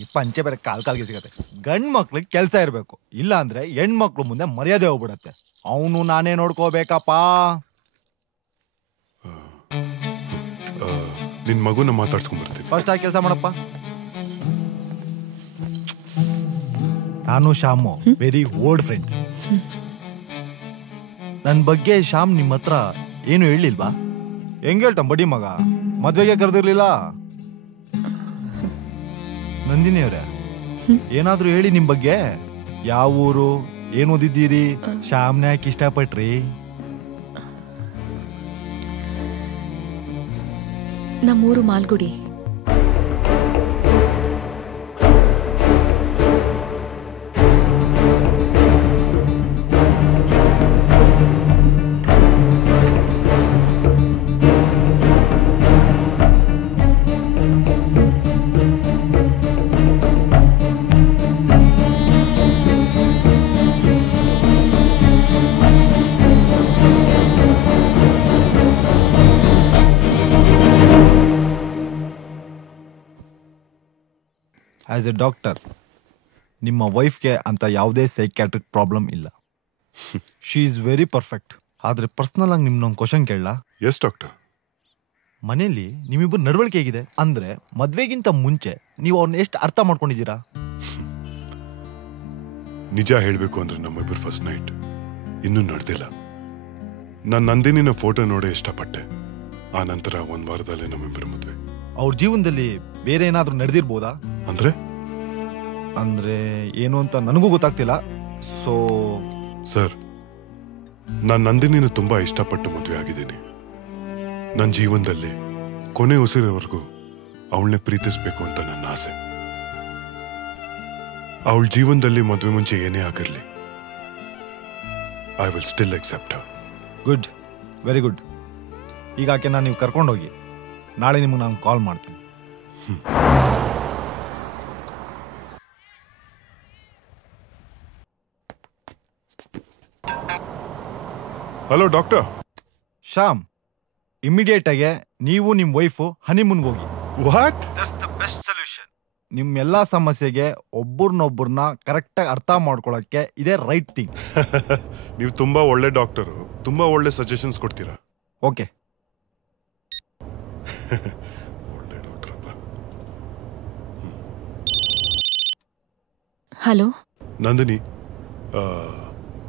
ಈ ಪಂಚೆ ಬೇರೆ ಕಾಲ್ಗೆ ಸಿಗತ್ತೆ. ಗಂಡ್ ಮಕ್ಳಿಗೆ ಕೆಲ್ಸ ಇರ್ಬೇಕು, ಇಲ್ಲ ಅಂದ್ರೆ ಹೆಣ್ಮಕ್ಳು ಮುಂದೆ ಮರ್ಯಾದೆ ಹೋಗ್ಬಿಡತ್ತೆ. ಅವನು ನಾನೇ ನೋಡ್ಕೋಬೇಕಪ್ಪ. ನಿನ್ ಮಗುನ ಮಾತಾಡ್ಸ್ಕೊಂಡ್ ಬರ್ತೀನಿ. ಫಸ್ಟ್ ಆಗಿ ಕೆಲಸ ಮಾಡಪ್ಪ. ನಾನು ಶ್ಯಾಮು ವೆರಿ ಓಲ್ಡ್ ಫ್ರೆಂಡ್ಸ್. ನನ್ನ ಬಗ್ಗೆ ಶ್ಯಾಮ್ ನಿಮ್ಮ ಹತ್ರ ಏನು ಹೇಳಿಲ್ವಾ? ಹೆಂಗ್ ಹೇಳ್ತಾನ ಬಡ್ಡಿ ಮಗ? ಮದ್ವೆಗೆ ಕರೆದಿರ್ಲಿಲ್ಲ? ನಂದಿನಿ ಅವರೇ, ಏನಾದ್ರೂ ಹೇಳಿ ನಿಮ್ ಬಗ್ಗೆ. ಯಾವ ಊರು, ಏನ್ ಓದಿದ್ದೀರಿ, ಶ್ಯಾಮ್ನ ಯಾಕೆ ಇಷ್ಟಪಟ್ರಿ? ನಮ್ಮೂರು ಮಾಲ್ಗುಡಿ. ಆಸ್ ಎ ಡಾಕ್ಟರ್ ನಿಮ್ಮ ವೈಫ್ಗೆ ಅಂತ ಯಾವುದೇ ಸೈಕ್ಯಾಟ್ರಿಕ್ ಪ್ರಾಬ್ಲಮ್ ಇಲ್ಲ. She is very perfect. ಆದರೆ ಪರ್ಸ್ನಲ್ ಆಗಿ ನಿಮ್ನೊಂದು ಕ್ವಶನ್ ಕೇಳಲ್ಲ? Yes doctor. ಮನೆಯಲ್ಲಿ ನಿಮ್ಮಿಬ್ಬರು ನಡವಳಿಕೆ ಹೇಗಿದೆ? ಅಂದ್ರೆ ಮದ್ವೆಗಿಂತ ಮುಂಚೆ ನೀವು ಅವ್ರನ್ನ ಎಷ್ಟು ಅರ್ಥ ಮಾಡ್ಕೊಂಡಿದ್ದೀರಾ? ನಿಜ ಹೇಳಬೇಕು ಅಂದ್ರೆ ನಮ್ಮಿಬ್ಬರು ಫಸ್ಟ್ ನೈಟ್ ಇನ್ನೂ ನಡೆದಿಲ್ಲ. ನಾನು ನಂದಿನಿನ ಫೋಟೋ ನೋಡೇ ಇಷ್ಟಪಟ್ಟೆ. ಆ ನಂತರ ಒಂದ್ ವಾರದಲ್ಲೇ ನಮ್ಮಿಬ್ಬರು ಮದ್ವೆ. ಅವ್ರ ಜೀವನದಲ್ಲಿ ಬೇರೆ ಏನಾದ್ರೂ ನಡೆದಿರ್ಬೋದಾ? ಅಂದ್ರೆ ಏನು ಅಂತ ನನಗೂ ಗೊತ್ತಾಗ್ತಿಲ್ಲ. ಸೊ ಸರ್, ನಾನು ನಂದಿನಿನ ತುಂಬಾ ಇಷ್ಟಪಟ್ಟು ಮದುವೆ ಆಗಿದ್ದೀನಿ. ನನ್ನ ಜೀವನದಲ್ಲಿ ಕೊನೆ ಉಸಿರೋವರೆಗೂ ಅವಳನ್ನೇ ಪ್ರೀತಿಸ್ಬೇಕು ಅಂತ ನನ್ನ ಆಸೆ. ಅವಳ ಜೀವನದಲ್ಲಿ ಮದುವೆ ಮುಂಚೆ ಏನೇ ಆಗಿರಲಿ, I will still accept Har. Good, very good. ಈಗ ಆಕೆನ ನೀವು ಕರ್ಕೊಂಡೋಗಿ, ನಾಳೆ ನಿಮಗೆ ನಾನು ಕಾಲ್ ಮಾಡ್ತೀನಿ. Hello doctor. ಶ್ಯಾಮ್, ಇಮಿಡಿಯೇಟ್ ಆಗಿ ನೀವು ನಿಮ್ಮ ವೈಫು ಹನಿಮೂನ್ಗೆ ಹೋಗಿ. ವಾಟ್? ನಿಮ್ಮ ಎಲ್ಲಾ ಸಮಸ್ಯೆಗೆ ಒಬ್ಬರನ್ನೊಬ್ಬರನ್ನ ಕರೆಕ್ಟಾಗಿ ಅರ್ಥ ಮಾಡ್ಕೊಳಕ್ಕೆ ಇದೇ ರೈಟ್ ಥಿಂಗ್. ನೀವು ತುಂಬಾ ಒಳ್ಳೆ ಡಾಕ್ಟರು, ತುಂಬಾ ಒಳ್ಳೆ ಸಜೆಷನ್ಸ್ ಕೊಡ್ತೀರಾ. ಓಕೆ. ಒಳ್ಳೆ ಡಾಕ್ಟರ್. ಹಲೋ ನಂದಿನಿ,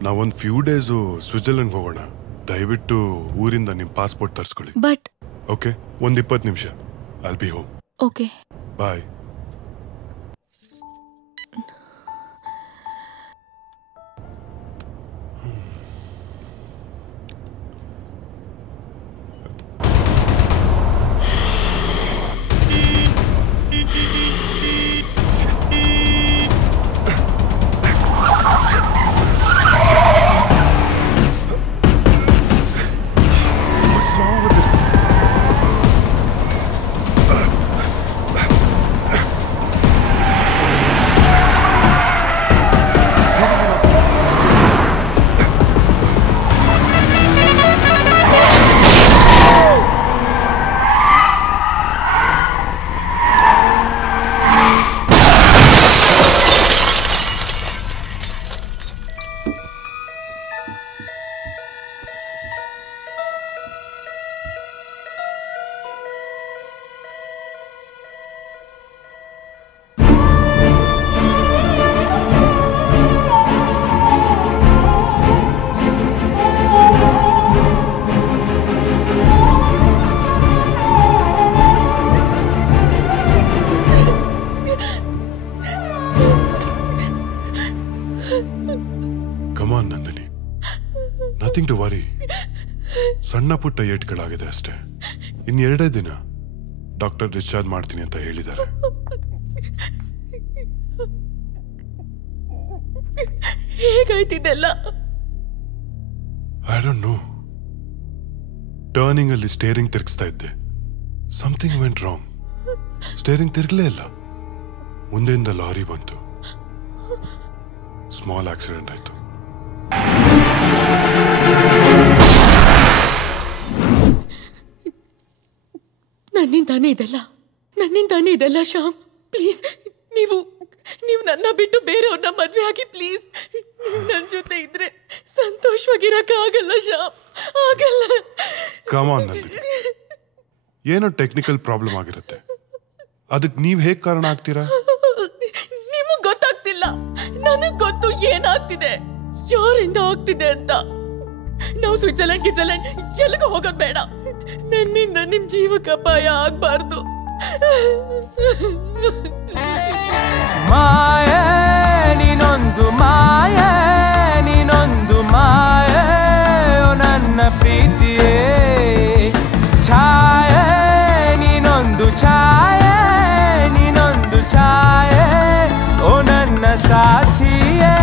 ನಾವೊಂದು ಫ್ಯೂ ಡೇಸು ಸ್ವಿಟ್ಜರ್ಲೆಂಡ್ ಹೋಗೋಣ. ದಯವಿಟ್ಟು ಊರಿಂದ ನಿಮ್ಮ ಪಾಸ್ಪೋರ್ಟ್ ತರಿಸ್ಕೊಳ್ಳಿ. ಬಟ್ ಓಕೆ, ಒಂದು 20 ನಿಮಿಷ. I'll be home. Okay, bye. Nandini, nothing to worry. ಸಣ್ಣ ಪುಟ್ಟ ಏಟ್ಗಳಾಗಿದೆ ಅಷ್ಟೇ. ಇನ್ನು 2 ದಿನ ಡಾಕ್ಟರ್ ಡಿಸ್ಚಾರ್ಜ್ ಮಾಡ್ತೀನಿ ಅಂತ ಹೇಳಿದ್ದಾರೆ. ಹೇಗಾಯ್ತಿದೆಲ್ಲ? I don't know. ಟರ್ನಿಂಗ್ ಅಲ್ಲಿ ಸ್ಟೇರಿಂಗ್ ತಿರುಗಿಸ್ತಾ ಇದ್ದೆ. Something went wrong. ಸ್ಟೇರಿಂಗ್ ತಿರುಗಲೇ ಇಲ್ಲ. ಮುಂದೆಯಿಂದ ಲಾರಿ ಬಂತು. ಸ್ಮಾಲ್ ಆಕ್ಸಿಡೆಂಟ್ ಆಯ್ತು. ನನ್ನಿಂದಾನೇ ಇದೆಲ್ಲ ಶ್ಯಾಮ್. ಪ್ಲೀಸ್, ನೀವು ನನ್ನ ಬಿಟ್ಟು ಬೇರೆಯವ್ರನ್ನ ಮದ್ವೆ ಆಗಿ ಪ್ಲೀಸ್. ನೀವು ನನ್ನ ಜೊತೆ ಇದ್ರೆ ಸಂತೋಷವಾಗಿರಕ್ಕೆ ಆಗಲ್ಲ ಶ್ಯಾಮ್, ಆಗಲ್ಲ. ಕಮ್ ಆನ್ ನಂದಿನಿ, ಏನೋ ಟೆಕ್ನಿಕಲ್ ಪ್ರಾಬ್ಲಮ್ ಆಗಿರುತ್ತೆ. ಅದಕ್ಕೆ ನೀವ್ ಹೇಗ್ ಕಾರಣ ಆಗ್ತೀರಾ? ನಿಮಗ್ ಗೊತ್ತಾಗ್ತಿಲ್ಲ, ನನಗ್ ಗೊತ್ತು ಏನಾಗ್ತಿದೆ, ಯಾರಿಂದ ಆಗ್ತಿದೆ ಅಂತ. ನಾವು ಸ್ವಿಟ್ಜರ್ಲೆಂಡ್ ಎಲ್ಲಿಗೂ ಹೋಗೋದ್ ಬೇಡ. ನನ್ನಿಂದ ನಿಮ್ ಜೀವಕ್ಕೆ ಅಪಾಯ ಆಗ್ಬಾರ್ದು. ಮಾಯೆ ನೀನೊಂದು ಮಾಯೆ, ನೀನೊಂದು ಮಾಯೆ, ನನ್ನ ಪ್ರೀತಿಯೇ ಛಾಯೆ, ನೀನೊಂದು ಛಾಯೆ, ನೀನೊಂದು ಛಾಯೆ, ಓ ನನ್ನ ಸಾಥಿಯೇ.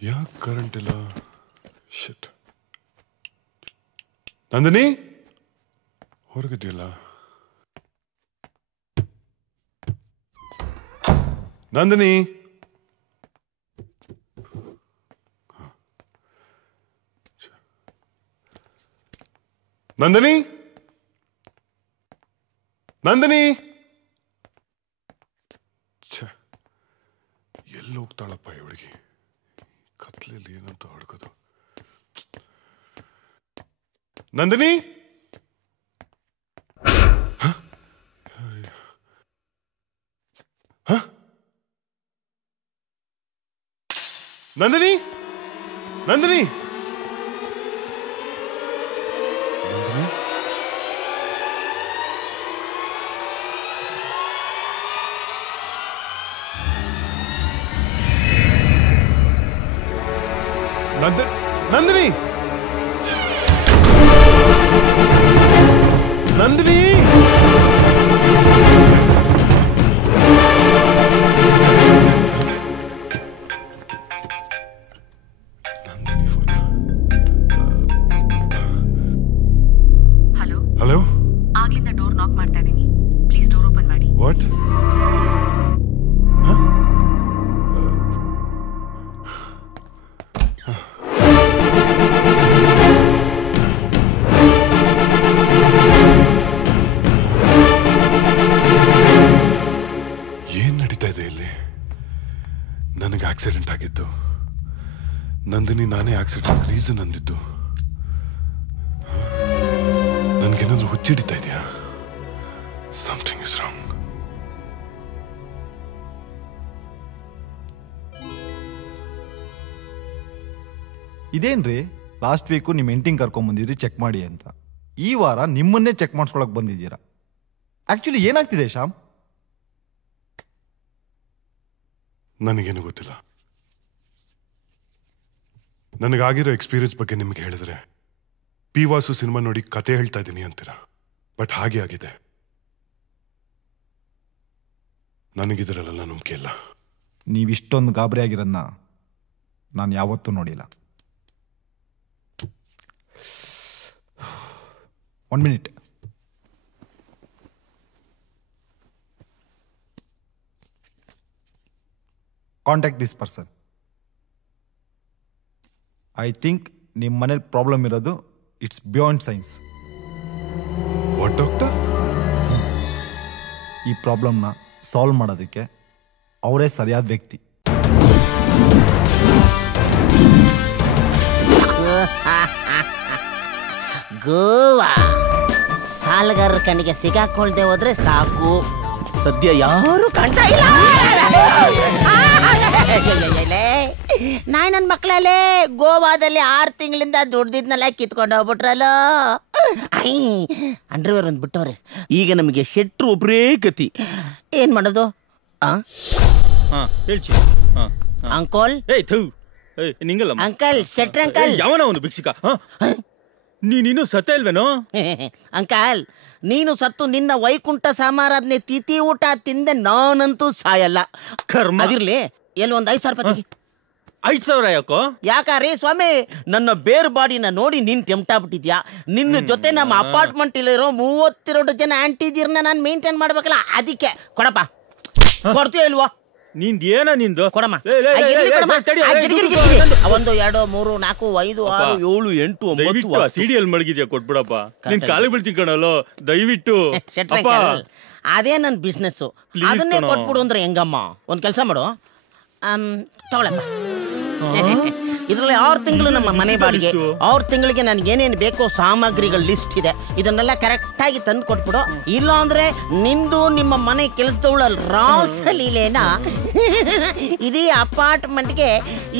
ಯಾಕೆ ಕರೆಂಟ್ ಇಲ್ಲ? ಶಿಟ್. ನಂದಿನಿ, ಹೊರಗಿದೆಯಲ್ಲ? ನಂದಿನಿ, ನಂದಿನಿ ನಂದಿನಿ ಎಲ್ಲಿ ಹೋಗ್ತಾಳಪ್ಪ ಈ ಹುಡುಗಿ? ಕತ್ಲೆಯಲ್ಲಿ ಏನಂತ ಹುಡುಕೋದು? ನಂದಿನಿ ನಂದಿನಿ ನಂದಿನಿ ನಂದಿನಿ ನಂದಿನಿ ಹಲೋ ಹಲೋ ಆಗ್ಲಿಂದ ಡೋರ್ ನಾಕ್ ಮಾಡ್ತಾ ಇದ್ದೀನಿ, ಪ್ಲೀಸ್ ಡೋರ್ ಓಪನ್ ಮಾಡಿ. ವಾಟ್? ಏನ್ ನಡೀತಾ ಇದೆ ಇಲ್ಲಿ? ನನಗೆ ಆಕ್ಸಿಡೆಂಟ್ ಆಗಿದ್ದು, ನಂದಿನಿ ನಾನೇ ಆಕ್ಸಿಡೆಂಟ್ ರೀಸನ್ ಅಂದಿದ್ದು. ನನ್ಗೇನಾದ್ರೂ ಹುಚ್ಚಿಡಿತಾ ಇದೆಯಾ? Something is wrong. ಇದೇನ್ರಿ ಲಾಸ್ಟ್ ವೀಕು ನಿಮ್ಮ ಹೆಂಡತಿಂಗ್ ಕರ್ಕೊಂಬಂದಿದ್ರಿ ಚೆಕ್ ಮಾಡಿ ಅಂತ, ಈ ವಾರ ನಿಮ್ಮನ್ನೇ ಚೆಕ್ ಮಾಡಿಸ್ಕೊಳಕ್ ಬಂದಿದ್ದೀರಾ. ಆಕ್ಚುಲಿ ಏನಾಗ್ತಿದೆ ಶ್ಯಾಮ್? ನನಗೇನು ಗೊತ್ತಿಲ್ಲ. ನನಗಾಗಿರೋ ಎಕ್ಸ್ಪೀರಿಯನ್ಸ್ ಬಗ್ಗೆ ನಿಮ್ಗೆ ಹೇಳಿದ್ರೆ ಪಿ ವಾಸು ಸಿನಿಮಾ ನೋಡಿ ಕತೆ ಹೇಳ್ತಾ ಇದ್ದೀನಿ ಅಂತೀರಾ, ಬಟ್ ಹಾಗೆ ಆಗಿದೆ. ನನಗಿದ್ರಲ್ಲ ನಂಬಿಕೆ ಇಲ್ಲ. ನೀವಿಷ್ಟೊಂದು ಗಾಬರಿ ಆಗಿರೋದನ್ನ ನಾನು ಯಾವತ್ತೂ ನೋಡಿಲ್ಲ. 1 minute. Contact this person. I think ನಿಮ್ಮ ಮನೇಲಿ ಪ್ರಾಬ್ಲಮ್ ಇರೋದು it's beyond science. What doctor? ಈ ಪ್ರಾಬ್ಲಮ್ನ ಸಾಲ್ವ್ ಮಾಡೋದಕ್ಕೆ ಅವರೇ ಸರಿಯಾದ ವ್ಯಕ್ತಿ. ಗೋವಾ ಸಾಲಗಾರರ ಕಣ್ಣಿಗೆ ಸಿಗಾಕೊಳ್ದೆ ಹೋದ್ರೆ ಸಾಕು. ಸದ್ಯ ಯಾರು ಕಾಣ್ತಾ ಇಲ್ಲ. ನಾಯಿ ನನ್ನ ಮಕ್ಕಳಲ್ಲೇ ಗೋವಾದಲ್ಲಿ 6 ತಿಂಗಳಿಂದ ದುಡ್ದಿದ್ನೆಲ್ಲ ಕಿತ್ಕೊಂಡು ಹೋಗ್ಬಿಟ್ರಲ್ಲ. ಅಂಡರ್ವೇರ್ ಒಂದು ಬಿಟ್ಟವ್ರೆ. ಈಗ ನಮಗೆ ಶೆಟ್ರು ಒಬ್ರೇ ಗತಿ. ಏನ್ ಮಾಡೋದು? ಅಂಕೋಲ್ ಅಂಕಲ್ ಶೆಟ್ರ್ ಅಂಕಲ್. ಯಾವನ ಅವನು ಭಿಕ್ಷಿಕ? ನೀನು ಸತ್ತ ಇಲ್ವೇನೋ? ಅಂಕಲ್ ನೀನು ಸತ್ತು ನಿನ್ನ ವೈಕುಂಠ ಸಮಾರಾಧನೆ ತಿಥಿ ಊಟ ತಿಂದೆ ನಾನಂತೂ ಸಾಯಲ್ಲ. ಕರ್ಮ. ಅದಿರ್ಲಿ, ಎಲ್ಲಿ ಒಂದು 5,000 ರೂಪಾಯಿ. 5,000 ಯಾಕೋ? ಯಾಕಾರಿ ಸ್ವಾಮಿ, ನನ್ನ ಬೇರ್ ಬಾಡಿನ ನೋಡಿ ನೀನ್ ಟೆಂಪ್ಟಾಗ್ಬಿಟ್ಟಿದ್ಯಾ. ನಿನ್ನ ಜೊತೆ ನಮ್ಮ ಅಪಾರ್ಟ್ಮೆಂಟ್ ಇಲ್ಲಿರೋ 32 ಜನ ಆಂಟಿದಿರ್ನ ನಾನು ಮೇಂಟೈನ್ ಮಾಡ್ಬೇಕಲ್ಲ, ಅದಕ್ಕೆ ಕೊಡಪ್ಪ. ಕೊಡ್ತೀಯ ಇಲ್ವಾ? ನಿಂದ ಏನ ನಿಂದು? ಕೊಡಮ್ಮ. 1 2 3 4 5 6 7 8 9 ಸಿಡಿಯಲ್ಲಿ ಮಡಗಿದ್ಯಾ? ಕೊಟ್ಬಿಡಪ್ಪ. ನಿನ್ ಕಾಲಿಗೆ ಬೀಳ್ತೀನಿ ಕಣಲ್ಲೋ, ದಯವಿಟ್ಟು. ಅದೇ ನನ್ನ ಬಿಸ್ನೆಸ್, ಅದನ್ನೇ ಕೊಟ್ಬಿಡು ಅಂದ್ರೆ ಹೆಂಗಮ್ಮ? ಒಂದ್ ಕೆಲಸ ಮಾಡು, ತಗೊಳಪ್ಪ. ಇದರಲ್ಲಿ 6 ತಿಂಗಳು ನಮ್ಮ ಮನೆ ಬಾಡಿಗೆ, 6 ತಿಂಗಳಿಗೆ ನನಗೆ ಏನೇನು ಬೇಕೋ ಸಾಮಗ್ರಿಗಳ ಲಿಸ್ಟ್ ಇದೆ. ಇದನ್ನೆಲ್ಲ ಕರೆಕ್ಟ್ ಆಗಿ ತಂದು ಕೊಟ್ಬಿಡು. ಇಲ್ಲ ಅಂದ್ರೆ ನಿಂದು ನಿಮ್ಮ ಮನೆ ಕೆಲಸದವಳ ರಾಸಲೀಲೆನ ಇಡೀ ಅಪಾರ್ಟ್ಮೆಂಟ್ಗೆ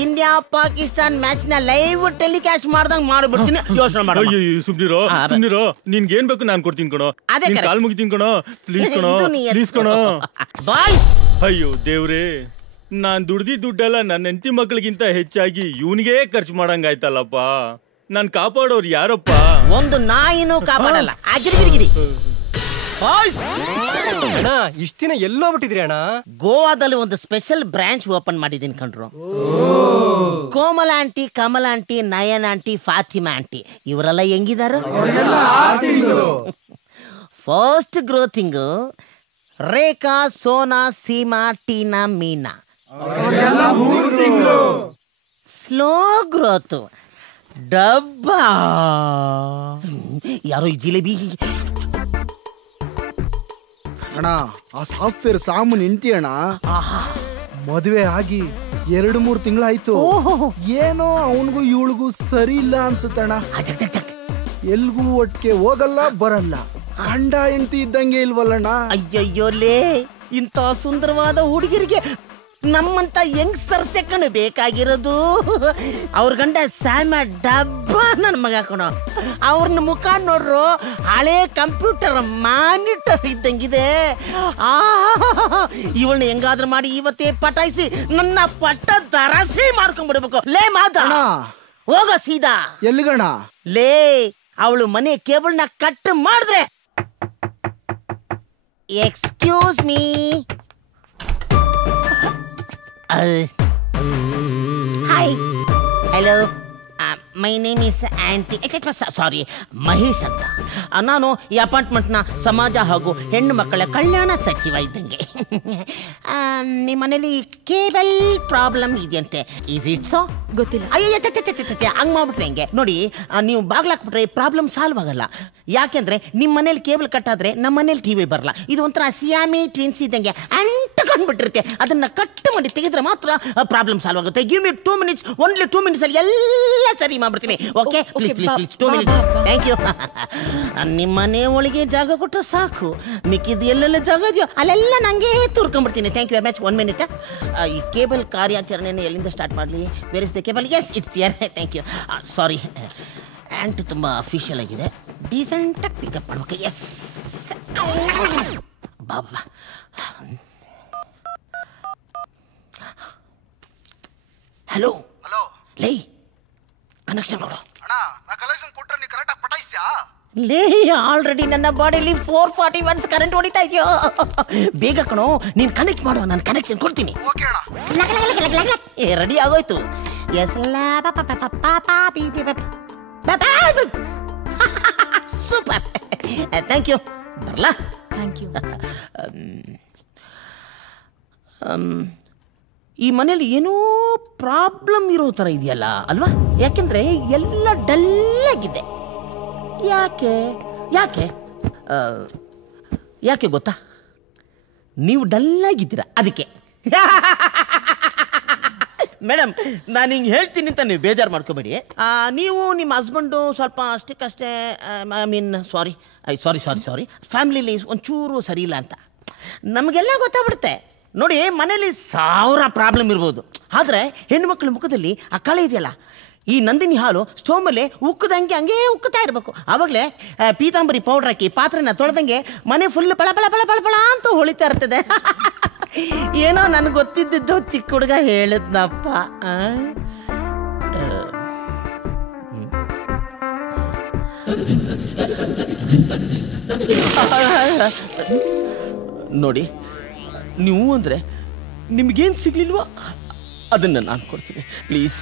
ಇಂಡಿಯಾ ಪಾಕಿಸ್ತಾನ್ ಮ್ಯಾಚ್ ನ ಲೈವ್ ಟೆಲಿಕಾಸ್ಟ್ ಮಾಡ್ದಂಗ್ ಮಾಡ್ಬಿಡ್ತೀನಿ. ಯೋಚನೆ ಮಾಡು. ಸುಮ್ನಿರೋ ಸುಮ್ನಿರೋ. ನಿನ್ಗೆ ಏನ್ ಬೇಕು ನಾನು ಕೊಡ್ತೀನಿ ಕಣೋ. ಕಾಲ್ ಮುಗಿತೀನಿ ಕಣೋ. ಪ್ಲೀಸ್ ಕಣೋ, ಪ್ಲೀಸ್ ಕಣೋ. ಅಯ್ಯೋ ದೇವ್ರೇ, ನಾನ್ ದುಡ್ದಿದ್ದ ದುಡ್ಡೆಲ್ಲ ನನ್ನ ಹೆಂಡತಿ ಮಕ್ಕಳಿಗಿಂತ ಹೆಚ್ಚಾಗಿ ಇವನಿಗೆ ಖರ್ಚು ಮಾಡಂಗಾಯ್ತಲ್ಲಪ್ಪ. ನಾನ್ ಕಾಪಾಡೋರು ಯಾರಪ್ಪ? ಒಂದು ನಾಯಿನೂ ಕಾಪಾಡಲ್ಲ. ಅಗಿರಿಗಿರಿಗಿರಿ. ಅಣ್ಣ, ಇಷ್ಟ ದಿನ ಎಲ್ಲೋ ಬಿಟ್ಟಿದ್ರಿ ಅಣ್ಣ? ಗೋವಾದಲ್ಲಿ ಒಂದು ಸ್ಪೆಷಲ್ ಬ್ರಾಂಚ್ ಓಪನ್ ಮಾಡಿದೀನಿ ಕಣ್ರು. Komala aunty, Kamala aunty, Nayan aunty, Fatima aunty ಇವರೆಲ್ಲ ಹೆಂಗಿದಾರ? ಫಸ್ಟ್ ಗ್ರೋತಿಂಗ್ ರೇಖಾ, ಸೋನಾ, ಸೀಮಾ, ಟೀನಾ, ಮೀನಾ. ಸ್ಲೋ ಗ್ರೋತ್ ಡಬ್ಬ ಯಾರೋ ಈ ಜಿಲೇಬಿ ಅಣ್ಣ ಆ ಸಾಫ್ಟ್ವೇರ್ ಸಾಮನ್ ಹೆಂಡ್ತಿ ಅಣ್ಣ ಮದುವೆ ಆಗಿ 2-3 ತಿಂಗಳಾಯ್ತು. ಏನೋ ಅವನಿಗೂ ಇವಳಿಗೂ ಸರಿ ಇಲ್ಲ ಅನ್ಸುತ್ತಣ್ಣ. ಎಲ್ಗೂ ಒಟ್ಟಿಗೆ ಹೋಗಲ್ಲ ಬರಲ್ಲ. ಗಂಡ ಹೆಂಡತಿ ಇದ್ದಂಗೆ ಇಲ್ವಲ್ಲಣ್ಣ. ಅಯ್ಯಯ್ಯೋಲೇ, ಇಂಥ ಸುಂದರವಾದ ಹುಡುಗಿರಿಗೆ ನಮ್ಮಂತ ಯಂಗ್ಸ್ಟರ್ ಸೆಕೆಂಡ್ ಬೇಕಾಗಿರೋದು. ಅವ್ರ ಗಂಡ ಸ್ಯಾಮ ಡಬ್ಬ ನನ್ನ ಮಗ ಕಣೋ. ಅವ್ರನ್ನ ಮುಖ ನೋಡ್ರು ಹಳೆ ಕಂಪ್ಯೂಟರ್ ಮಾನಿಟರ್ ಇದ್ದಂಗಿದೆ. ಇವಳನ್ನ ಹೆಂಗಾದ್ರೂ ಮಾಡಿ ಇವತ್ತೇ ಪಟಾಯಿಸಿ ನನ್ನ ಪಟ್ಟ ದರಸಿ ಮಾಡ್ಕೊಂಡ್ಬಿಡ್ಬೇಕು. ಲೇ ಮಾತಣ ಹೋಗ ಸೀದಾ. ಎಲ್ಲಿಗಣ? ಲೇ ಅವಳು ಮನೆ ಕೇಬಲ್ನ ಕಟ್ ಮಾಡಿದ್ರೆ. Excuse me. Hi, hello, my name is aunty, sorry Mahesh ಅಂತ. ನಾನು ಈ ಅಪಾರ್ಟ್ಮೆಂಟ್ನ ಸಮಾಜ ಹಾಗೂ ಹೆಣ್ಣು ಮಕ್ಕಳ ಕಲ್ಯಾಣ ಸಚಿವ ಇದ್ದಂಗೆ. ನಿಮ್ಮ ಮನೇಲಿ ಕೇಬಲ್ ಪ್ರಾಬ್ಲಮ್ ಇದೆಯಂತೆ, ಈಸ್ ಇಟ್ ಸೊ? ಗೊತ್ತಿಲ್ಲ. ಅಯ್ಯೋ ಹಂಗೆ ಮಾಡ್ಬಿಟ್ರೆ ಹೆಂಗೆ ನೋಡಿ, ನೀವು ಬಾಗ್ಲಾಕ್ಬಿಟ್ರೆ ಪ್ರಾಬ್ಲಮ್ ಸಾಲ್ವ್ ಆಗಲ್ಲ. ಯಾಕೆಂದ್ರೆ ನಿಮ್ಮ ಮನೇಲಿ ಕೇಬಲ್ ಕಟ್ಟಾದ್ರೆ ನಮ್ಮ ಮನೇಲಿ ಟಿವಿ ಬರಲ್ಲ. ಇದು ಒಂಥರ ಸಿಯಾಮಿ ಟ್ವಿನ್ಸ್ ಇದ್ದಂಗೆ ಅಂಟಕೊಂಡ್ಬಿಟ್ಟಿರುತ್ತೆ. ಅದನ್ನ ಕಟ್ ಮಾಡಿ ತೆಗೆದ್ರೆ ಮಾತ್ರ ಪ್ರಾಬ್ಲಮ್ ಸಾಲ್ವ್ ಆಗುತ್ತೆ. Give me 2 minutes, only 2 minutes ಅಲ್ಲಿ ಎಲ್ಲ ಸರಿ ಮಾಡ್ಬಿಡ್ತೀನಿ. Okay, please please please 2 minutes. Thank you. ನಿಮ್ಮ ಮನೆ ಒಳಗೆ ಜಾಗ ಕೊಟ್ಟರೆ ಸಾಕು, ಮಿಕ್ಕಿದ್ದು ಎಲ್ಲೆಲ್ಲ ಜಾಗ ಇದೆಯೋ ಅಲ್ಲೆಲ್ಲ ನನಗೆ ತೂರ್ಕೊಂಡ್ಬಿಡ್ತೀನಿ. Thank you very much. 1 minute. ಈ ಕೇಬಲ್ ಕಾರ್ಯಾಚರಣೆಯನ್ನು ಎಲ್ಲಿಂದ ಸ್ಟಾರ್ಟ್ ಮಾಡಲಿ? ಬೇರೆ cable? Yes, it's your. Thank you. Sorry, aunt ತುಂಬ ಅಫಿಷಿಯಲ್ ಆಗಿದೆ, ಡೀಸೆಂಟಾಗಿ ಪಿಕಪ್ ಮಾಡ್ಬೇಕು. ಎಸ್ ಬಾಬಾ. ಹಲೋ ಲೇ, ಕನೆಕ್ಷನ್ ಕೊಡು. ಲೇ, ಆಲ್ರೆಡಿ ನನ್ನ ಬಾಡಿಲಿ 440 watts ಕರೆಂಟ್ ಹೊಡಿತಾ ಇದೆಯೋ. ಬೇಗ ಕಣೋ, ನೀನು ಕನೆಕ್ಟ್ ಮಾಡು, ನಾನು ಕನೆಕ್ಷನ್ ಕೊಡ್ತೀನಿ. ರೆಡಿ ಆಗೋಯ್ತು. Yes, super, thank you. ಬರಲಾ? Thank you. ಈ ಮನೇಲಿ ಏನೋ ಪ್ರಾಬ್ಲಮ್ ಇರೋ ಥರ ಇದೆಯಲ್ಲ ಅಲ್ವಾ? ಯಾಕೆಂದ್ರೆ ಎಲ್ಲ ಡಲ್ ಆಗಿದೆ. ಯಾಕೆ ಯಾಕೆ ಯಾಕೆ ಗೊತ್ತಾ? ನೀವು ಡಲ್ ಆಗಿದ್ದೀರಾ, ಅದಕ್ಕೆ. ಮೇಡಮ್, ನಾನು ಹಿಂಗೆ ಹೇಳ್ತೀನಿ ಅಂತ ನೀವು ಬೇಜಾರು ಮಾಡ್ಕೋಬೇಡಿ. ನೀವು ನಿಮ್ಮ ಹಸ್ಬೆಂಡು ಸ್ವಲ್ಪ ಅಷ್ಟಕ್ಕಷ್ಟೇ, ಐ ಮೀನ್ ಸಾರಿ ಫ್ಯಾಮಿಲಿಲಿ ಒಂಚೂರು ಸರಿ ಇಲ್ಲ ಅಂತ ನಮಗೆಲ್ಲ ಗೊತ್ತಾಗ್ಬಿಡುತ್ತೆ. ನೋಡಿ, ಮನೇಲಿ 1000 ಪ್ರಾಬ್ಲಮ್ ಇರ್ಬೋದು, ಆದರೆ ಹೆಣ್ಮಕ್ಳ ಮುಖದಲ್ಲಿ ಆ ಕಳೆ ಇದೆಯಲ್ಲ, ಈ ನಂದಿನಿ ಹಾಲು ಸ್ಟೋವ್ ಮೇಲೆ ಉಕ್ಕದಂಗೆ ಹಂಗೆ ಉಕ್ಕುತ್ತಾ ಇರಬೇಕು. ಆವಾಗಲೇ ಪೀತಾಂಬರಿ ಪೌಡ್ರ್ ಹಾಕಿ ಪಾತ್ರೆನ ತೊಳೆದಂಗೆ ಮನೆ ಫುಲ್ ಪಳ ಪಳ ಪಳ ಪಳ ಪಳ ಅಂತ ಹೊಳಿತಾ ಇರ್ತದೆ. ಏನೋ ನನಗೆ ಗೊತ್ತಿದ್ದು ಚಿಕ್ಕ ಹುಡುಗ ಹೇಳಿದ್ನಪ್ಪ. ನೋಡಿ, ನೀವು ಅಂದರೆ ನಿಮಗೇನು ಸಿಗ್ಲಿಲ್ವೋ ಅದನ್ನು ನಾನು ಕೊಡ್ತೀನಿ, ಪ್ಲೀಸ್.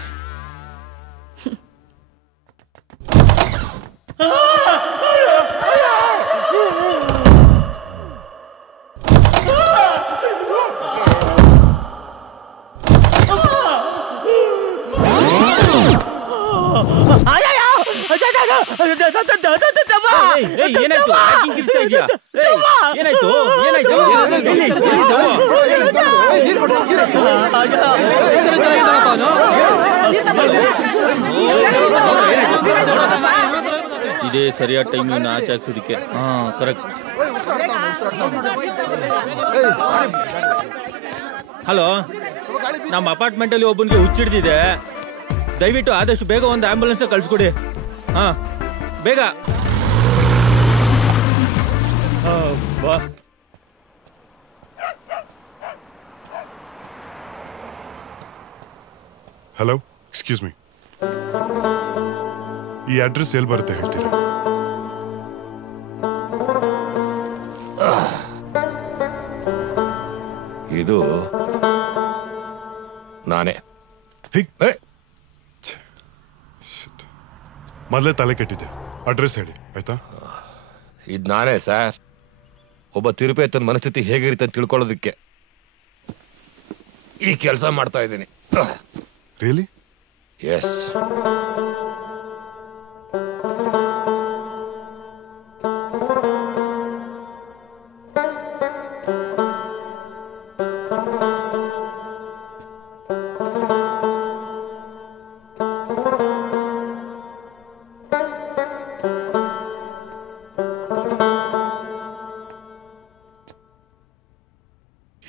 ಏನಾಯ್ತು? ಏನಾಯ್ತು? ಏನಾಯ್ತು? ಇದೇ ಸರಿಯಾದ ಟೈಮ್ ಆಚೆ ಹಾಕ್ಸೋದಕ್ಕೆ. ಕರೆಕ್ಟ್. ಹಲೋ, ನಮ್ಮ ಅಪಾರ್ಟ್ಮೆಂಟಲ್ಲಿ ಒಬ್ಬನಿಗೆ ಹುಚ್ಚಿಡ್ದಿದೆ. ದಯವಿಟ್ಟು ಆದಷ್ಟು ಬೇಗ ಒಂದು ಆಂಬುಲೆನ್ಸ್ನ ಕಳಿಸ್ಕೊಡಿ. ಹಾಂ, ಬೇಗ. ಬಾ. ಹಲೋ, ಎಕ್ಸ್ಕ್ಯೂಸ್ ಮೀ, ಈ ಅಡ್ರೆಸ್ ಎಲ್ಲಿ ಬರುತ್ತೆ ಹೇಳ್ತೀರಾ? ಇದು ನಾನೇ. ಮೊದಲೇ ತಲೆ ಕೆಟ್ಟಿದೆ, ಅಡ್ರೆಸ್ ಹೇಳಿ ಆಯ್ತಾ? ಇದು ನಾನೇ ಸರ್. ಒಬ್ಬ ತಿರುಪೇತನ ಮನಸ್ಥಿತಿ ಹೇಗಿರುತ್ತೆ ಅಂತ ತಿಳ್ಕೊಳ್ಳೋದಕ್ಕೆ ಈ ಕೆಲಸ ಮಾಡ್ತಾ ಇದ್ದೀನಿ. ರಿಯಲಿ? ಎಸ್.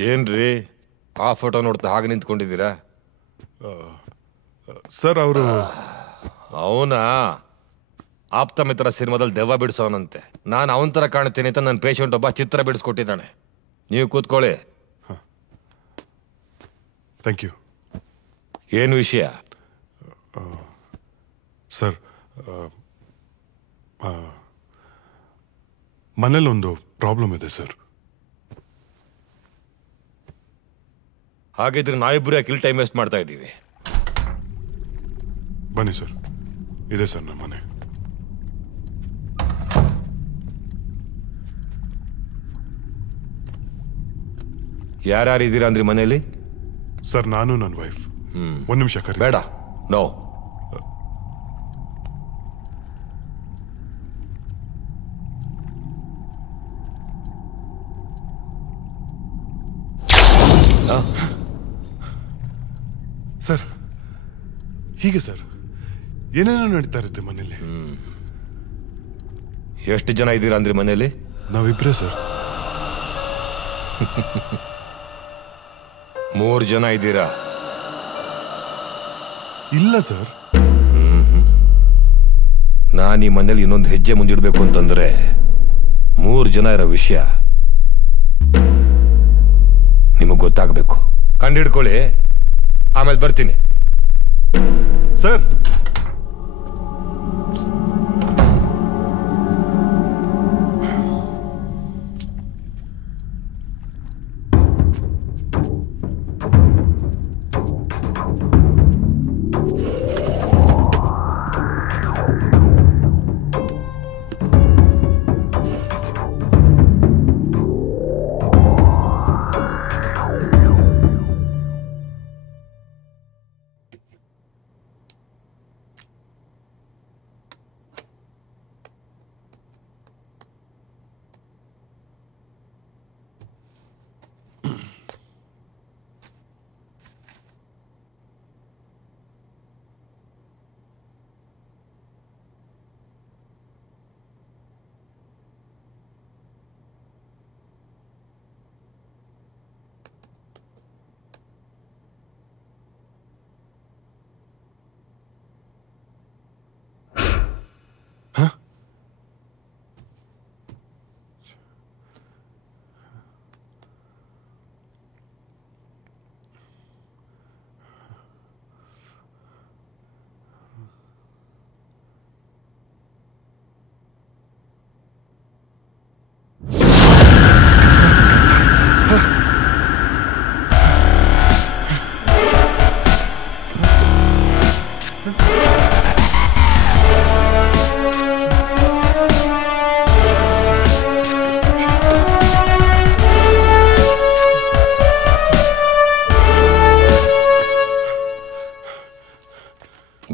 ಏನ್ರಿ ಆ ಫೋಟೋ ನೋಡ್ತಾ ಹಾಗೆ ನಿಂತ್ಕೊಂಡಿದ್ದೀರಾ? ಸರ್ ಅವರು ಅವನಾ ಆಪ್ತ ಮಿತ್ರ ಸಿನಿಮಾದಲ್ಲಿ ದೆವ್ವ ಬಿಡಿಸೋನಂತೆ. ನಾನು ಅವನ ಥರ ಕಾಣ್ತೀನಿ ಅಂತ ನನ್ನ ಪೇಷಂಟ್ ಒಬ್ಬ ಚಿತ್ರ ಬಿಡಿಸ್ಕೊಟ್ಟಿದ್ದಾನೆ. ನೀವು ಕೂತ್ಕೊಳ್ಳಿ. Thank you. ಏನು ವಿಷಯ? ಸರ್ ಮನೇಲೊಂದು ಪ್ರಾಬ್ಲಮ್ ಇದೆ ಸರ್. ಹಾಗಿದ್ರೆ ನಾವಿಬ್ಬರು ಯಾಕೆ ಇಲ್ಲಿ ಟೈಮ್ ವೇಸ್ಟ್ ಮಾಡ್ತಾ ಇದ್ದೀವಿ? ಬನ್ನಿ ಸರ್, ಇದೆ ಸರ್ ನಮ್ಮ ಮನೆ. ಯಾರ್ಯಾರು ಇದ್ದೀರಾ ಅಂದ್ರಿ ಮನೆಯಲ್ಲಿ? ಸರ್ ನಾನು ನನ್ನ ವೈಫ್. ಒಂದು ನಿಮಿಷ ಕರಿ. ಬೇಡ, ನೋ. ಸರ್ ಹೀಗೆ ಸರ್ ಏನೇನೋ ನಡೀತಾ ಇರುತ್ತೆ ಮನೇಲಿ. ಎಷ್ಟು ಜನ ಇದ್ದೀರಾ ಅಂದ್ರಿ ಮನೆಯಲ್ಲಿ? ನಾವಿಬ್ರೇ ಸರ್. 3 ಜನ ಇದ್ದೀರಾ? ಇಲ್ಲ ಸರ್. ನಾನು ಈ ಮನೇಲಿ ಇನ್ನೊಂದು ಹೆಜ್ಜೆ ಮುಂದಿಡ್ಬೇಕು ಅಂತಂದ್ರೆ 3 ಜನ ಇರೋ ವಿಷಯ ನಿಮಗೆ ಗೊತ್ತಾಗಬೇಕು. ಕಂಡಿಡ್ಕೊಳ್ಳಿ, ಆಮೇಲೆ ಬರ್ತೀನಿ. ಸರ್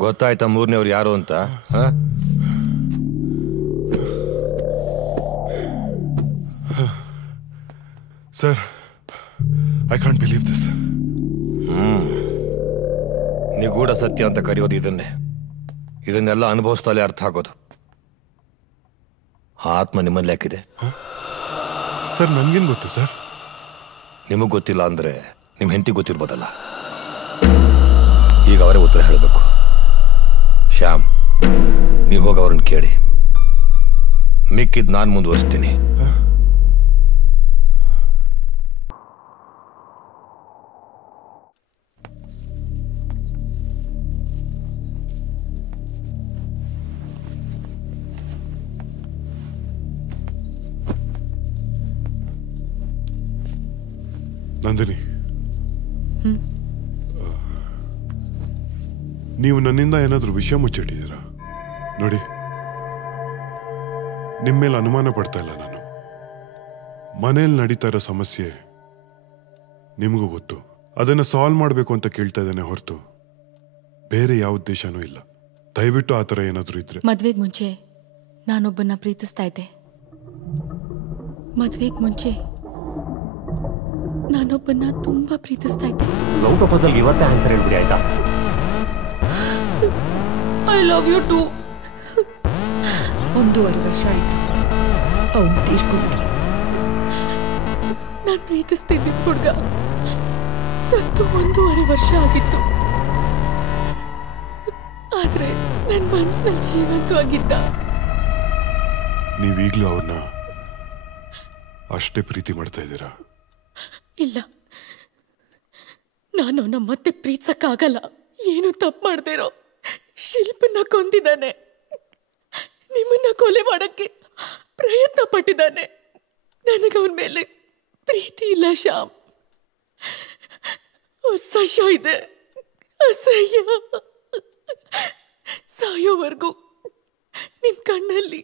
ಗೊತ್ತಾಯ್ತಾ 3ನೇವ್ರು ಯಾರು ಅಂತ? Sir I can't believe this. ನಿಗೂಢ ಸತ್ಯ ಅಂತ ಕರೆಯೋದು ಇದನ್ನೇ. ಇದನ್ನೆಲ್ಲ ಅನುಭವಿಸ್ತಲೇ ಅರ್ಥ ಆಗೋದು. ಆತ್ಮ ನಿಮ್ಮಲ್ಲಿ ಯಾಕಿದೆ? ಸರ್ ನನ್ಗೇನು ಗೊತ್ತು ಸರ್? ನಿಮಗೆ ಗೊತ್ತಿಲ್ಲ ಅಂದ್ರೆ ನಿಮ್ಮ ಹೆಂಡತಿ ಗೊತ್ತಿರ್ಬೋದಲ್ಲ. ಈಗ ಅವರೇ ಉತ್ತರ ಹೇಳಬೇಕು. ಶ್ಯಾಮ್, ನೀವು ಹೋಗಿ ಅವ್ರನ್ನ ಕೇಳಿ. ಮಿಕ್ಕಿದ್ ನಾನು ಮುಂದುವರಿಸ್ತೀನಿ. ನಂದಿನಿ, ನೀವು ನನ್ನಿಂದ ಏನಾದರೂ ವಿಷಯ ಮುಚ್ಚಿಟ್ಟಿದ್ದೀರಾ? ನೋಡಿ, ನಿಮ್ಮ ಮೇಲೆ ಅನುಮಾನ ಪಡ್ತಾ ಇಲ್ಲ ನಾನು. ಮನೇಲಿ ನಡೀತಾ ಇರೋ ಸಮಸ್ಯೆ ನಿಮಗೂ ಗೊತ್ತು. ಅದನ್ನು ಸಾಲ್ವ್ ಮಾಡಬೇಕು ಅಂತ ಕೇಳ್ತಾ ಇದ್ದೇನೆ ಹೊರತು ಬೇರೆ ಯಾವ ಉದ್ದೇಶನೂ ಇಲ್ಲ. ದಯವಿಟ್ಟು ಆ ಥರ ಏನಾದರೂ ಇದ್ರೆ. ಮದ್ವೆಗೆ ಮುಂಚೆ ನಾನೊಬ್ಬನ್ನ ಪ್ರೀತಿಸ್ತಾ ಇದ್ದೆ. ಮದ್ವೆಗೆ ಮುಂಚೆ ನಾನೊಬ್ಬನ್ನ ತುಂಬಾ ಪ್ರೀತಿಸ್ತಾ ಇದ್ದೆ. ಲವ್ ಪ್ರಪೋಸಲ್ಗೆ ಇವತ್ತೇ ಆನ್ಸರ್ ಹೇಳ್ಬಿಡಿ ಆಯ್ತಾ? I love you too. 1.5 ವರ್ಷ ಆಯ್ತು ಅವನು ತೀರ್ಕೊಂಡು. ನಾನು ಪ್ರೀತಿಸ್ತಿದ್ದ ಹುಡುಗ ಸತ್ತು 1.5 ವರ್ಷ ಆಗಿತ್ತು. ಆದ್ರೆ ನನ್ನ ಮನಸ್ಸಿನಲ್ಲಿ ಜೀವಂತವಾಗಿದ್ದ. ನೀವೀಗ್ಲೂ ಅವ್ರನ್ನ ಅಷ್ಟೇ ಪ್ರೀತಿ ಮಾಡ್ತಾ ಇದ್ದೀರಾ? ಇಲ್ಲ, ನಾನು ಅವನ ಮತ್ತೆ ಪ್ರೀತಿಸಕ್ಕಾಗಲ್ಲ. ಏನು ತಪ್ಪು ಮಾಡ್ದೇರೋ ಶಿಲ್ಪನ್ನ ಕೊಂದಿದ್ದಾನೆ, ನಿಮ್ಮನ್ನ ಕೊಲೆ ಮಾಡಕ್ಕೆ ಪ್ರಯತ್ನ ಪಟ್ಟಿದ್ದಾನೆ. ನನಗವನ ಮೇಲೆ ಪ್ರೀತಿ ಇಲ್ಲ ಶ್ಯಾಮ್, ಅಸಹ್ಯ ಇದೆ, ಅಸಹ್ಯ. ಸಾಯೋವರೆಗೂ ನಿಮ್ ಕಣ್ಣಲ್ಲಿ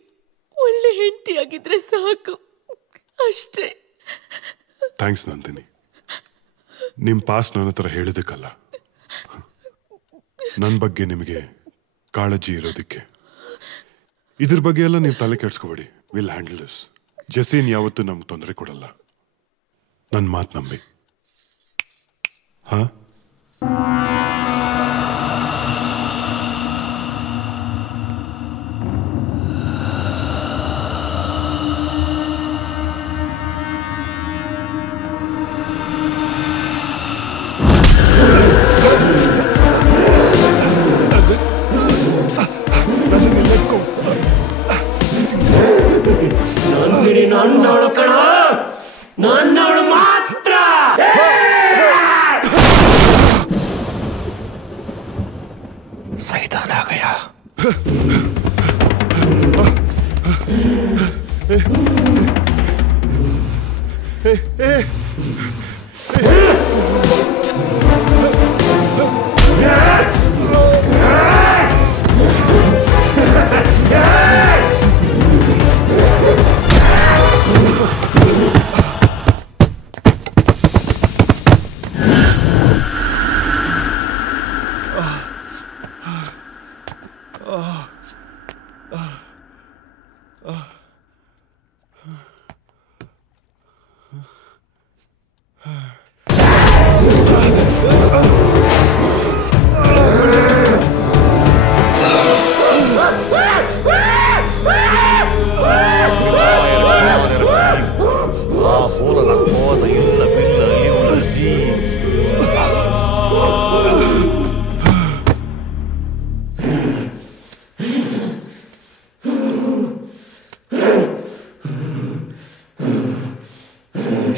ಒಳ್ಳೆ ಹೆಂಡತಿಯಾಗಿದ್ರೆ ಸಾಕು, ಅಷ್ಟೇ. ಥ್ಯಾಂಕ್ಸ್ ನಂದಿನಿ, ನಿಮ್ ಪಾಸ್ ನನ್ನ ಹತ್ರ ಹೇಳಿದಕ್ಕಲ್ಲ, ನನ್ನ ಬಗ್ಗೆ ನಿಮಗೆ ಕಾಳಜಿ ಇರೋದಕ್ಕೆ. ಇದ್ರ ಬಗ್ಗೆ ಎಲ್ಲ ನೀವು ತಲೆ ಕೆಡ್ಸ್ಕೊಬೇಡಿ. Will handle this. ಜೆಸಿನ್ ಯಾವತ್ತೂ ನಮ್ಗೆ ತೊಂದರೆ ಕೊಡಲ್ಲ. ನನ್ನ ಮಾತು ನಂಬಿ. ಹಾ, ನನ್ನವಳು ಕಣ, ನನ್ನವಳು ಮಾತ್ರ. ಸೈತಾನ್ ಆ ಗಯಾ.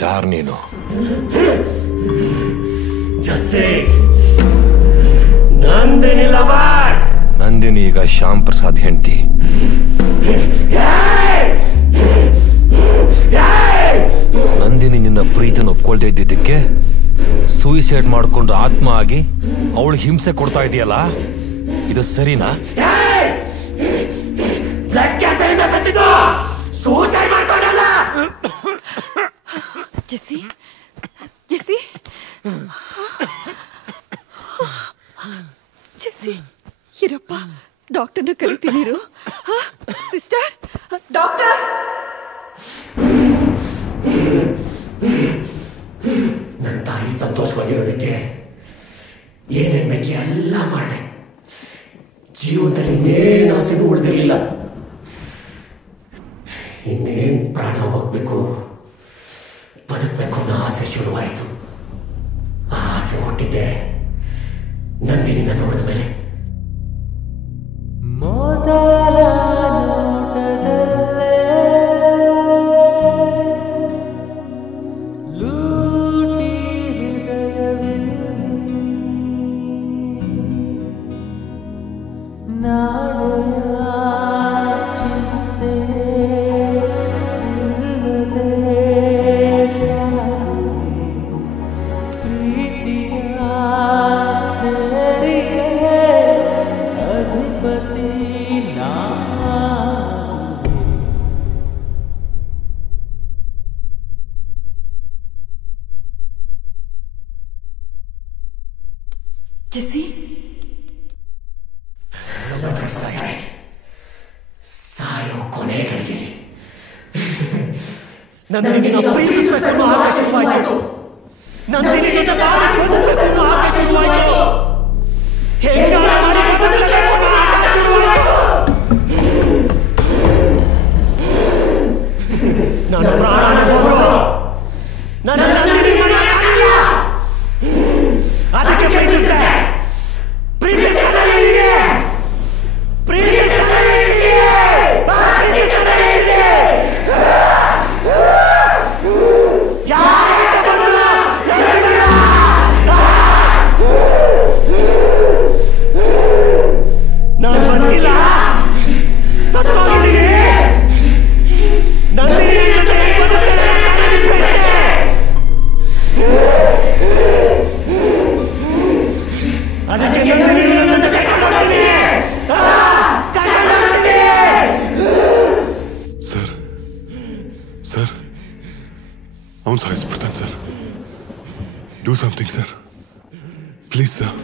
ಯಾರು ನೀನು? ನಂದಿನಿ ಲವರ್. ನಂದಿನಿ ಈಗ ಶ್ಯಾಮ್ ಪ್ರಸಾದ್ ಹೆಂಡತಿ. ನಂದಿನಿ ನಿನ್ನ ಪ್ರೀತಿನ ಒಪ್ಕೊಳ್ದೇ ಇದ್ದಿದ್ದಕ್ಕೆ ಸೂಯಿಸೈಡ್ ಮಾಡ್ಕೊಂಡು ಆತ್ಮ ಆಗಿ ಅವಳು ಹಿಂಸೆ ಕೊಡ್ತಾ ಇದೆಯಲ್ಲ, ಇದು ಸರಿನಾ? ಸೂಸೈಡ್ ಮಾಡ್ಕೊಂಡಲ್ಲ. ಜೆಸ್ಸಿ, ಜೆಸ್ಸಿ, ಜೆಸ್ಸಿ, ಇರಪ್ಪ, ಡಾಕ್ಟರ್ನ ಕರಿತೀನಿರು. Sister, doctor. ನನ್ನ ತಾಯಿ ಸಂತೋಷವಾಗಿರೋದಕ್ಕೆ ಏನೇನ್ ಬೇಕಿ ಎಲ್ಲ ಮಾಡಿದೆ. ಜೀವನದಲ್ಲಿ ಇನ್ನೇನು ಆಸೆನೂ ಉಳಿದಿರಲಿಲ್ಲ. ಇನ್ನೇನ್ ಪ್ರಾಣ ಹೋಗ್ಬೇಕು, ಬದುಕಬೇಕು ಅನ್ನೋ ಆಸೆ ಶುರುವಾಯಿತು. ಆ ಆಸೆ ಹುಟ್ಟಿದ್ದೆ ನಂದಿನಿನ ನೋಡಿದ ಮೇಲೆ. ಜೆಸ್ಸಿ, ಸಾಯೋ ಕೊನೆಗಳಿಗೆ ನಂದಿನಿನ ಪ್ರೀತಿಸಬೇಕು ಅನ್ನೋ ಆಸೆ ಶುರುವಾಯಿತು. ನಂದಿನಿ ಜೊತೆ ಬಾಳಿ ಬದುಕಬೇಕು ಅನ್ನೋ ಆಸೆ ಶುರುವಾಯಿತು. ಹೆಂಗಾರ ಮಾಡಿ ಬದುಕಬೇಕು ಅನ್ನೋ ಆಸೆ ಶುರುವಾಯಿತು. ನಾನು ಪ್ರಾಣ ಹೋದ್ರು ನನ್ನ ನಂದಿನಿ ಮರೆಯಕ್ಕಾಗಲ್ಲ. ಅದಕ್ಕೆ ಪ್ರೀತಿಸ್ದೆ. ಪ್ರೀತಿಸ್ದೆ ನಿನಗೆ. ಪ್ರೀತಿಸ್ದೆ ನಿನಗೆ. ಪ್ರೀತಿಸ್ದೆ ನಿನಗೆ. ಯಾಕೆ ಬಂದಲ್ಲ? ನಾನು ಬಂದಿಲ್ಲ, ಸತ್ತೋಗಿದ್ದೀನಿ. ನಂದಿನಿ ಜೊತೆ ಬದುಕದೆ ಕರೆದಿಟ್ಟೆ. ಅದಕ್ಕೆ ನಂದಿನಿ ನನ್ನ ಜೊತೆ ಕರ್ಕೊಂಡ್ಬರ್ತೀನಿ. ಕರ್ಕೊಂಡ್ಬರ್ತೀನಿ. ಸರ್ ಸರ್ ಅವನು ಸಾಯಿಸ್ಬಿಡ್ತಾನೆ sir. Do something sir, please sir.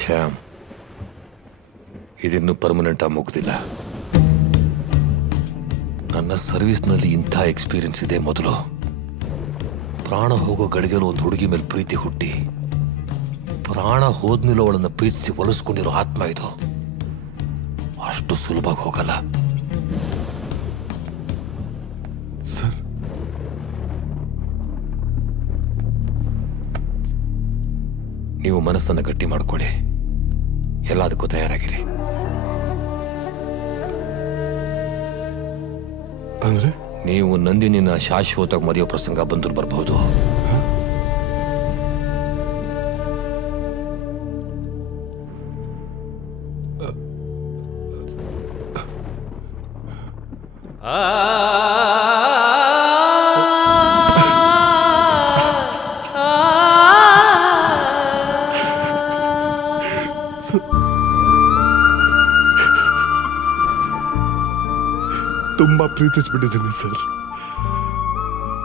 Shyam, ಇದಿನ್ನೂ ಪರ್ಮನೆಂಟ್ ಆಗಿ ಮುಗ್ದಿಲ್ಲ. ನನ್ನ ಸರ್ವಿಸ್ನಲ್ಲಿ ಇಂಥ ಎಕ್ಸ್ಪೀರಿಯನ್ಸ್ ಇದೆ. ಮೊದಲು ಪ್ರಾಣ ಹೋಗೋ ಗಳಿಗೆಲು ಒಂದು ಹುಡುಗಿ ಮೇಲೆ ಪ್ರೀತಿ ಹುಟ್ಟಿ, ಪ್ರಾಣ ಹೋದ್ಮೇಲೆ ಅವಳನ್ನು ಪ್ರೀತಿಸಿ ಒಲಿಸ್ಕೊಂಡಿರೋ ಆತ್ಮ ಇದು. ಅಷ್ಟು ಸುಲಭವಾಗಿ ಹೋಗಲ್ಲ. ನೀವು ಮನಸ್ಸನ್ನು ಗಟ್ಟಿ ಮಾಡ್ಕೊಳ್ಳಿ, ಎಲ್ಲದಕ್ಕೂ ತಯಾರಾಗಿರಿ. ಅಂದ್ರೆ ನೀವು ನಂದಿನಿನ ಶಾಶ್ವತವಾಗಿ ಮರೆಯೋ ಪ್ರಸಂಗ ಬಂದರೂ ಬರಬಹುದು. ತುಂಬಾ ಪ್ರೀತಿಸ್ಬಿಟ್ಟಿದ್ದೀನಿ ಸರ್.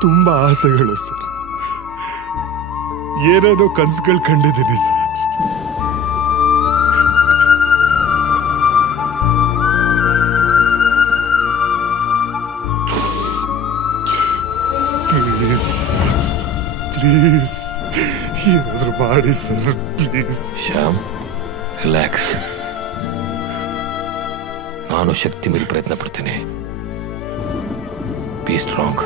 ತುಂಬಾ ಆಸೆಗಳು ಸರ್. ಏನೇನೋ ಕನಸುಗಳು ಕಂಡಿದ್ದೀನಿ ಸರ್. ಪ್ಲೀಸ್ ಪ್ಲೀಸ್ ಏನಾದ್ರೂ ಮಾಡಿ ಸರ್, ಪ್ಲೀಸ್. ಶ್ಯಾಮ್, ರಿಲ್ಯಾಕ್ಸ್. ನಾನು ಶಕ್ತಿ ಮೀರಿ ಪ್ರಯತ್ನ ಪಡ್ತೀನಿ. Be strong.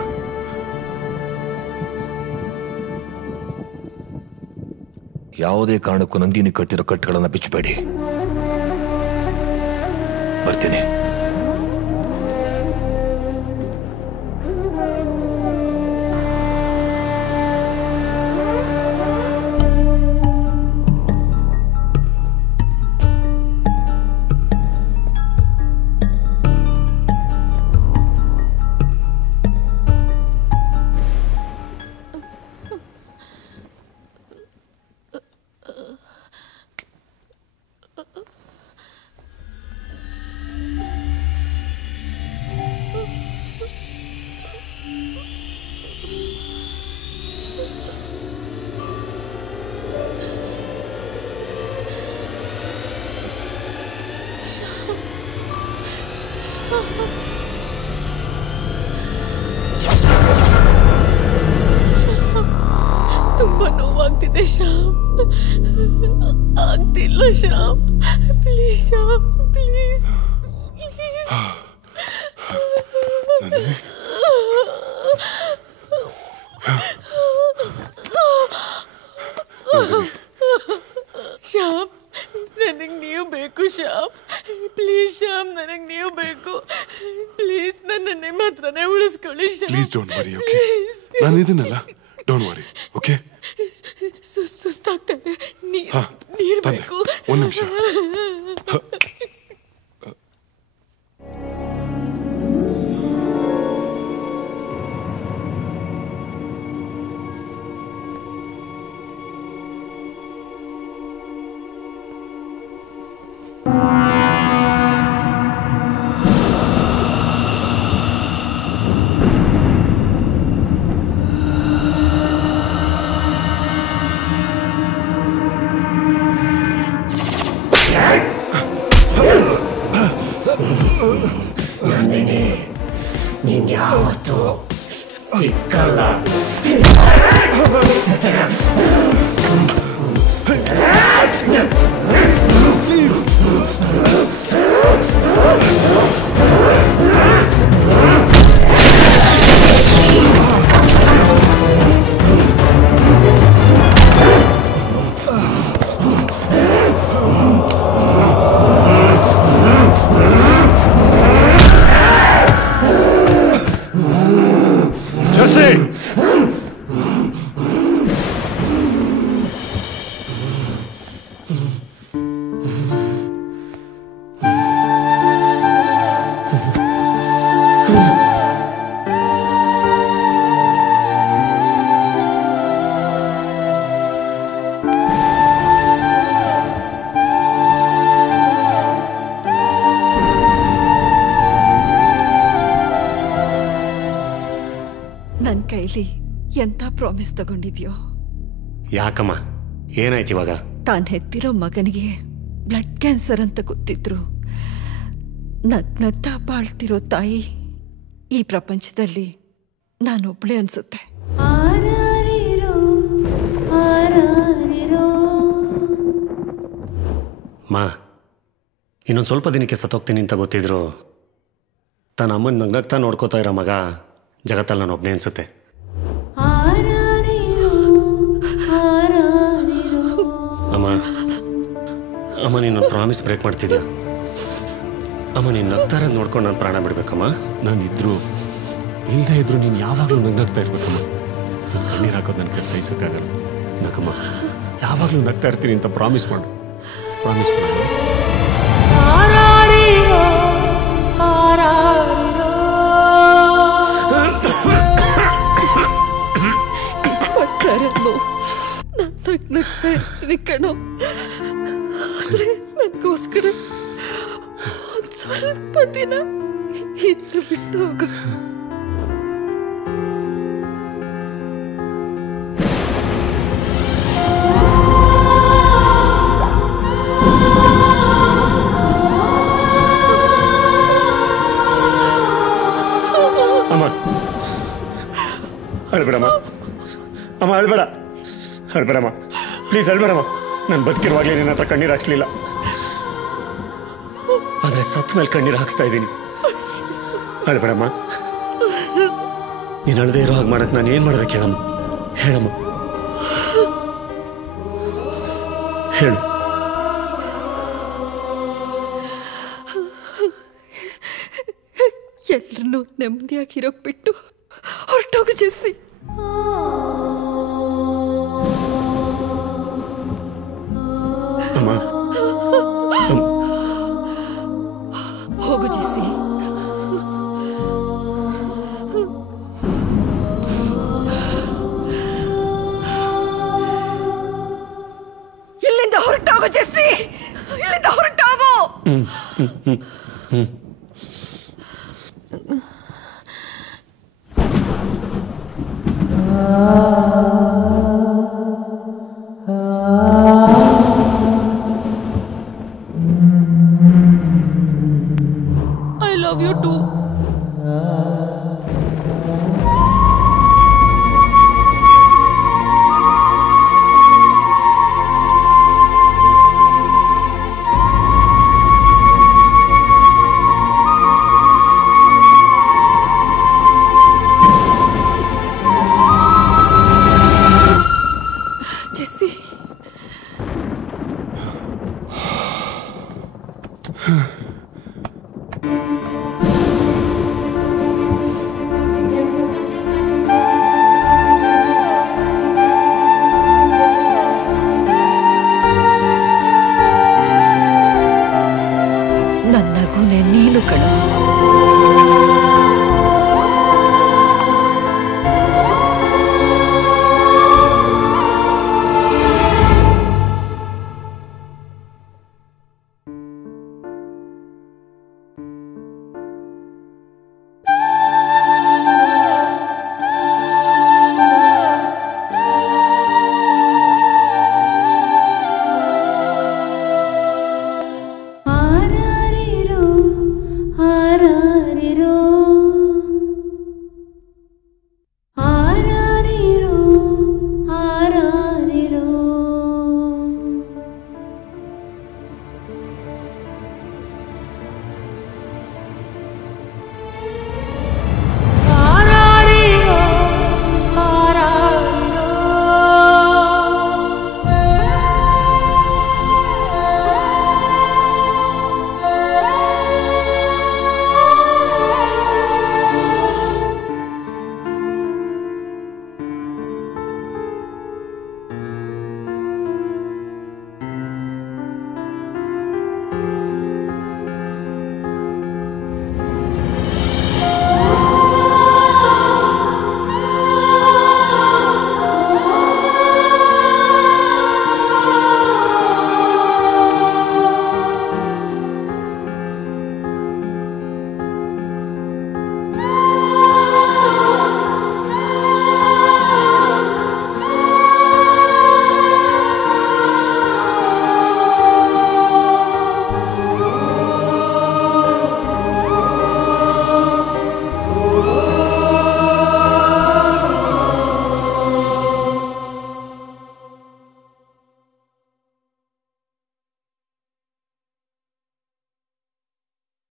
ಯಾವುದೇ ಕಾರಣಕ್ಕೂ ನಂದಿನಿ ಕಟ್ಟಿರೋ ಕಟ್ಟುಗಳನ್ನು ಬಿಚ್ಚಬೇಡಿ. ಬರ್ತೀನಿ. ತುಂಬಾ ನೋವಾಗ್ತಿದೆ ಶ್ಯಾಮ್. ಆಗ್ತಿಲ್ಲ Shyam. Please Shyam, please please. Shyam, ನನಗೆ ನೀವು ಬೇಕು ಶ್ಯಾಮ್. ಪ್ಲೀಸ್ ಶ್ಯಾಮ್, ನನಗೆ ನೀವು ಬೇಕು. ಪ್ಲೀಸ್ ನನ್ನ ನಿಮ್ಮ ಹತ್ರನೇ ಉಳಿಸ್ಕೊಳ್ಳಿ Shyam. Please don't worry, okay? ನಾನು ಇದನ್ನಲ್ಲ, ಡೋಂಟ್ ವರಿ, ಓಕೆ? ಸುಸ್ತಾಗ್ತಾ ಇದೆ. ನೀರು ಬೇಕು. ಒಂದು ನಿಮಿಷ. ನಂದಿನಿ ನೀನ್ ಯಾವತ್ತೂ ಸಿಕ್ಕಲ್ಲ. ನನ್ ಕೈಲಿ ಎಂತ ಪ್ರಾಮಿಸ್ ತಗೊಂಡಿದ್ಯೋ? ಯಾಕಮ್ಮ ಏನಾಯ್ತು ಇವಾಗ? ತಾನ್ ಹೆತ್ತಿರೋ ಮಗನಿಗೆ ಬ್ಲಡ್ ಕ್ಯಾನ್ಸರ್ ಅಂತ ಗೊತ್ತಿದ್ರು ನಗ್ನಗ್ತಾ ಬಾಳ್ತಿರೋ ತಾಯಿ ಈ ಪ್ರಪಂಚದಲ್ಲಿ ನಾನೊಬ್ಳೆ ಅನ್ಸುತ್ತೆ. ಮಾ ಇನ್ನೊಂದು ಸ್ವಲ್ಪ ದಿನಕ್ಕೆ ಸತ್ತೋಗ್ತೀನಿ ಅಂತ ಗೊತ್ತಿದ್ರು ತನ್ನ ಅಮ್ಮನ ನಗ್ನಗ್ತಾ ನೋಡ್ಕೋತಾ ಇರೋ ಮಗ ಜಗತ್ತಲ್ಲಿ ನಾನು ಒಬ್ಬನೇ ಅನ್ಸುತ್ತೆ. ಅಮ್ಮ ಅಮ್ಮ ನೀನು ಪ್ರಾಮಿಸ್ ಬ್ರೇಕ್ ಮಾಡ್ತಿದ್ಯಾ? ಅಮ್ಮ ನೀನು ನಗ್ತಾರ ನೋಡ್ಕೊಂಡು ನಾನು ಪ್ರಾಣ ಬಿಡ್ಬೇಕಮ್ಮ. ನಾನು ಇದ್ರು ಇಲ್ಲದೆ ಇದ್ರು ನೀನು ಯಾವಾಗಲೂ ನಗ್ನಗ್ತಾ ಇರ್ಬೇಕಮ್ಮ. ನೀನು ಕಣ್ಣೀರು ಹಾಕೋದು ನನ್ನ ಕೈ ಸಹಿಸೋಕ್ಕಾಗಲ್ಲ. ನಗಮ್ಮ ಯಾವಾಗಲೂ ನಗ್ತಾ ಇರ್ತೀನಿ ಅಂತ ಪ್ರಾಮಿಸ್ ಮಾಡು. ಪ್ರಾಮಿಸ್ ಮಾಡು. ನಗ್ನಗ್ತಾ ಇರ್ತೀನಿ ಕಣೋ, ಆದ್ರೆ ನನಗೋಸ್ಕರ ಒಂದ್ ಸ್ವಲ್ಪ ದಿನ ಇದ್ದು ಬಿಟ್ಟು ಹೋಗು. ಅಮ್ಮ ಅಳ್ಬೇಡಮ್ಮ, ಅಮ್ಮ ಅಳ್ಬೇಡ, ಅಳ್ಬೇಡಮ್ಮ ಪ್ಲೀಸ್ ಅಳ್ಬೇಡಮ್ಮ. ನಾನು ಬದುಕಿರುವಾಗಲೇ ನಿನ್ನ ಹತ್ರ ಕಣ್ಣೀರು ಹಾಕ್ಸ್ಲಿಲ್ಲ, ಆದರೆ ಸತ್ತ ಮೇಲೆ ಕಣ್ಣೀರು ಹಾಕ್ಸ್ತಾ ಇದ್ದೀನಿ. ಅಳ್ಬೇಡಮ್ಮ. ನೀನು ಅಳದೇ ಇರೋ ಹಾಗೆ ಮಾಡಕ್ಕೆ ನಾನು ಏನು ಮಾಡ್ಬೇಕು ಹೇಳಮ್ಮ? ಹೇಳಮ್ಮ, ಹೇಳು. ಎಲ್ಲರನ್ನೂ ನೆಮ್ಮದಿಯಾಗಿರೋಕ್ ಬಿಟ್ಟು ಹೊರಟೋಗು ಜೆಸ್ಸಿ. ಅಮ್ಮ ಹೋಗು ಜೆಸ್ಸಿ. ಇಲ್ಲಿಂದ ಹೊರಟೋಗು ಜೆಸ್ಸಿ, ಇಲ್ಲಿಂದ ಹೊರಟೋಗು. I love you too.